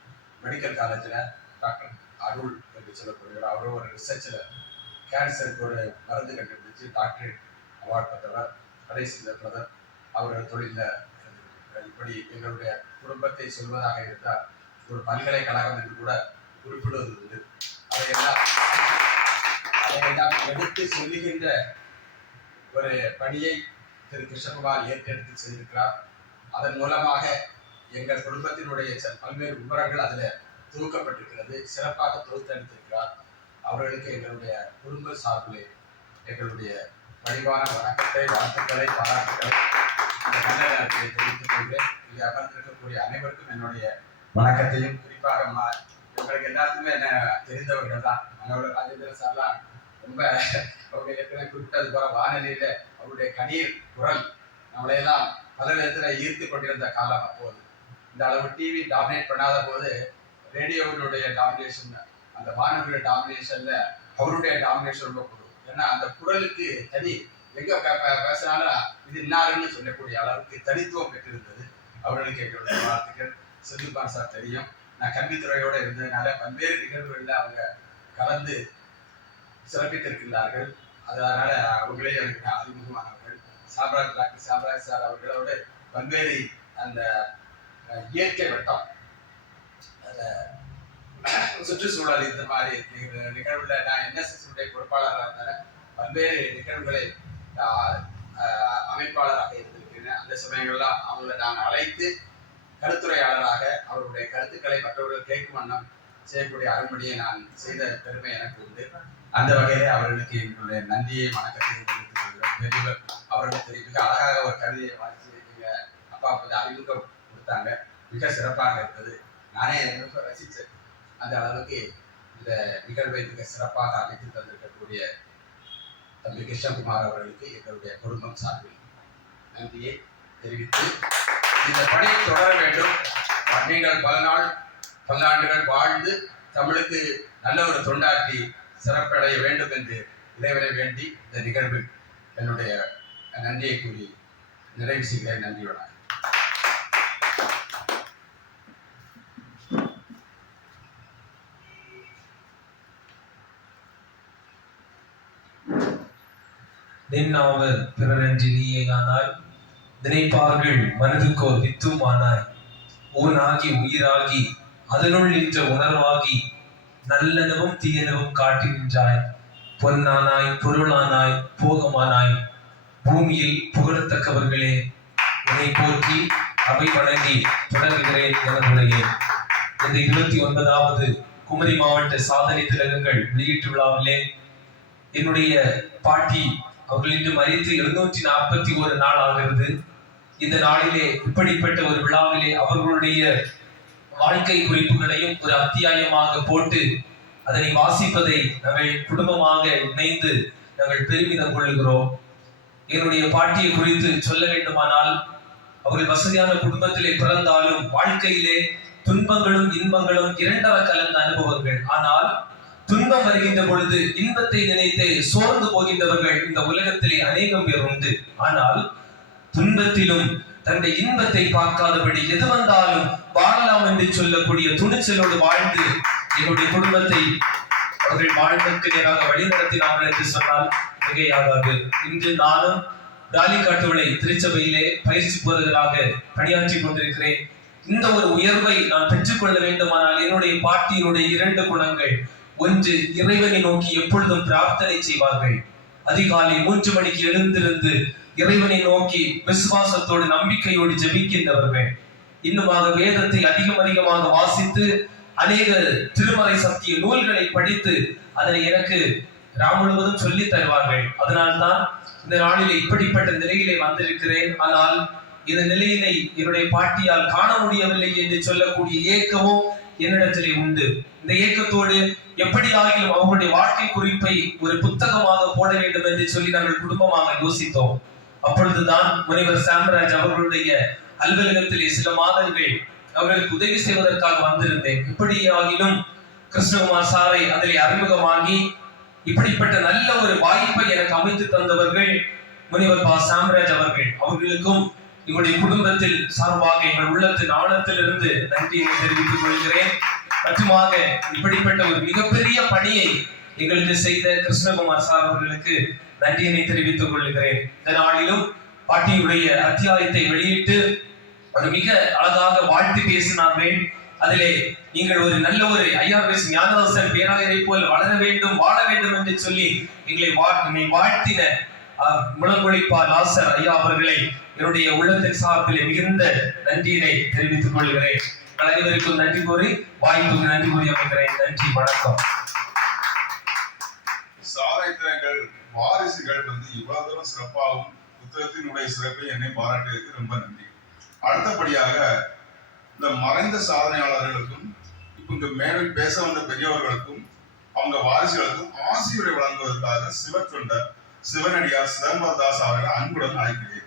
மெடிக்கல் காலேஜில் டாக்டர் அருள் என்று சொல்லக்கூடியவர். அவரும் ஒரு ரிசர்ச்சில் கேன்சருக்கு ஒரு மருந்து கண்டுபிடிச்சு டாக்டரேட் அவார்ட் பெற்றவர். கடைசி பிரதர் அவர் தொழிலில். இப்படி எங்களுடைய குடும்பத்தை சொல்வதாக இருந்தால் ஒரு பல்கலைக்கழகம் என்று கூட குறிப்பிடுவது உண்டு. அதையெல்லாம் எடுத்து சொல்லுகின்ற ஒரு பணியை திரு கிருஷ்ணகுமார் ஏற்றெடுத்து செய்திருக்கிறார். அதன் மூலமாக எங்கள் குடும்பத்தினுடைய பல்வேறு விவரங்கள் அதில் தொகுக்கப்பட்டிருக்கிறது. சிறப்பாக தொகுத்தளித்திருக்கிறார். அவர்களுக்கு எங்களுடைய குடும்ப சார்பிலே எங்களுடைய பணிவான வணக்கத்தை, வாழ்த்துக்களை, பாராட்டுக்களை இந்த நல்ல நேரத்தை தெரிவித்துக் கொள்கிறேன். இங்கே அமர்ந்திருக்கக்கூடிய அனைவருக்கும் என்னுடைய வணக்கத்தையும், குறிப்பாக இவங்களுக்கு எல்லாத்துக்குமே என்ன தெரிந்தவர்கள் தான். மனோகர் ராஜேந்திரன் சார்லாம் ரொம்ப அவங்க ஏற்கனவே குறிப்பிட்டது போல வானொலியில அவருடைய கண்ணீர் குரல் நம்மளையெல்லாம் பல விதத்தில் ஈர்த்து கொண்டிருந்த காலம். அப்போது இந்த அளவு டிவி டாமினேட் பண்ணாத போது ரேடியோவினுடைய டாமினேஷன், அந்த வானொலியுடைய டாமினேஷன்ல அவருடைய டாமினேஷன் ரொம்ப கூடும். ஏன்னா அந்த குரலுக்கு தனி, எங்க பேசினாலும் இது இன்னாருன்னு சொல்லக்கூடிய அளவுக்கு தனித்துவம் பெற்றிருந்தது. அவர்களுக்கு எங்களுடைய வாழ்த்துக்கள். செல்லுபான் சார் தெரியும், நான் கல்வித்துறையோட இருந்ததுனால பல்வேறு நிகழ்வுகளில் அவங்க கலந்து சிறப்பித்திருக்கிறார்கள். அதனால அவங்களே எனக்கு அறிமுகமானவர்கள். டாக்டர் சாம்ராஜ் சார் அவர்களோடு பல்வேறு அந்த இயற்கை வட்டம், சுற்றுச்சூழல் இந்த மாதிரி நிகழ்வுல நான் என்எஸ்எஸ் பொறுப்பாளராக இருந்தேன். பல்வேறு நிகழ்வுகளை அமைப்பாளராக இருந்திருக்கிறேன். அந்த சமயங்கள்லாம் அவங்களை நான் அழைத்து கருத்துரையாளராக அவருடைய கருத்துக்களை மற்றவர்கள் கேட்கும் வண்ணம் செய்யக்கூடிய அருண்மொழியை நான் செய்த பெருமை எனக்கு உண்டு. அந்த வகையிலே அவர்களுக்கு எங்களுடைய நன்றியை வணக்கத்தை தெரிவித்துக் கொள்கிறேன். பெரியவர் அவர்களுக்கு மிக அழகாக ஒரு கவிதையை வாசித்து எங்க அப்பா அறிமுகம் கொடுத்தாங்க. மிக சிறப்பாக இருந்தது. நானே ரொம்ப ரசித்தேன். அந்த அளவுக்கு இந்த நிகழ்வை மிக சிறப்பாக அமைத்து தந்திருக்கக்கூடிய தம்பி கிருஷ்ணகுமார் அவர்களுக்கு எங்களுடைய குடும்பம் சார்பில் நன்றியை தெரிவித்து, இந்த பணி தொடர வேண்டும். நீங்கள் பல்லாண்டுகள் வாழ்ந்து தமிழுக்கு நல்ல ஒரு தொண்டாற்றி சிறப்படைய வேண்டும் என்று இறைவனை வேண்டி இந்த நிகழ்வில் என்னுடைய நன்றியை கூறி நிறைவு செய்கிறேன். நன்றி வணக்கம். நின்னாவர் பிறரன்றி நீயேயானாய், நினைப்பார்கள் மனதுக்கோர் வித்துமானாய், ஊனாகி உயிராகி அதனுள் நின்ற உணர்வாகி நல்லனவும் தீயனவும் காட்டி நின்றாய். பொன்னானாய் பொருளானாய் போகமானாய், பூமியில் புகழத்தக்கவர்களே உன்னை போற்றி அவை வணங்கி தொடங்குகிறேன் எனதுடையே. இந்த 29வது குமரி மாவட்ட சாதனை திலகங்கள் வெளியீட்டு விழாவிலே என்னுடைய பாட்டி அவர்கள் இன்று மறித்து 741 நாள் ஆகிறது. இந்த நாளிலே இப்படிப்பட்ட ஒரு விழாவிலே அவர்களுடைய வாழ்க்கை குறிப்புகளையும் ஒரு அத்தியாயமாக போட்டு அதனை வாசிப்பதை நாங்கள் குடும்பமாக இணைந்து நாங்கள் பெருமிதம் கொள்ளுகிறோம். என்னுடைய பாட்டியை குறித்து சொல்ல வேண்டுமானால், அவர்கள் வசதியான குடும்பத்திலே பிறந்தாலும் வாழ்க்கையிலே துன்பங்களும் இன்பங்களும் இரண்டர கலந்த அனுபவங்கள். ஆனால் துன்பம் வருகின்ற பொழுது இன்பத்தை நினைத்து சோர்ந்து போகின்றவர்கள் இந்த உலகத்திலே அநேகம் பேர் உண்டு. ஆனால் துன்பத்திலும் தன்னுடைய இன்பத்தை பார்க்காதபடி எது வந்தாலும் வாழலாம் என்று சொல்லக்கூடிய துணிச்சலோடு வாழ்ந்து என்னுடைய குடும்பத்தை அவர்கள் வாழ்வுக்கு நேராக வழிநடத்தினார்கள் என்று சொன்னால் மிகையாகாது. இன்று நானும் ராலிகாட்டுவிளை திருச்சபையிலே பயிற்சி போதகராக பணியாற்றி கொண்டிருக்கிறேன். இந்த ஒரு உயர்வை நான் பெற்றுக்கொள்ள வேண்டுமானால் என்னுடைய பாட்டியினுடைய 2 குணங்கள். ஒன்று, இறைவனை நோக்கி எப்பொழுதும் பிரார்த்தனை செய்வார்கள். அதிகாலை 3 மணிக்கு எழுந்திருந்து இறைவனை நோக்கி விசுவாசத்தோடு நம்பிக்கையோடு ஜெபிக்கின்றவர்கள். இன்னுமாக வேதத்தை அதிகமாக வாசித்து அநேக திருமறை சத்திய நூல்களை படித்து அதனை எனக்கு முழுவதும் சொல்லி தருவார்கள். அதனால்தான் இந்த நாளிலே இப்படிப்பட்ட நிலையிலே வந்திருக்கிறேன். ஆனால் இந்த நிலையினை என்னுடைய பாட்டியால் காண முடியவில்லை என்று சொல்லக்கூடிய ஏக்கமும் என்னிடத்திலே உண்டு. இந்த ஏக்கத்தோடு எப்படி ஆகிலும் அவர்களுடைய வாழ்க்கை குறிப்பை ஒரு புத்தகமாக போட வேண்டும் என்று சொல்லி நாங்கள் குடும்பமாக யோசித்தோம். அப்பொழுதுதான் முனைவர் சாம்ராஜ் அவர்களுடைய அலுவலகத்திலே சில மாதங்கள் அவர்களுக்கு உதவி செய்வதற்காக வந்திருந்தேன். இப்படி ஆகிலும் கிருஷ்ணகுமார் சாரை அதிலே அறிமுகமாகி இப்படிப்பட்ட நல்ல ஒரு வாய்ப்பை எனக்கு அமைத்து தந்தவர்கள் முனைவர் சாம்ராஜ் அவர்கள். அவர்களுக்கும் எங்களுடைய குடும்பத்தில் சார்பாக எங்கள் உள்ளத்தின் ஆழத்திலிருந்து நன்றியை தெரிவித்துக் கொள்கிறேன். மற்றுமாக இப்படிப்பட்ட ஒரு மிகப்பெரிய பணியை எங்களுக்கு செய்த கிருஷ்ணகுமார் சார் அவர்களுக்கு நன்றியினை தெரிவித்துக் கொள்கிறேன். இந்த நாளிலும் பாட்டியுடைய அத்தியாயத்தை வெளியிட்டு ஒரு மிக அழகாக வாழ்த்து பேசினார்கள். அதிலே நீங்கள் ஒரு நல்ல ஒரு ஐயாவேஸ் ஞானதாசன் பேராயரை போல் வளர வேண்டும் வாழ வேண்டும் என்று சொல்லி எங்களை வாழ்த்தின முழங்குழைப்பா லாசர் ஐயா அவர்களை என்னுடைய உள்ளத்தின் சார்பிலே மிகுந்த நன்றியினை தெரிவித்துக் கொள்கிறேன். அனைவருக்கும் நன்றி கூறி வாய்ப்புக்கு நன்றி கூறி அமைகிறேன். நன்றி, வணக்கம். சாதனைகள் வாரிசுகள் இவ்வளவு தூரம் சிறப்பாகவும் புத்தகத்தினுடைய சிறப்பை என்னை பாராட்டியதற்கு ரொம்ப நன்றி. அடுத்தபடியாக இந்த மறைந்த சாதனையாளர்களுக்கும் இப்ப இங்க மேலும் பேச வந்த பெரியவர்களுக்கும் அவங்க வாரிசுகளுக்கும் ஆசிரியரை வழங்குவதற்காக சிவத்தொண்டர் சிவனடியார் சிதம்பரதாஸ் அவர்களை அன்புடன் அழைக்கிறேன்.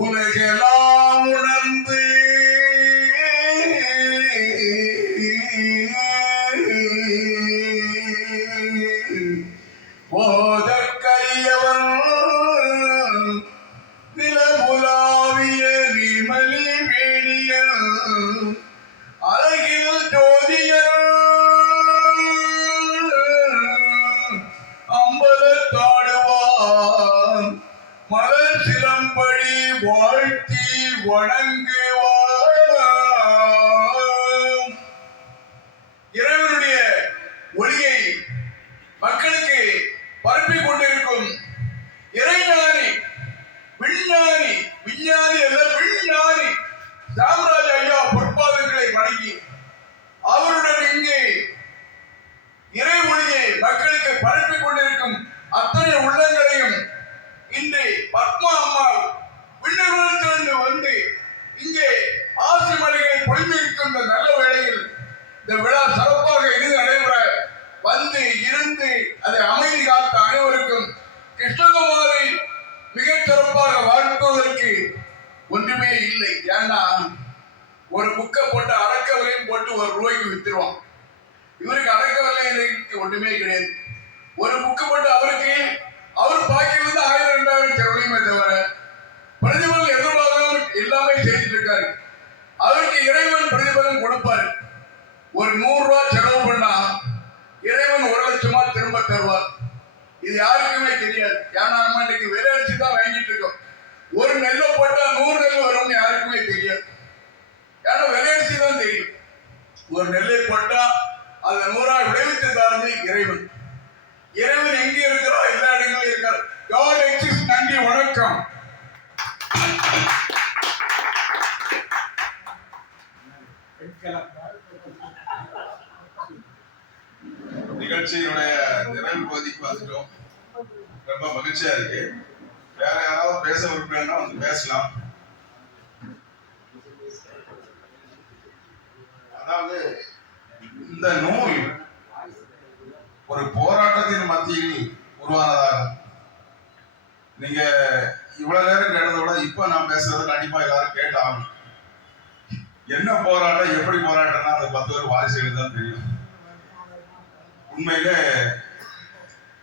உலகெல்லாம் உணர்ந்து மேனியல் அழகில் ஜோதியல் அம்பலத்தாடுவான் மலர் சிலம்படி வாழ்த்தி வணங்குவான். இறைவனுடைய ஒளியை மக்களுக்கு பரப்பிக் கொண்டிருக்கும் இறைஞானி, விஞ்ஞானி, விஞ்ஞானி அல்ல விஞ்ஞானி சாம்ராஜ் ஐயா பொற்பாதங்களை வணங்கி அவருடன் இங்கே இறை ஒளியை மக்களுக்கு பரப்பிக் கொண்டிருக்கும் அத்தனை உள்ளங்களையும் இன்று பத்மா அம்மாள் விண்ணகத்திலிருந்து வந்து இங்கே ஆசி மலைகளை பொழிந்திருக்கும் இந்த நல்ல வேளையில் இந்த விழா சிறப்பாக இது நடைபெற வந்து இருந்து அதை அமைதி காத்த அனைவருக்கும் கிருஷ்ணகுமாரை மிகச் சிறப்பாக வாழ்த்துவதற்கு ஒன்றுமே இல்லை. ஏன்னா ஒரு புக்கை போட்டு அடக்க விலையும் போட்டு ₹1 வித்துருவான். இவருக்கு அடக்க விலை ஒன்றுமே கிடையாது. ஒரு புக்கு போட்டு அவருக்கு அவர் பாக்கி வந்து 1000 2000 செலவையுமே தவிர பிரதிபலன் எதிர்பார்க்காம எல்லாமே செய்துட்டு இருக்காரு. அவருக்கு இறைவன் பிரதிபலன் கொடுப்பாரு. ஒரு ₹100 செலவு பண்ணா இறைவன் 1,00,000 திரும்ப தருவார். இது யாருக்குமே தெரியாது. ஏன்னா நம்ம இன்னைக்கு விலை அடிச்சு தான் வாங்கிட்டு இருக்கோம். ஒரு நெல்லை போட்டா 100 நெல் வரும்னு யாருக்குமே தெரியாது. ஏன்னா விலை அடிச்சு தான் தெரியும். ஒரு நெல்லை போட்டா அதை 100 விளைவித்து தாருது இறைவன். இறைவன் எங்கே இருக்கிறோ எல்லா இடங்களும் இருக்கார். God exists. நன்றி, வணக்கம். நிகழ்ச்சியினுடைய நிறைவு பகுதிக்கு வந்துட்டோம். ரொம்ப மகிழ்ச்சியா இருக்கு. வேற யாராவது பேச விருப்பம்னா வந்து பேசலாம். அதாவது இந்த நூல் ஒரு போராட்டத்தின் மத்தியில் உருவானதாகும். நீங்க இவ்வளவு நேரம் கேட்டதை விட இப்ப நான் பேசுறது கண்டிப்பா எல்லாரும் கேட்டாகும். என்ன போராட்டம், எப்படி போராட்டம்னா அந்த 10 பேர் வாரிசுகளுக்கு தான் தெரியும். உண்மையில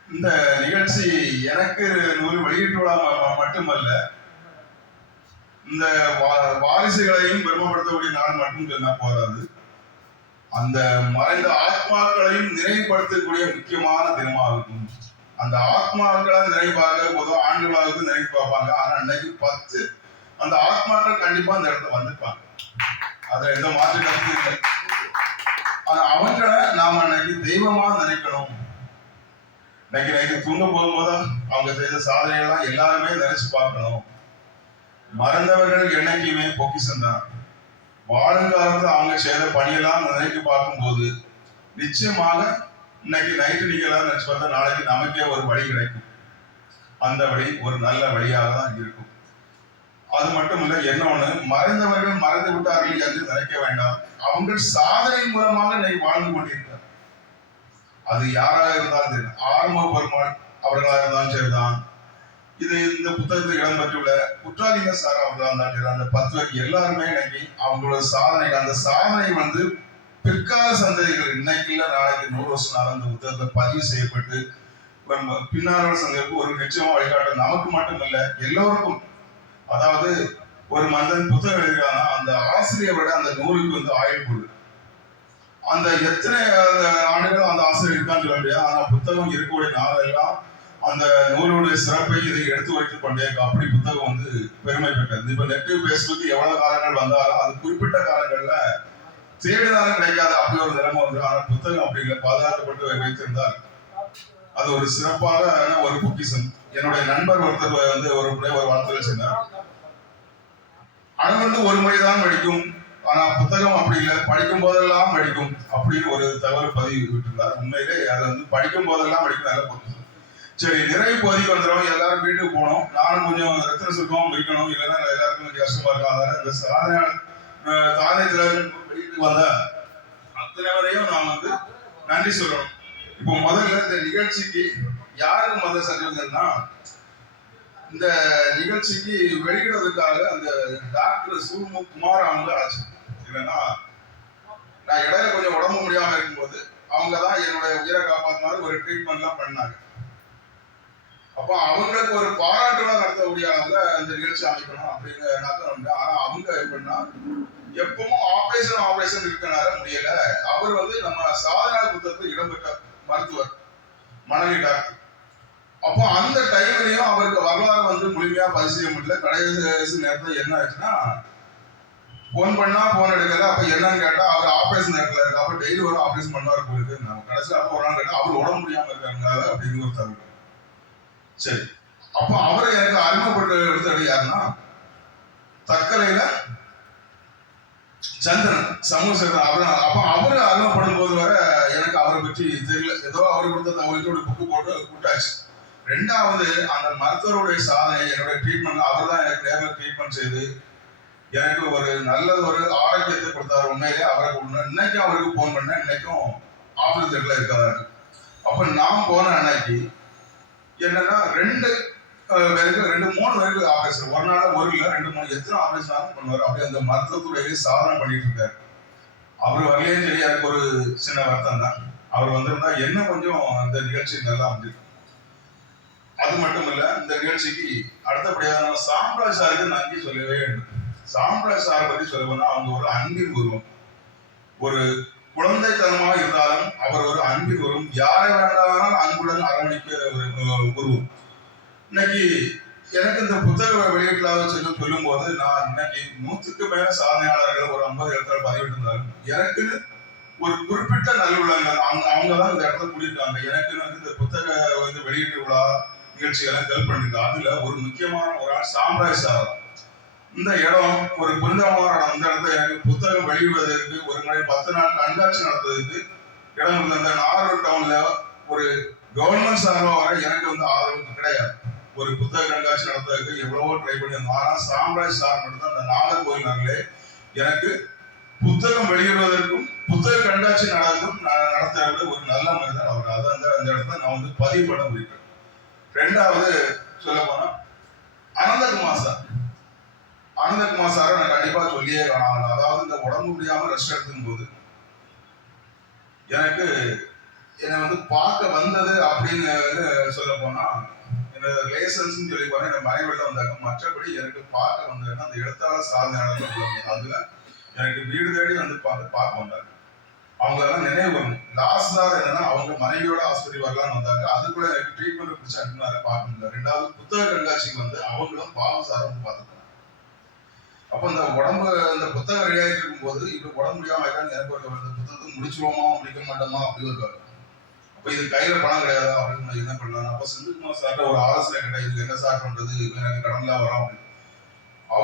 இந்த நிகழ்ச்சி எனக்கு நூல் வெளியீட்டு விழா மட்டுமல்ல, இந்த வாரிசுகளையும் பெருமைப்படுத்தக்கூடிய நாள் மட்டும் சொன்னா போதாது, அந்த மறைந்த ஆத்மாக்களையும் நினைவுபடுத்தக்கூடிய முக்கியமான தினமாகும். அந்த ஆத்மாக்களை நினைவாக பொதுவாக ஆண்டுகளாக நினைவு பார்ப்பாங்க. ஆனா இன்னைக்கு 10 அந்த ஆத்மாக்கள் கண்டிப்பா அந்த இடத்துல வந்திருப்பாங்க. அதுல எந்த மாற்று கருத்து இல்லை. ஆனா அவங்களை நாம இன்னைக்கு தெய்வமா நினைக்கணும். இன்னைக்கு நைட்டு தூங்க போகும்போது அவங்க செய்த சாதனைகள்லாம் எல்லாருமே நினைச்சு பார்க்கணும். மறந்தவர்கள் என்னைக்குமே பொக்கிஷம் தான். வாழுங்காலத்துல அவங்க செய்த பணியெல்லாம் நினைத்து பார்க்கும்போது நிச்சயமாக இன்னைக்கு நைட்டு நீங்க எல்லாம் நினைச்சு பார்த்தா நாளைக்கு நமக்கே ஒரு வழி கிடைக்கும். அந்த வழி ஒரு நல்ல வழியாக தான் இருக்கும். அது மட்டும் இல்ல, என்ன ஒண்ணு, மறைந்தவர்கள் மறைந்து விட்டார்கள் என்று நினைக்க வேண்டாம். அவங்க சாதனை மூலமாக இன்னைக்கு வாழ்ந்து கொண்டிருக்கிறார். அது யாராக இருந்தாலும் சரி, ஆர்ம பெருமாள் அவர்களாக இருந்தாலும் சரிதான், இது இந்த புத்தகத்தில் இடம்பெற்றுள்ள குற்றாலிங்க சார் அவர்களாக இருந்தாலும் சரி, அந்த 10 பேர் எல்லாருமே இன்னைக்கு அவங்களோட சாதனை, அந்த சாதனை வந்து பிற்கால சந்ததிகள் இன்னைக்கு இல்ல நாளைக்கு 100 வருஷம் நாள் அந்த புத்தகத்தை பதிவு செய்யப்பட்டு பின்னாரோட சந்ததிக்கு ஒரு நிச்சயமா வழிகாட்டும். நமக்கு மட்டும் இல்ல, எல்லோருக்கும். அதாவது ஒரு மனிதன் புத்தகம் எழுதுறாங்க, அந்த ஆசிரியரோட அந்த நூலுக்கு வந்து ஆயுள் போடுது. அந்த எத்தனை ஆண்டுகள் அந்த ஆசிரியர் இருக்கான்னு சொல்ல முடியாது. ஆனா புத்தகம் இருக்கக்கூடிய நாளெல்லாம் அந்த நூலுடைய சிறப்பை இதை எடுத்து வைத்துக் கொண்டே அப்படி புத்தகம் வந்து பெருமை பெற்றது. இப்ப நெட் பேஸ்புக் எவ்வளவு காலங்கள் வந்தாலும் அது குறிப்பிட்ட காலங்கள்ல தேடினாலும் கிடைக்காத அப்படி ஒரு நிலைமை வந்து. ஆனா புத்தகம் அப்படி இல்லை, பாதுகாக்கப்பட்டு வைத்திருந்தால் அது ஒரு சிறப்பான ஒரு பொக்கிஷம். என்னுடைய நண்பர் ஒருத்தர் வந்து ஒரு வார்த்தையில சொன்னார், அணுகுண்டு ஒரு முறைதான் படிக்கும், ஆனா புத்தகம் அப்படி இல்லை, படிக்கும் போதெல்லாம் படிக்கும் அப்படின்னு ஒரு தகவல் பதிவு விட்டுருந்தார். உண்மையிலே அதை வந்து படிக்கும் போதெல்லாம் படிக்கும் நல்ல பொக்கிஷம். சரி, நிறைவு பகுதிக்கு வந்துடும். எல்லாரும் வீட்டுக்கு போகணும். நானும் கொஞ்சம் ரத்தன சுருக்கம் முடிக்கணும், இல்லைன்னா எல்லாருக்கும் கொஞ்சம் கஷ்டமா இருக்கும். அதனால இந்த சாதனை வீட்டுக்கு வந்த அத்தனை வரையும் நான் வந்து நன்றி சொல்லணும். இப்போ முதல்ல இந்த நிகழ்ச்சிக்கு யாருக்கு முதல் சர்டிபிகேட்னா, இந்த நிகழ்ச்சிக்கு வெளியிடுறதுக்காக அந்த டாக்டர் குமார் அவங்க ஆச்சு. இல்லைன்னா நான் இடையில கொஞ்சம் உடம்பு முடியாம இருக்கும்போது அவங்க தான் என்னுடைய உயிரை காப்பாத்தினாரு, ஒரு ட்ரீட்மெண்ட்லாம் பண்ணாங்க. அப்போ அவங்களுக்கு ஒரு பாராட்டுல நடத்தக்கூடிய அந்த நிகழ்ச்சி அமைக்கணும் அப்படின்னு எண்ணாக்கம் உண்டு. ஆனா அவங்க எப்படின்னா எப்பவும் ஆபரேஷன் இருக்கனால முடியல. அவர் வந்து நம்ம சாதனை புத்தகத்தில் இடம்பெற்ற மருத்துவர், மனைவி டாக்டர். அப்போ அந்த டைம்லயும் அவருக்கு வரலாறு வந்து முழுமையா பரிசீலிக்க முடியல. கடைசி நேரத்தில் என்ன ஆச்சுன்னா போன் பண்ணா போன் எடுக்கல. அப்ப என்னன்னு கேட்டா அவர் ஆபரேஷன் நேரத்தில் இருக்கு. அப்ப டெய்லி ஒரு ஆபரேஷன் பண்ணுவாரு போயிருக்கு. நம்ம கடைசியில் அப்ப ஒரு நாள் கேட்டா அவர் உடம்பு முடியாம இருக்காங்க அப்படின்னு ஒரு தகவல். சரி, அப்ப அவரை எனக்கு அறிமுகப்பட்டு எடுத்தது யாருன்னா தக்கலையில சந்திரன் சமூக சேவகர். அப்ப அவரு அறிமுகப்படும் போது வர எனக்கு அவரை பற்றி தெரியல. ஏதோ அவர் கொடுத்த தகவலுக்கு ஒரு புக்கு போட்டு கூட்டாச்சு. ரெண்டாவது அந்த மருத்துவருடைய சாதனை, என்னுடைய ட்ரீட்மெண்ட், அவர் தான் எனக்கு நேரில் ட்ரீட்மெண்ட் செய்து எனக்கு ஒரு நல்ல ஒரு ஆரோக்கியத்தை கொடுத்தாரு. உண்மையிலே அவரை இன்னைக்கும் அவருக்கு போன் பண்ணேன். இன்னைக்கும் ஆபரேஷன் தேட்டர்ல இருக்காரு. அப்ப நான் போன அன்னைக்கு என்னன்னா 2 பேருக்கு 2-3 பேருக்கு ஆபரேஷன். ஒரு நாள் ஒரு இல்லை 2-3 எத்தனை ஆபரேஷன் ஆகும் பண்ணுவார். அப்படி அந்த மருத்துவத்துறையிலே சாதனை பண்ணிட்டு இருக்காரு. அவர் வரலையே சொல்லி எனக்கு ஒரு சின்ன வருத்தம் தான். அவர் வந்திருந்தா என்ன கொஞ்சம் இந்த நிகழ்ச்சி நல்லா வந்துருக்கு. அது மட்டும் இல்ல, இந்த நிகழ்ச்சிக்கு அடுத்தபடியாக நம்ம சாம்ராஜ் சாருக்கு நன்றி சொல்லவே வேண்டும். சாம்ராஜ் சாரை பற்றி சொல்ல போனா அவங்க ஒரு அன்பின் உருவம். ஒரு குழந்தைத்தனமாக இருந்தாலும் அவர் ஒரு அன்பின் உருவம். யாரை வேண்டாலும் அன்புடன் அரவணைக்க ஒரு உருவம். இன்னைக்கு எனக்கு இந்த புத்தக வெளியீட்டுலாக சொல்லும் போது நான் இன்னைக்கு 100க்கு மேல சாதனையாளர்கள் ஒரு 50 இடத்துல பதிவிட்டிருந்தாலும் எனக்குன்னு ஒரு குறிப்பிட்ட நல்லுள்ளங்கள் அவங்க தான் இந்த இடத்துல கூடியிருக்காங்க. எனக்குன்னு இந்த புத்தக வந்து வெளியீட்டு விழா நிகழ்ச்சிகளை ஹெல்ப் பண்ணிருக்காங்க. அதுல ஒரு முக்கியமான ஒரு ஆள் சாம்ராஜ் சார். இந்த இடம் ஒரு புனிதமான இடம். இந்த இடத்துல எனக்கு புத்தகம் வெளியிடுவதற்கு ஒரு முறை 10 நாள் கண்காட்சி நடத்துவதற்கு இடம் இருந்த அந்த நாகர்கோவில் டவுன்ல ஒரு கவர்மெண்ட் சார்பாக வர எனக்கு வந்து ஆதரவு கிடையாது. ஒரு புத்தக கண்காட்சி நடத்துவதற்கு எவ்வளவோ ட்ரை பண்ணியிருந்தோம். ஆனா சாம்ராஜ் சார் மட்டும்தான் அந்த நாகர்கோவில் நகரிலே எனக்கு புத்தகம் வெளியிடுவதற்கும் புத்தக கண்காட்சி நடத்துறது ஒரு நல்ல மனிதர் அவர். அதை அந்த இடத்துல நான் வந்து பதிவு பண்ண முடியும். ரெண்டாவது சொல்ல போனா அனந்தகுமார் சார். அனந்தகுமார் சாரை நான் கண்டிப்பா சொல்லியே வேணாம். அதாவது இந்த உடம்பு முடியாம ரெஸ்ட் எடுக்கும் போது எனக்கு என்னை வந்து பார்க்க வந்தது அப்படின்னு சொல்ல போனா என்னோட ரிலேஷன்ஸ் சொல்லி போனா என் மனைவில வந்தாங்க. மற்றபடி எனக்கு பார்க்க வந்ததுன்னா அந்த எழுத்தாளர் சாதனையாளர் அதுல எனக்கு வீடு தேடி வந்து பார்க்க வந்தாங்க. அவங்க எல்லாம் நினைவு வரணும். லாஸ்ட் தான் என்னன்னா அவங்க மனைவியோட ஆஸ்பத்திரி வரலான்னு வந்தாங்க. அது கூட எனக்கு ட்ரீட்மெண்ட் பிடிச்ச அனுப்பினால பார்க்க முடியல. ரெண்டாவது புத்தக கண்காட்சிக்கு வந்து அவங்களும் பாவம் சார் வந்து பார்த்துட்டாங்க. அப்போ இந்த உடம்பு இந்த புத்தகம் ரெடியாகிட்டு இருக்கும்போது இப்போ உடம்பு முடியாம எனக்கு ஒரு இந்த புத்தகத்தை முடிச்சுருவோமா முடிக்க மாட்டோமா அப்படி இருக்காரு. அப்போ இது கையில பணம் கிடையாதா அப்படின்னு என்ன பண்ணலாம். அப்போ செந்தில்குமார் சார்ட்ட ஒரு ஆலோசனை கேட்டேன். இதுக்கு என்ன சார் பண்றது, இப்போ எனக்கு கடன்லாம் வரும் அப்படின்னு.